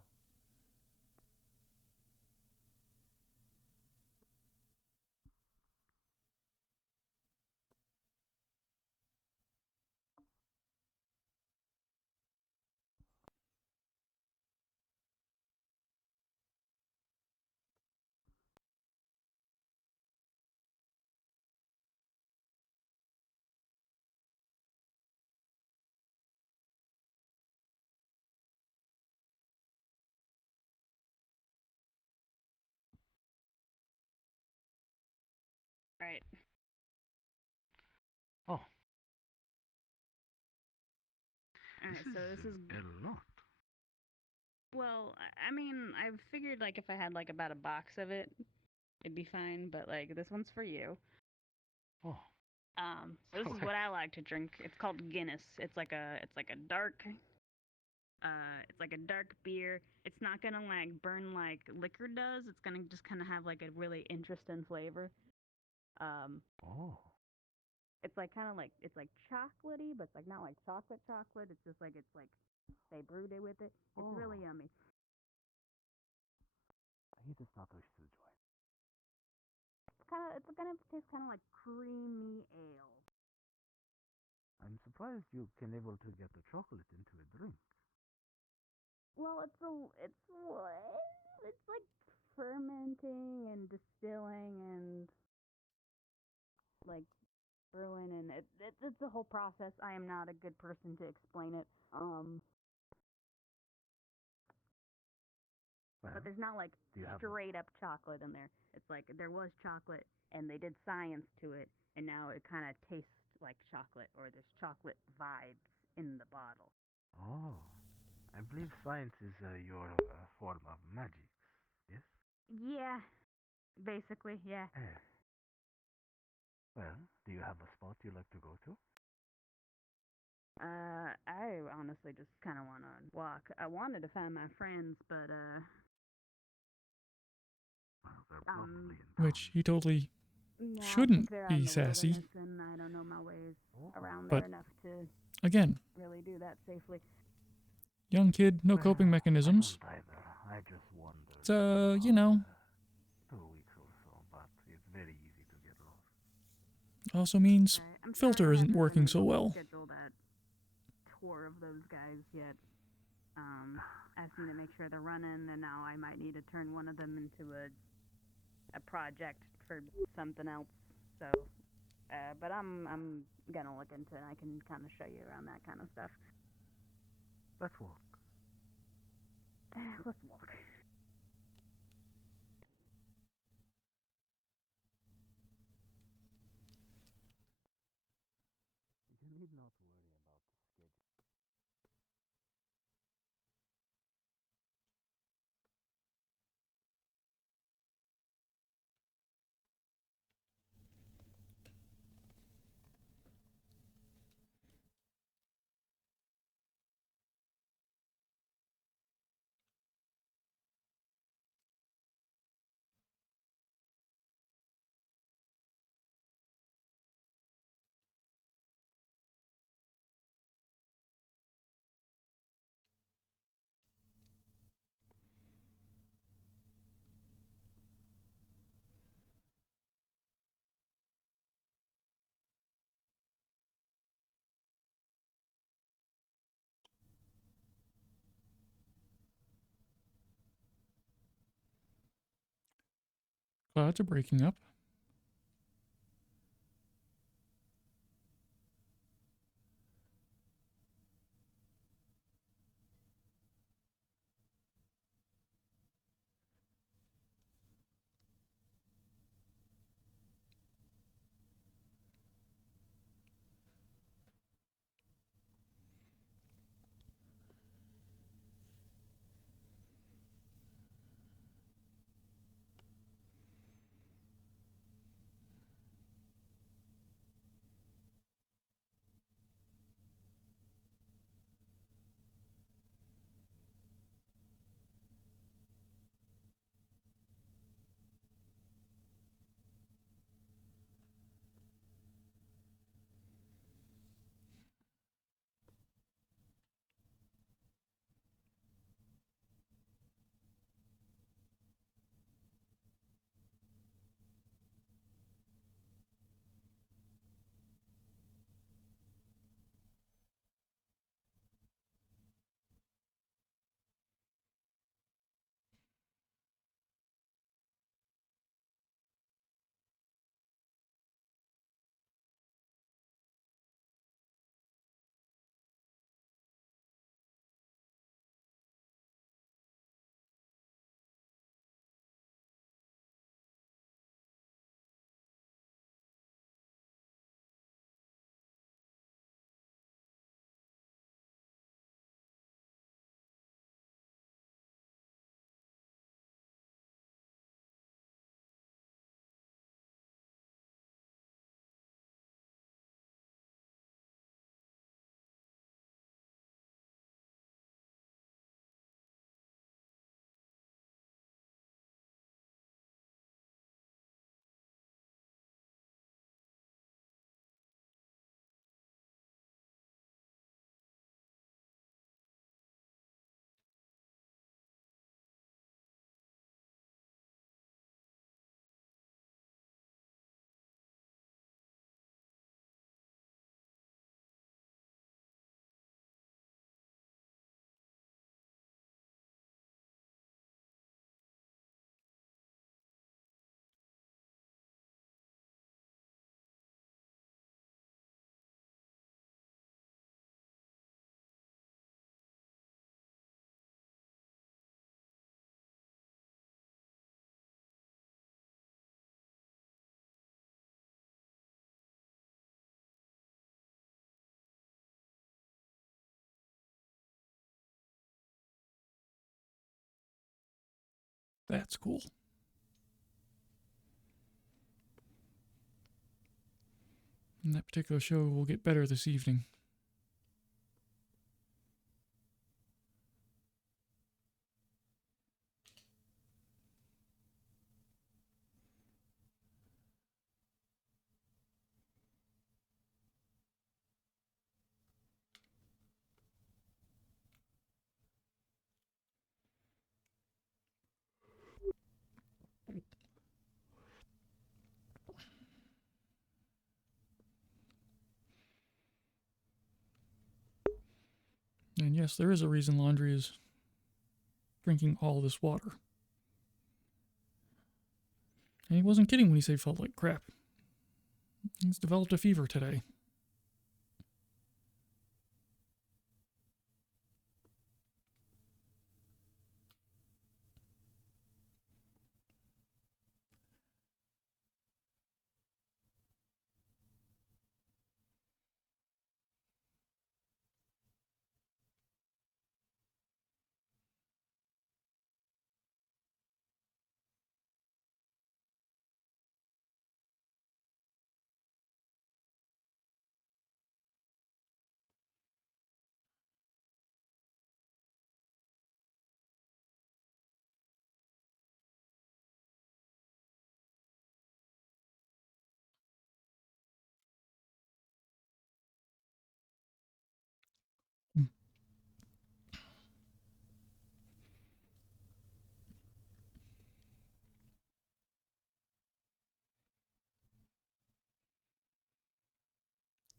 Right. Oh. Alright, so this is a lot. well, I mean, I figured like if I had like about a box of it, it'd be fine, but like this one's for you. Oh. So this is what I like to drink. It's called Guinness. It's like a dark beer. It's not gonna like burn like liquor does. It's gonna just kind of have like a really interesting flavor. Oh. It's like kind of like it's like chocolatey, but it's like not like chocolate. It's just like they brewed it with it. It's really yummy. He does not wish to join. It's gonna taste kind of like creamy ale. I'm surprised you can able to get the chocolate into a drink. Well, it's like fermenting and distilling and like brewing, and it's a whole process. I am not a good person to explain it. But there's not like straight up chocolate in there. It's like there was chocolate and they did science to it, and now it kind of tastes like chocolate, or there's chocolate vibes in the bottle. Oh. I believe science is your form of magic. Yes? Yeah, basically, yeah. Well, do you have a spot you like to go to? I honestly just kind of want to walk. I wanted to find my friends, but Which he totally no, I shouldn't think they're out in be the sassy. wilderness, and I don't know my ways around But there enough to again, really do that safely. young kid, no coping mechanisms. I just wondered. It's, you know, 2 weeks or so, but it's very easy to get lost. also means I'm filter sorry I isn't haven't working been so able to well. schedule that tour of those guys yet. Asking to make sure they're running, and now I might need to turn one of them into a project for something else. So, but I'm gonna look into it. I can kind of show you around that kind of stuff. Let's walk. Let's walk. You need not worry about the schedule. Clouds are breaking up. That's cool. And that particular show will get better this evening. And yes, there is a reason Landry is drinking all this water. And he wasn't kidding when he said he felt like crap. He's developed a fever today.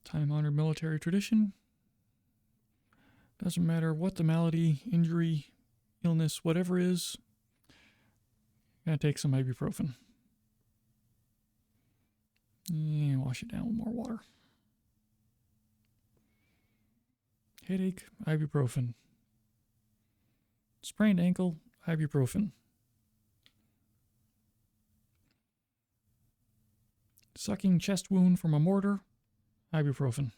Time-honored military tradition. Doesn't matter what the malady, injury, illness, whatever is, gotta take some ibuprofen. Yeah, wash it down with more water. Headache, ibuprofen. Sprained ankle, ibuprofen. Sucking chest wound from a mortar, ibuprofen.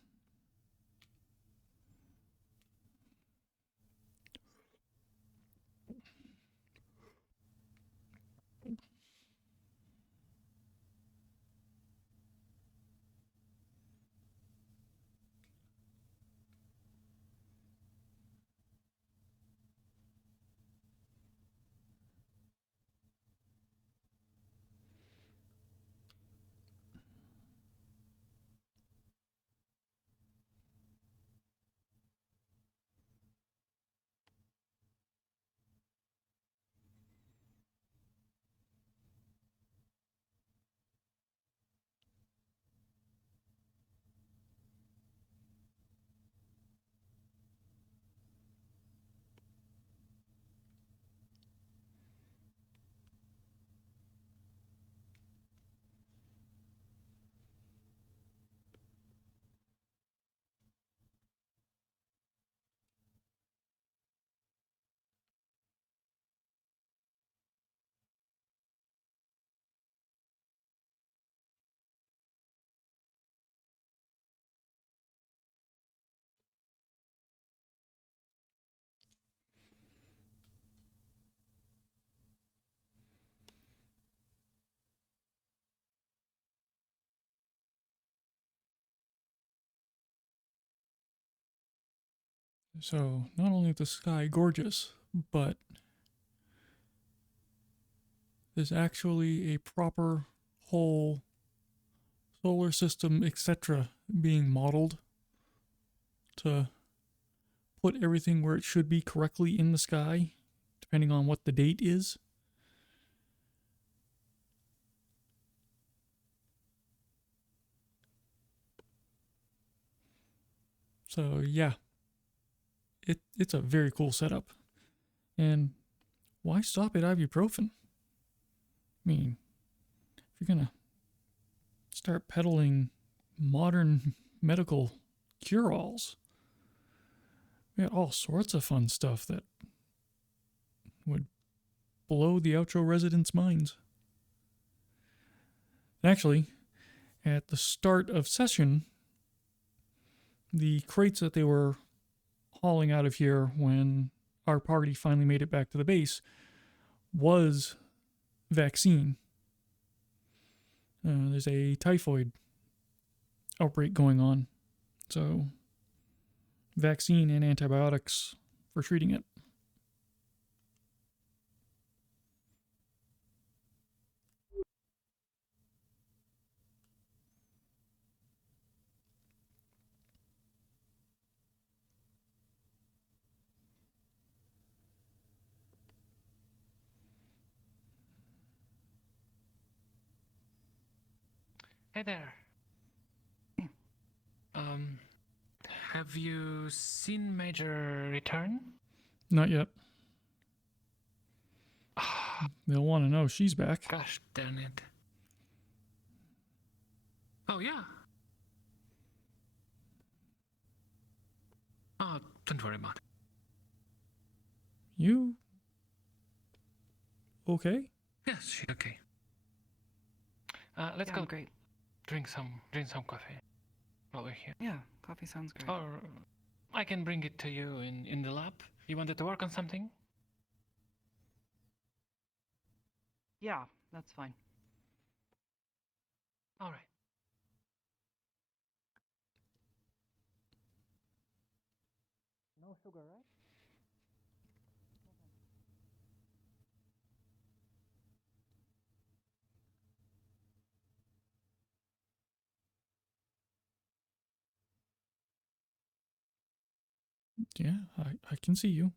So, not only is the sky gorgeous, but there's actually a proper whole solar system, etc., being modeled to put everything where it should be correctly in the sky, depending on what the date is. So, yeah. It's a very cool setup. And why stop at ibuprofen? I mean, if you're gonna start peddling modern medical cure-alls, we got all sorts of fun stuff that would blow the outro residents' minds. Actually, at the start of session, the crates that they were hauling out of here when our party finally made it back to the base was vaccine. There's a typhoid outbreak going on. So, vaccine and antibiotics for treating it. Hey there. Um, have you seen Major return? Not yet. They'll want to know she's back. Gosh darn it. Oh, yeah. Oh, don't worry about it. You okay? Yes, she's okay. Let's go. Great. Drink some coffee while we're here. Yeah, coffee sounds great. Or I can bring it to you in the lab. You wanted to work on something? Yeah, that's fine. All right. No sugar, right? Yeah, I can see you.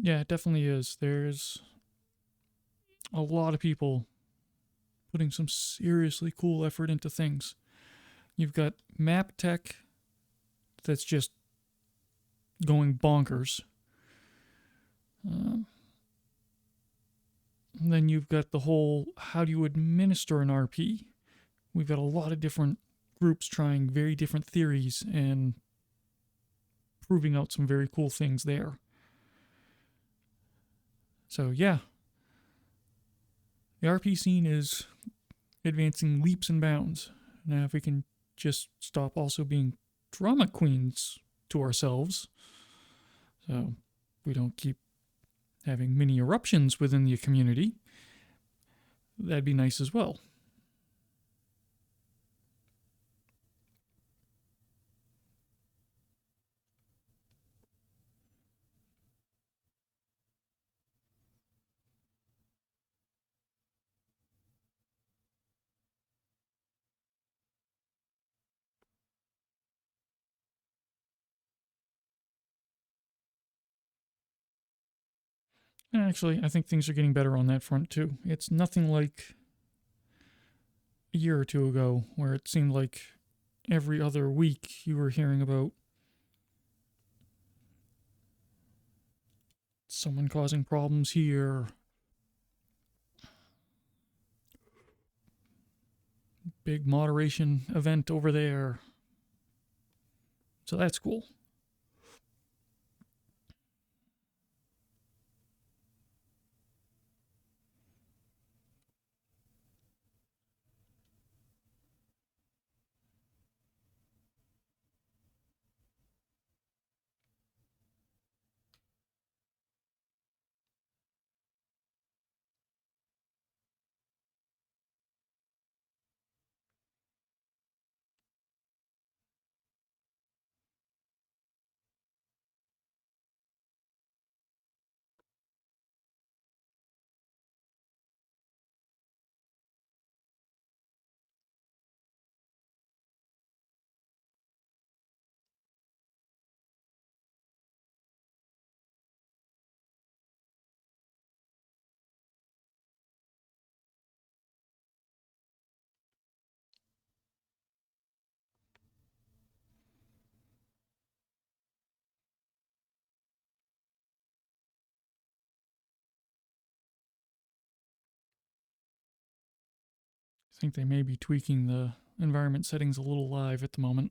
Yeah, it definitely is. There's a lot of people putting some seriously cool effort into things. You've got map tech that's just going bonkers. And then you've got the whole how do you administer an RP? We've got a lot of different groups trying very different theories and proving out some very cool things there. So yeah, the RP scene is advancing leaps and bounds. Now if we can just stop also being drama queens to ourselves, so we don't keep having mini eruptions within the community, that'd be nice as well. And actually, I think things are getting better on that front too. It's nothing like a year or two ago where it seemed like every other week you were hearing about Someone causing problems here. Big moderation event over there. So that's cool. I think they may be tweaking the environment settings a little live at the moment.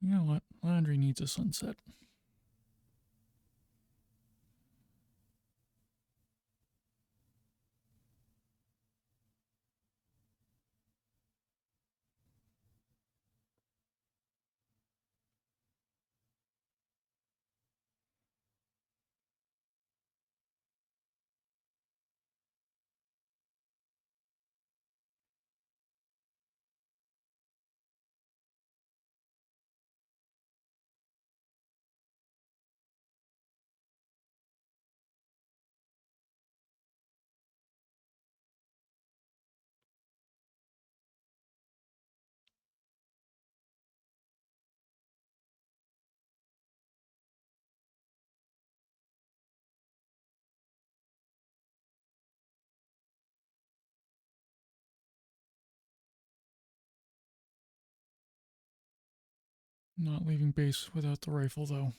You know what? Landry needs a sunset. Not leaving base without the rifle, though.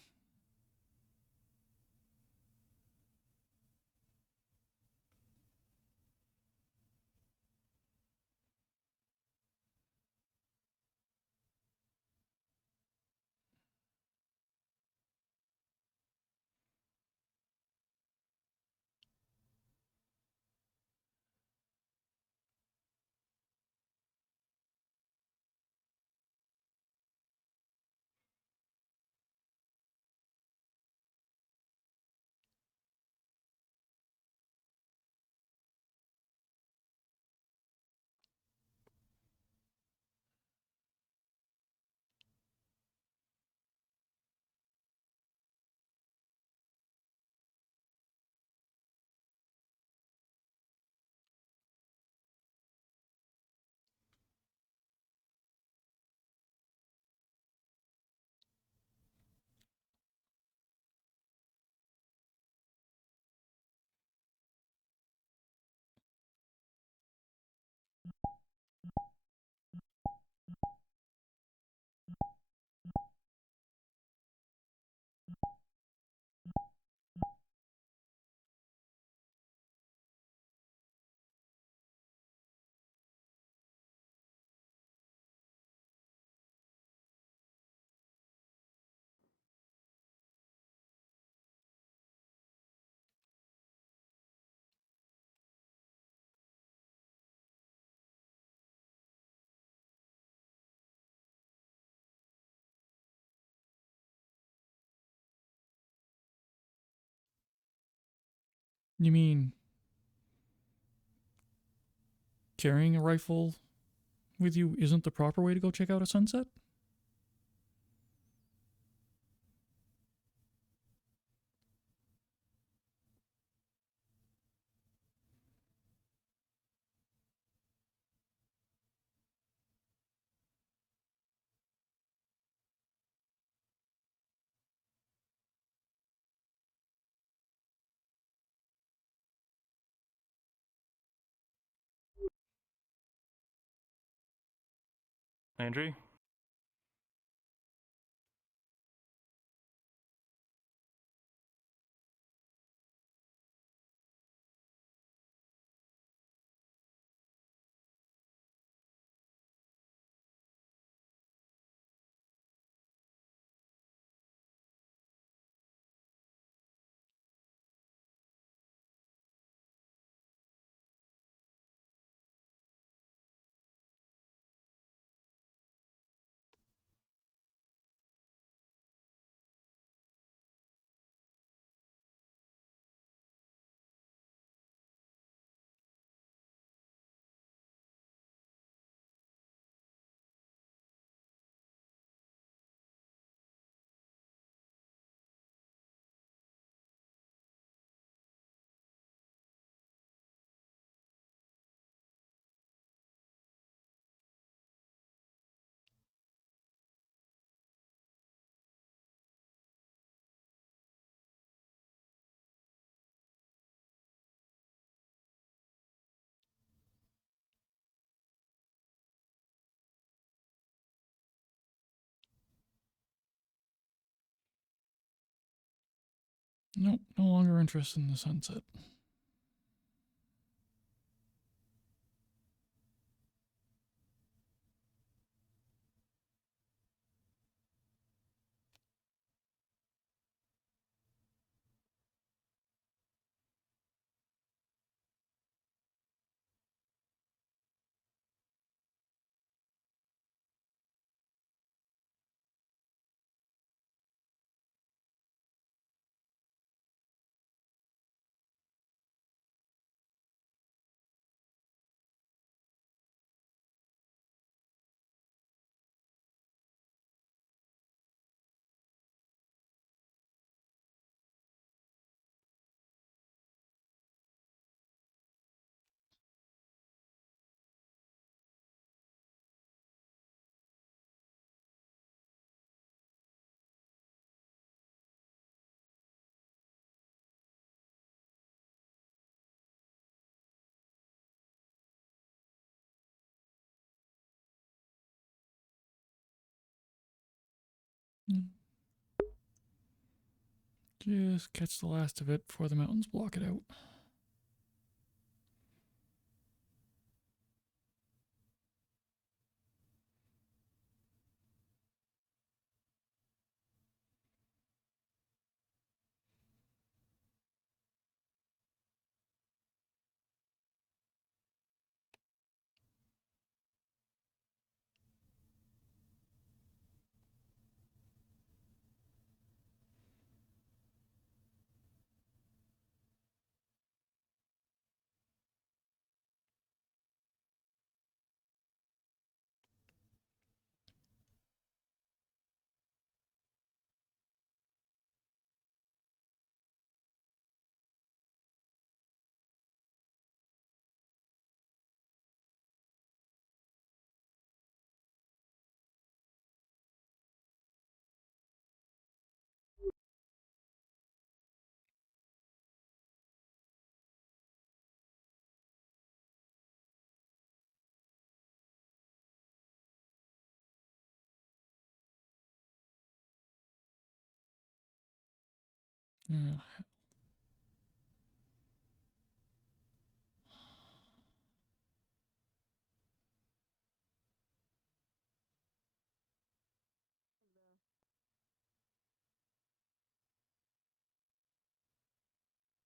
You mean carrying a rifle with you isn't the proper way to go check out a sunset? Landry? Nope, no longer interested in the sunset. Just catch the last of it before the mountains block it out. Yeah.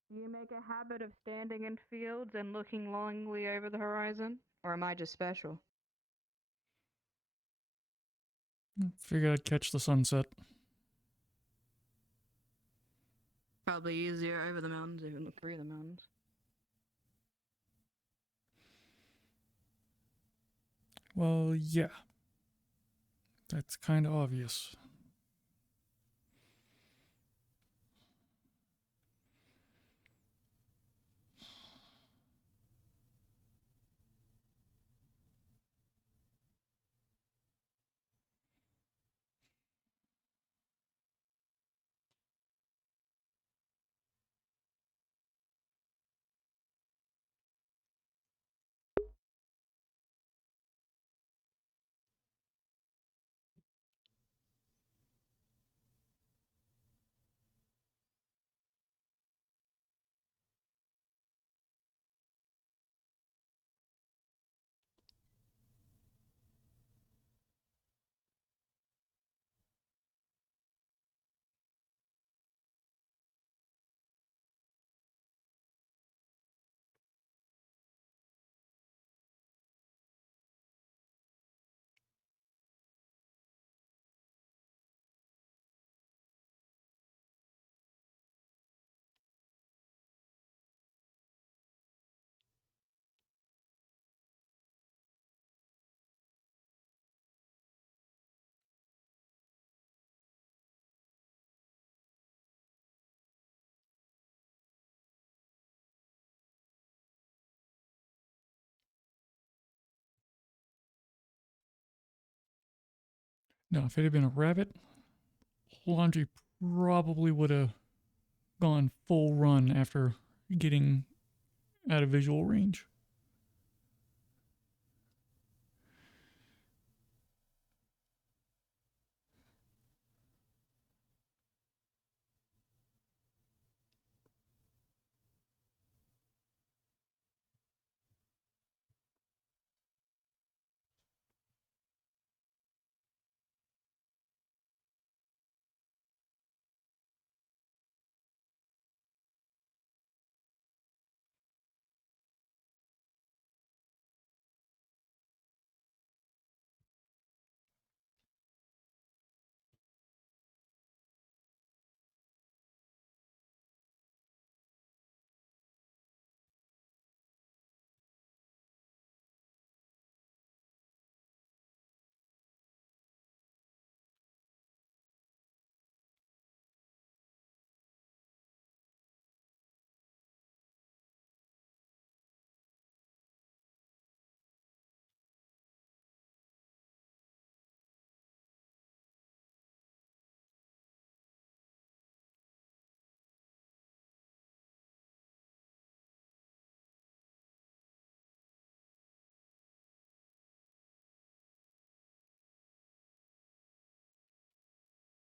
Do you make a habit of standing in fields and looking longingly over the horizon? Or am I just special? Figured I'd catch the sunset. probably easier over the mountains, even through the mountains. Well, yeah. That's kind of obvious. Now, if it had been a rabbit, Landry probably would have gone full run after getting out of visual range.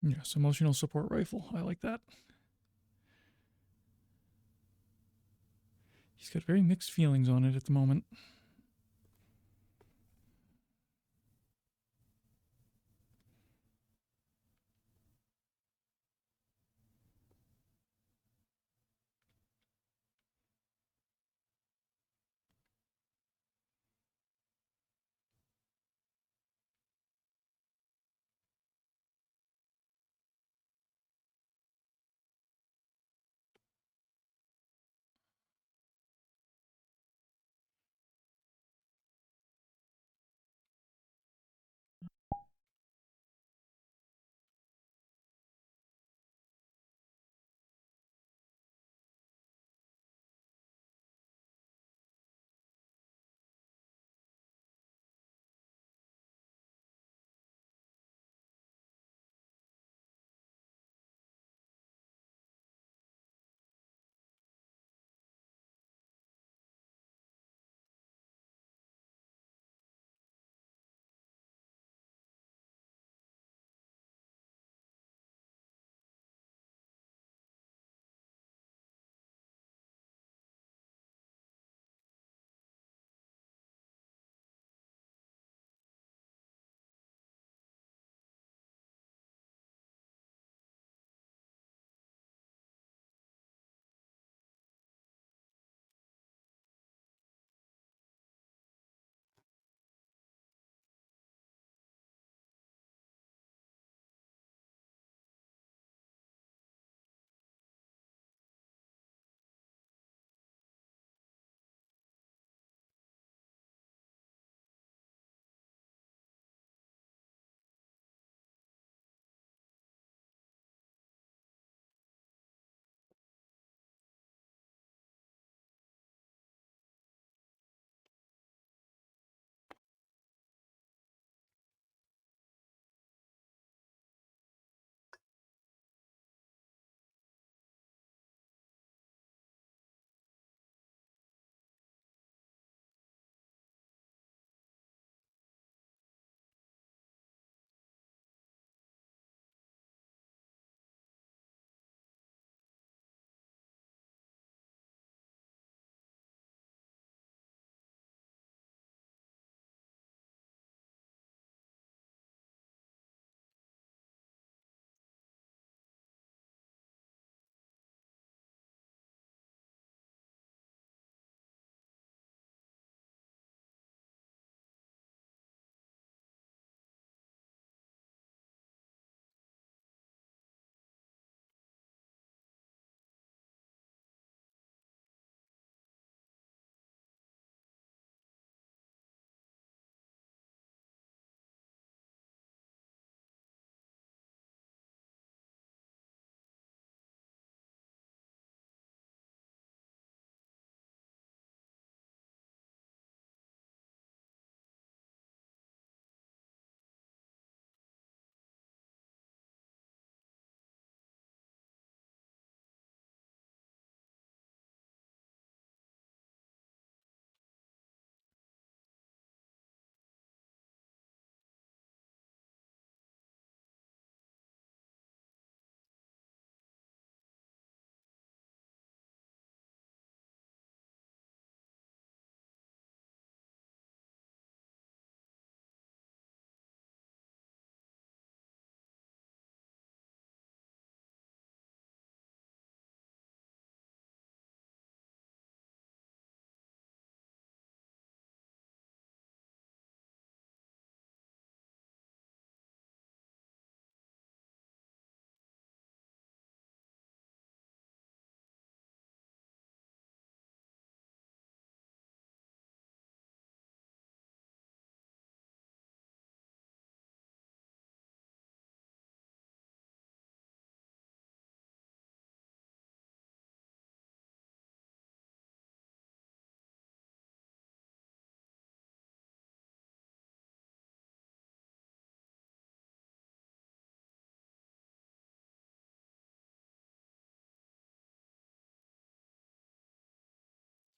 Yes, emotional support rifle. I like that. He's got very mixed feelings on it at the moment.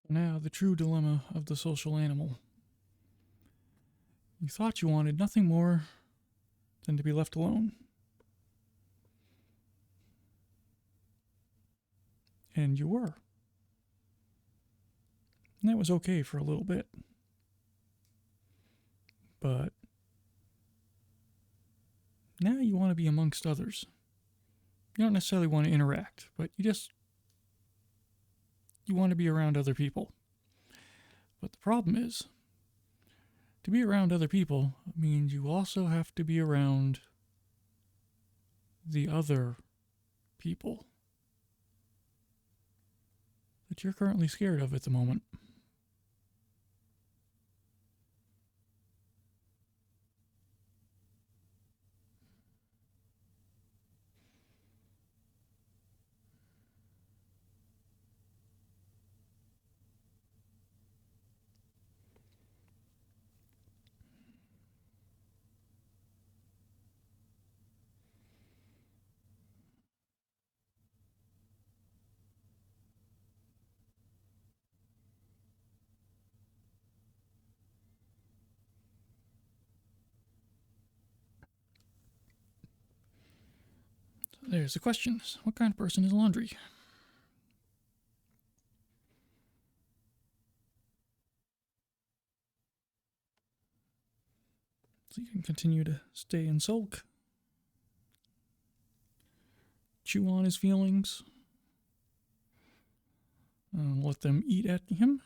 Now, the true dilemma of the social animal. You thought you wanted nothing more than to be left alone. And you were. And that was okay for a little bit. But now you want to be amongst others. You don't necessarily want to interact, but you want to be around other people. But the problem is, to be around other people means you also have to be around the other people that you're currently scared of at the moment. There's the questions. What kind of person is Landry? So you can continue to stay and sulk. Chew on his feelings. Let them eat at him.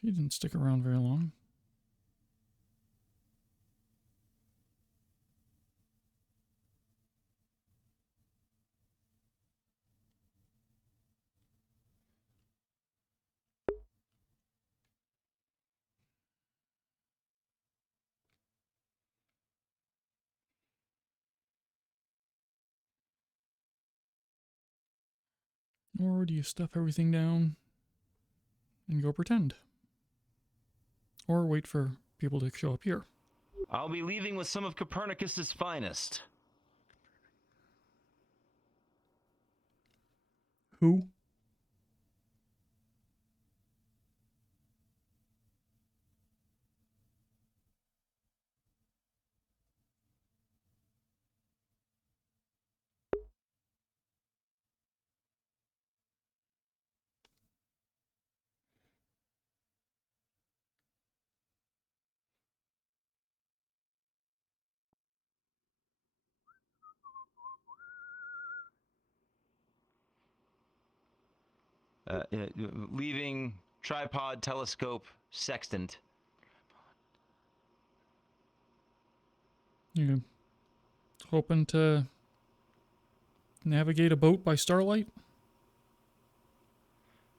He didn't stick around very long. Or do you stuff everything down and go pretend? Or wait for people to show up here? I'll be leaving with some of Copernicus's finest. Who? Leaving tripod, telescope, sextant. You hoping to navigate a boat by starlight?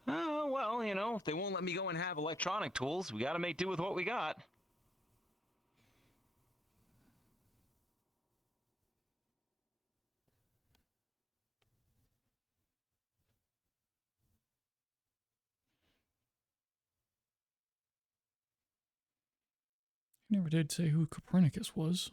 Oh, well, you know, if they won't let me go and have electronic tools, we gotta make do with what we got. He never did say who Copernicus was.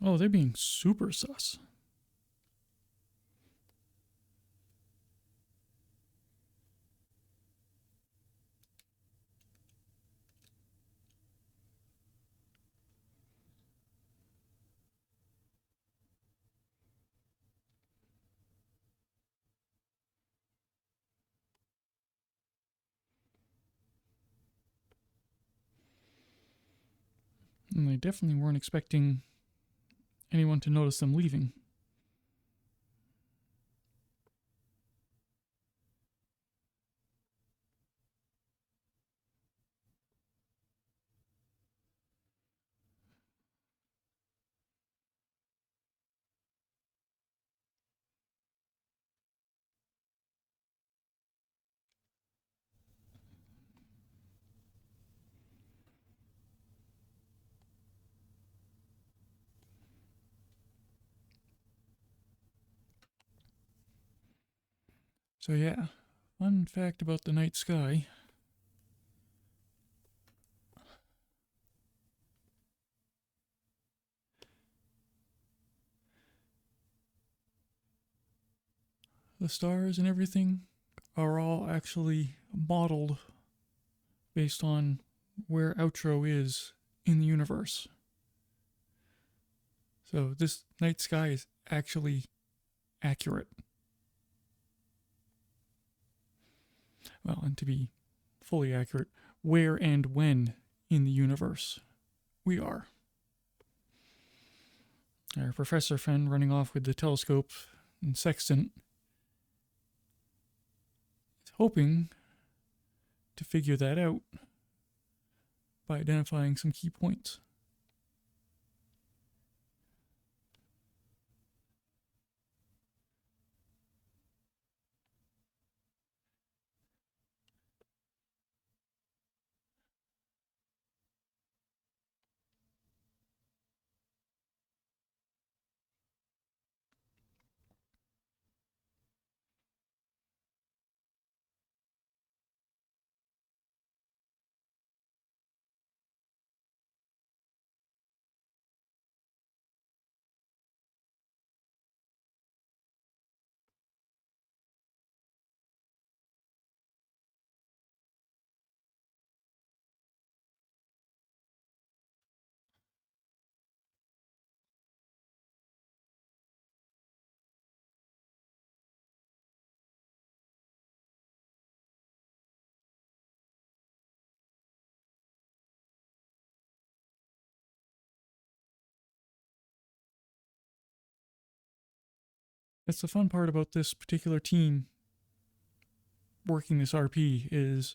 Oh, they're being super sus. And they definitely weren't expecting anyone to notice them leaving. So yeah, fun fact about the night sky. The stars and everything are all actually modeled based on where Outro is in the universe. So this night sky is actually accurate. Well, and to be fully accurate, where and when in the universe we are. Our Professor Fenn running off with the telescope and sextant is hoping to figure that out by identifying some key points. That's the fun part about this particular team working this RP is,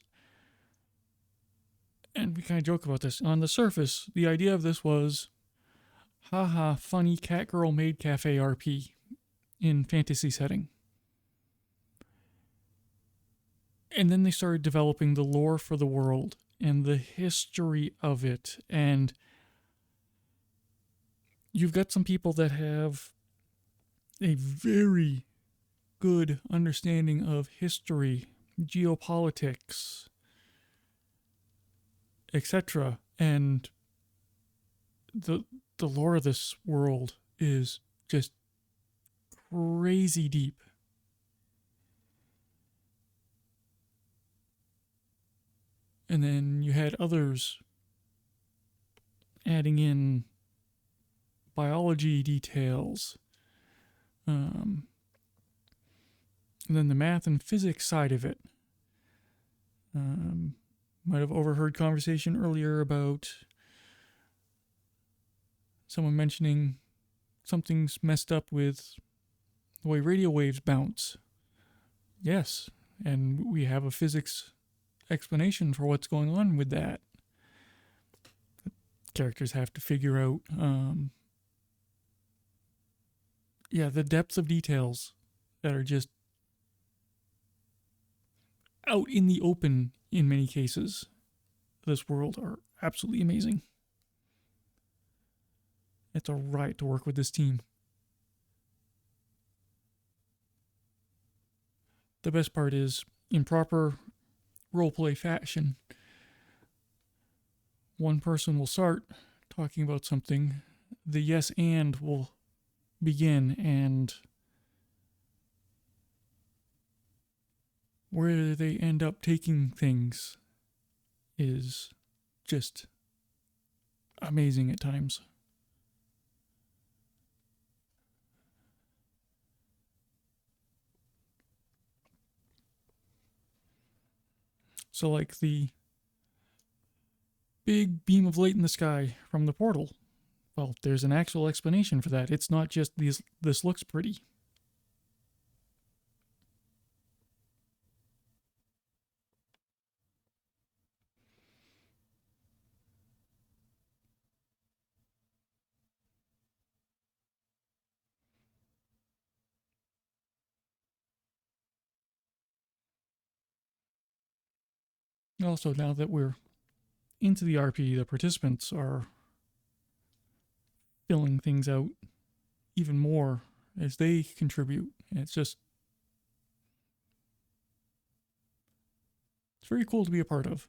and we kind of joke about this, on the surface, the idea of this was, haha, funny cat girl maid cafe RP in fantasy setting. And then they started developing the lore for the world and the history of it. And you've got some people that have a very good understanding of history, geopolitics, etc. And the lore of this world is just crazy deep. And then you had others adding in biology details, and then the math and physics side of it. Might have overheard conversation earlier about someone mentioning something's messed up with the way radio waves bounce. Yes, and we have a physics explanation for what's going on with that. Characters have to figure out, the depth of details that are just out in the open in many cases. This world are absolutely amazing. It's a riot to work with this team. The best part is, in proper roleplay fashion, one person will start talking about something, the yes and will begin, and where they end up taking things is just amazing at times. So like the big beam of light in the sky from the portal, well, there's an actual explanation for that. It's not just this looks pretty. Also, now that we're into the RP, the participants are filling things out even more as they contribute. And it's just It's very cool to be a part of.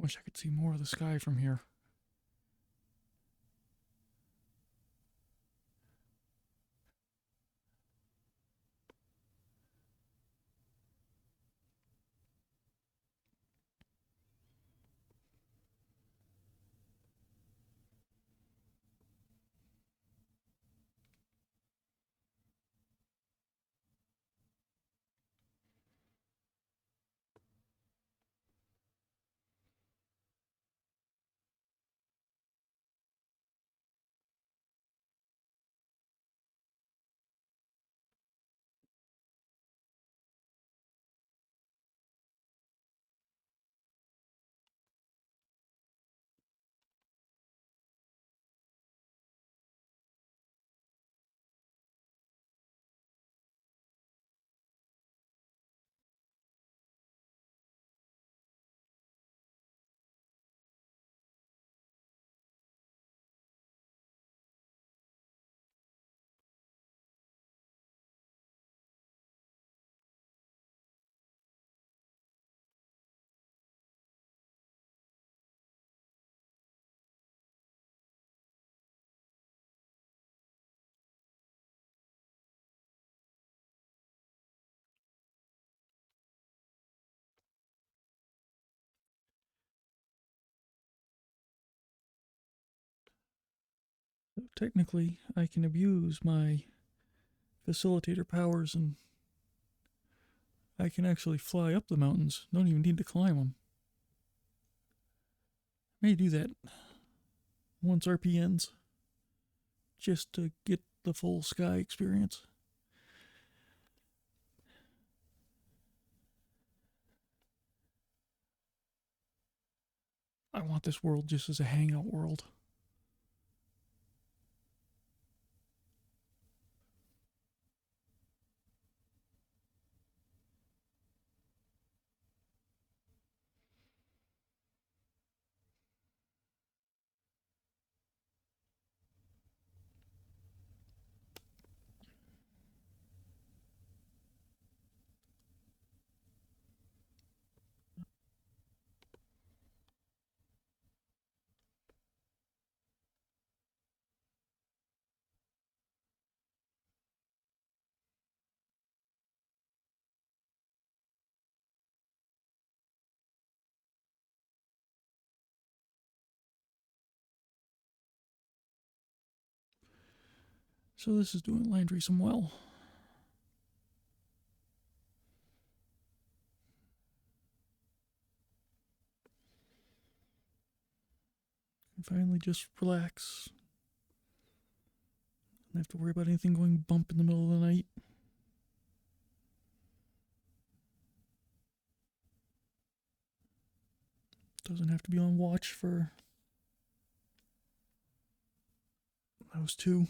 Wish I could see more of the sky from here. So technically, I can abuse my facilitator powers and I can actually fly up the mountains. Don't even need to climb them. May do that once RP ends, just to get the full sky experience. I want this world just as a hangout world. So this is doing Landry some well. And finally just relax. Don't have to worry about anything going bump in the middle of the night. Doesn't have to be on watch for those two.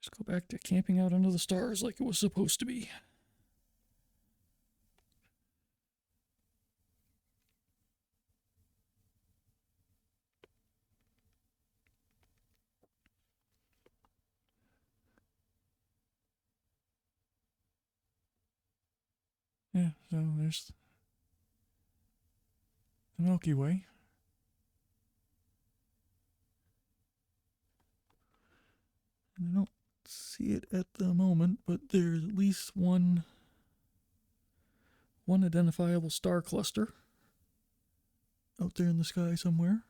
Just go back to camping out under the stars like it was supposed to be. Yeah, so there's the Milky Way. And I don't see it at the moment, but there's at least one identifiable star cluster out there in the sky somewhere.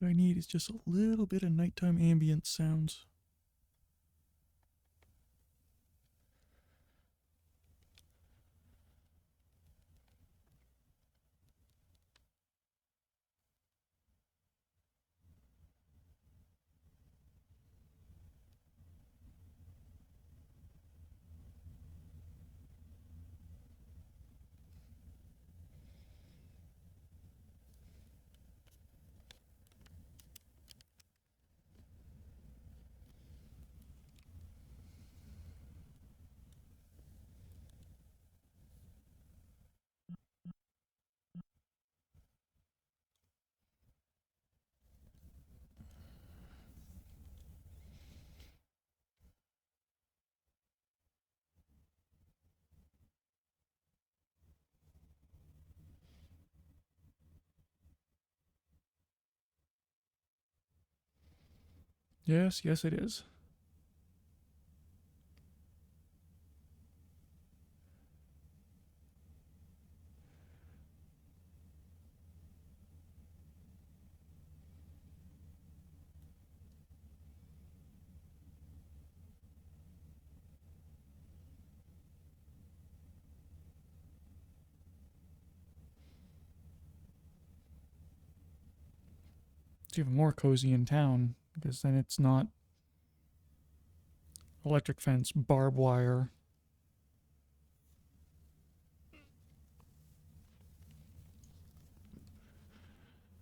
What I need is just a little bit of nighttime ambient sounds. Yes, yes it is. It's even more cozy in town because then it's not electric fence, barbed wire.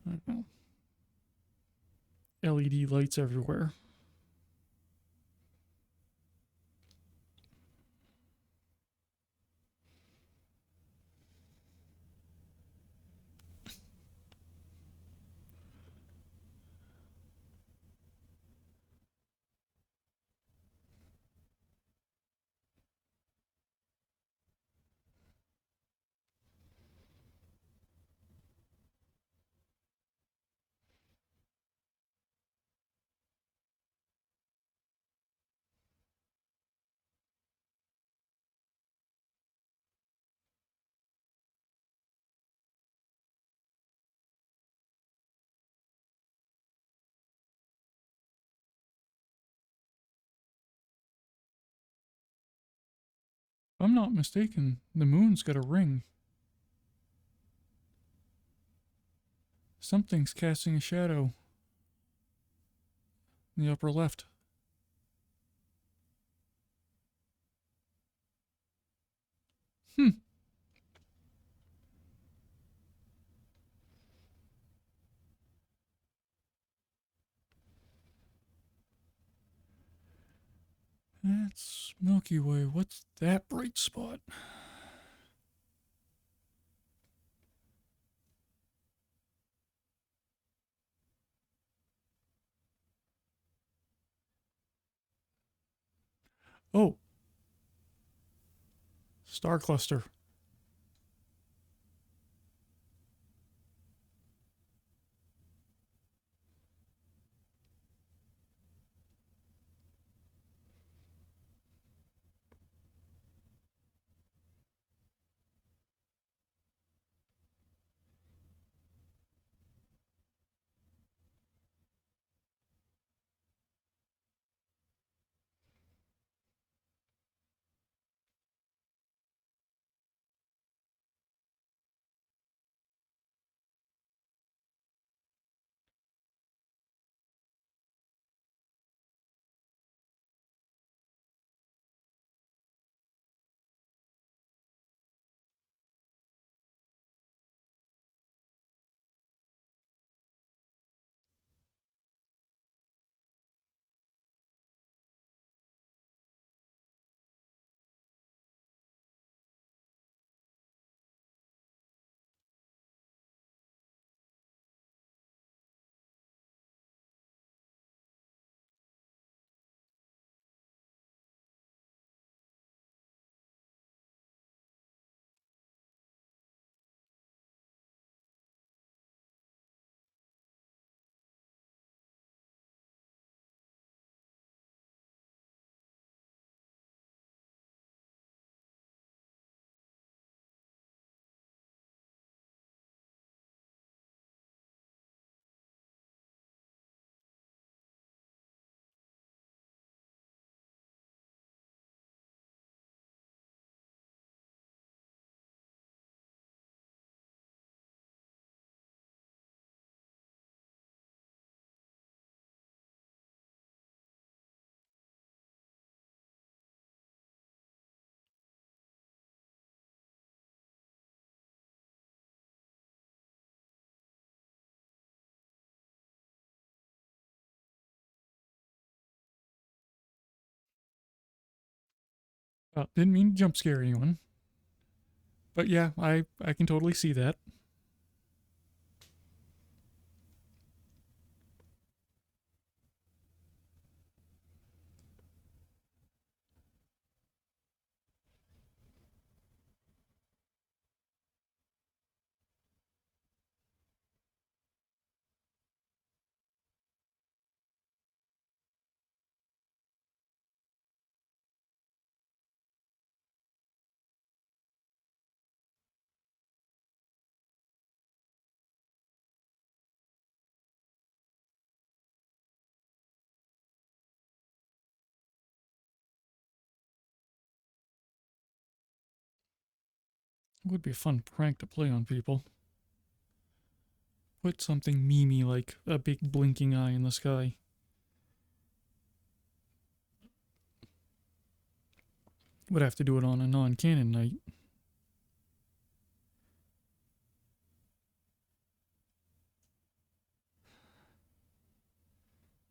I don't know. LED lights everywhere. If I'm not mistaken, the moon's got a ring. Something's casting a shadow in the upper left. That's Milky Way. What's that bright spot? Oh. Star cluster. Didn't mean to jump scare anyone. But yeah, I can totally see that. It would be a fun prank to play on people. Put something memey like a big blinking eye in the sky. Would have to do it on a non-canon night.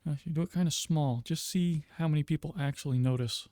If you do it kind of small, just see how many people actually notice.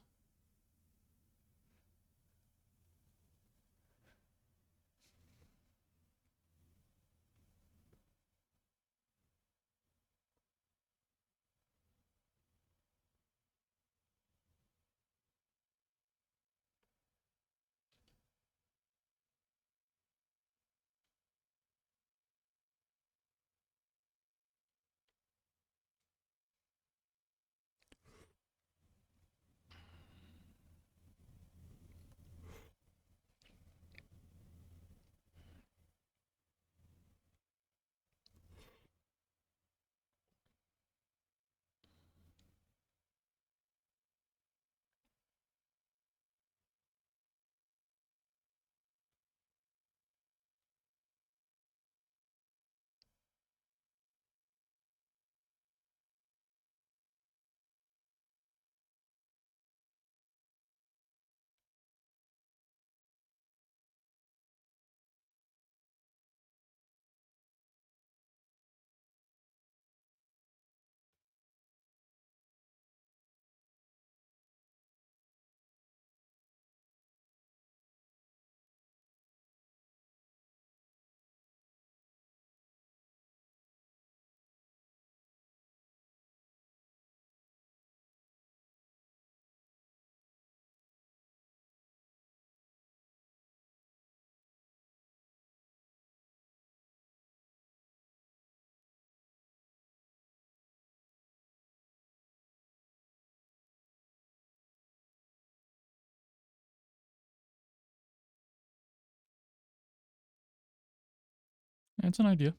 That's an idea.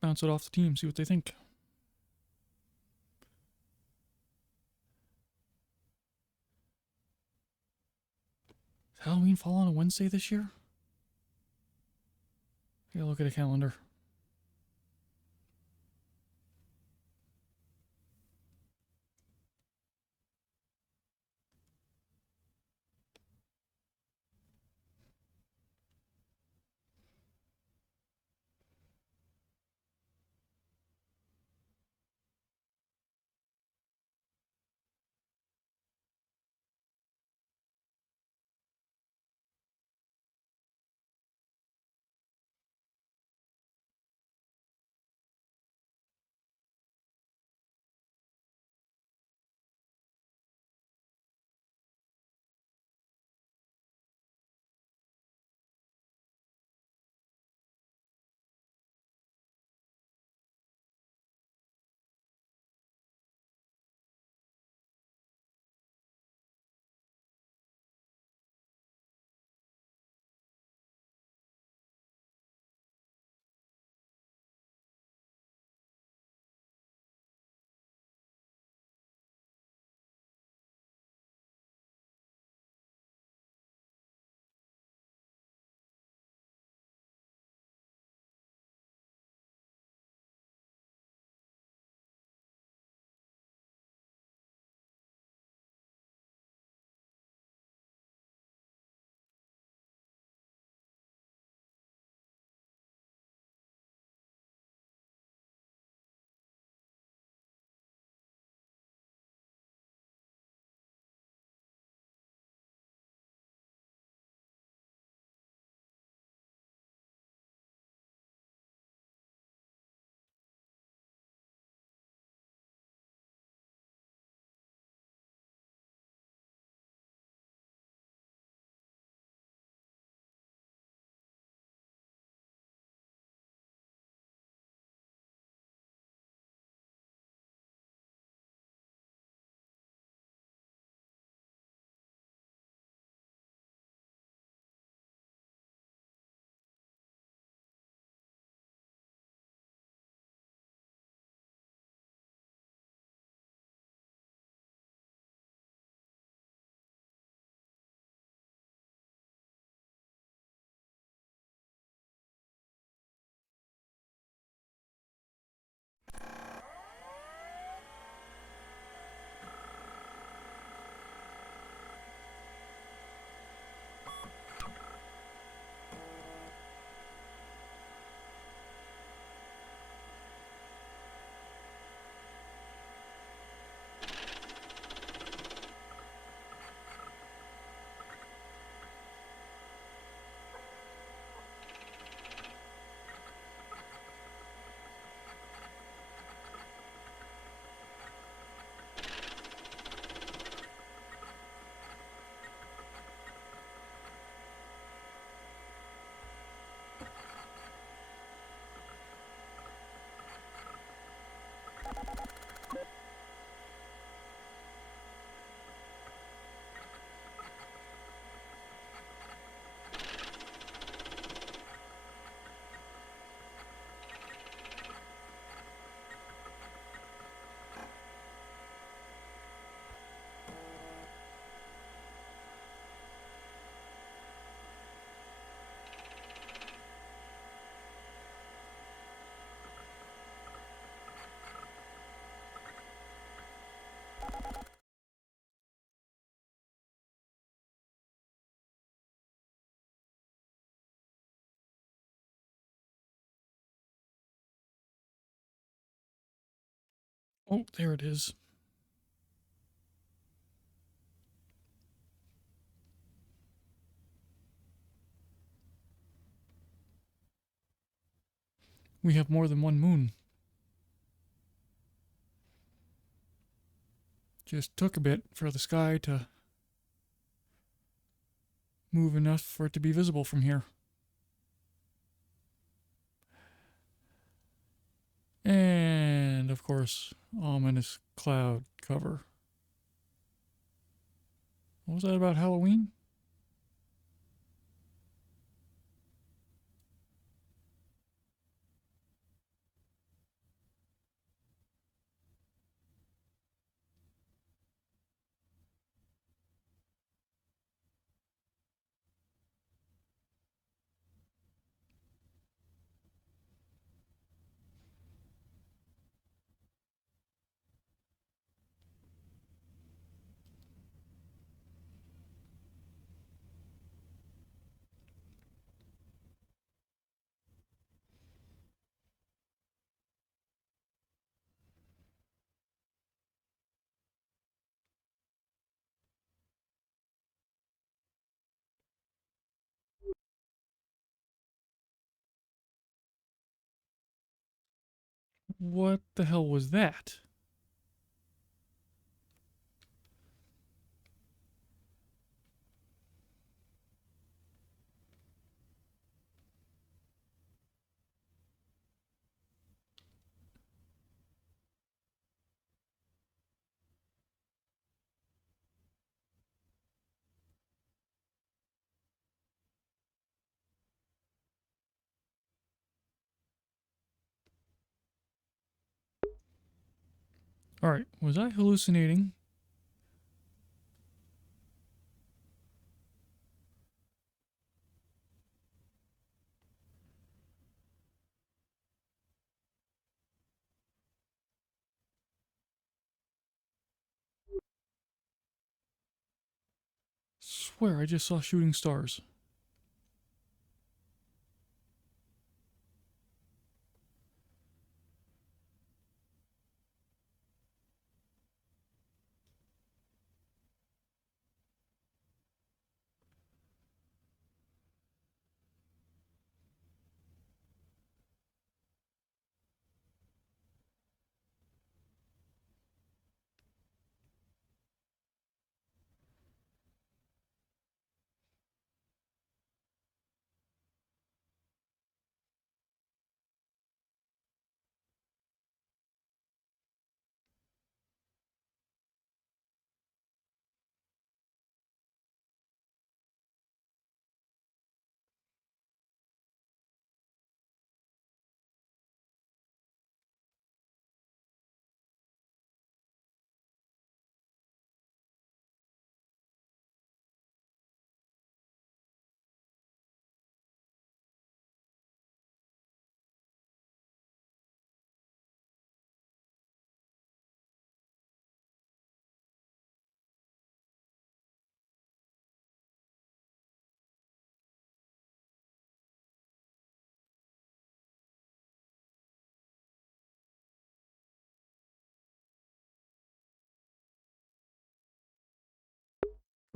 Bounce it off the team, see what they think. Does Halloween fall on a Wednesday this year? I gotta look at a calendar. Oh, there it is. We have more than one moon. Just took a bit for the sky to move enough for it to be visible from here. And, of course, ominous cloud cover. What was that about Halloween? What the hell was that? Alright, was I hallucinating? Swear I just saw shooting stars.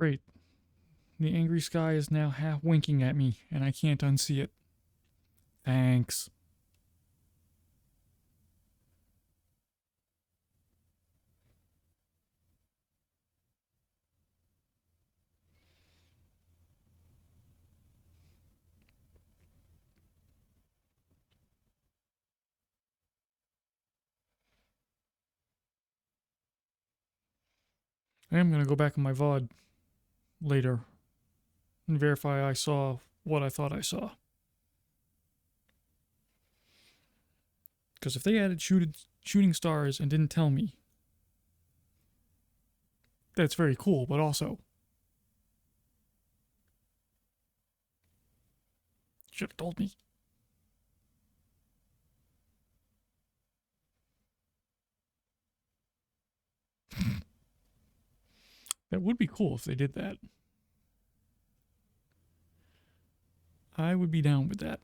Great. The angry sky is now half winking at me, and I can't unsee it. Thanks. I am going to go back in my VOD later and verify I saw what I thought I saw. Because if they added shooting stars and didn't tell me, that's very cool, but also should have told me. That would be cool if they did that. I would be down with that.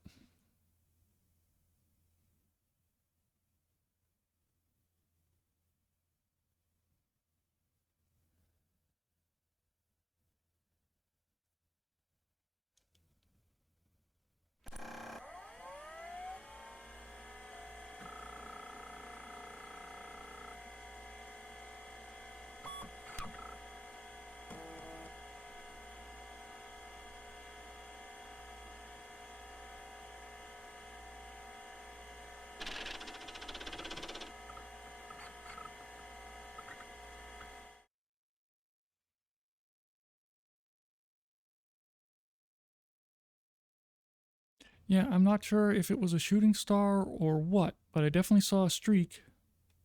Yeah, I'm not sure if it was a shooting star or what, but I definitely saw a streak.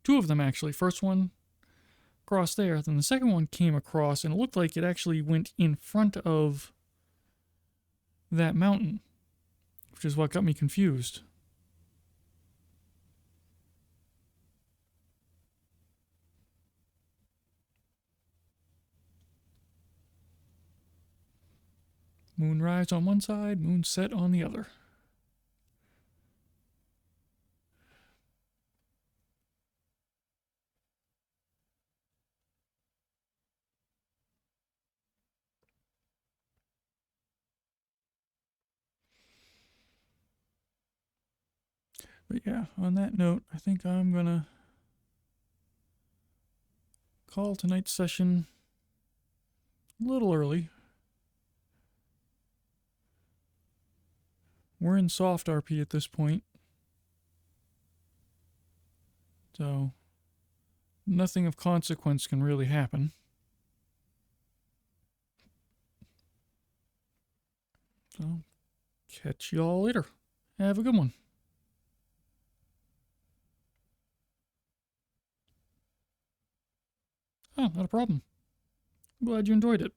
Two of them, actually. First one across there, then the second one came across, and it looked like it actually went in front of that mountain, which is what got me confused. Moonrise on one side, moonset on the other. But yeah, on that note, I think I'm gonna call tonight's session a little early. We're in soft RP at this point, so nothing of consequence can really happen. So, catch y'all later. Have a good one. Oh, not a problem. I'm glad you enjoyed it.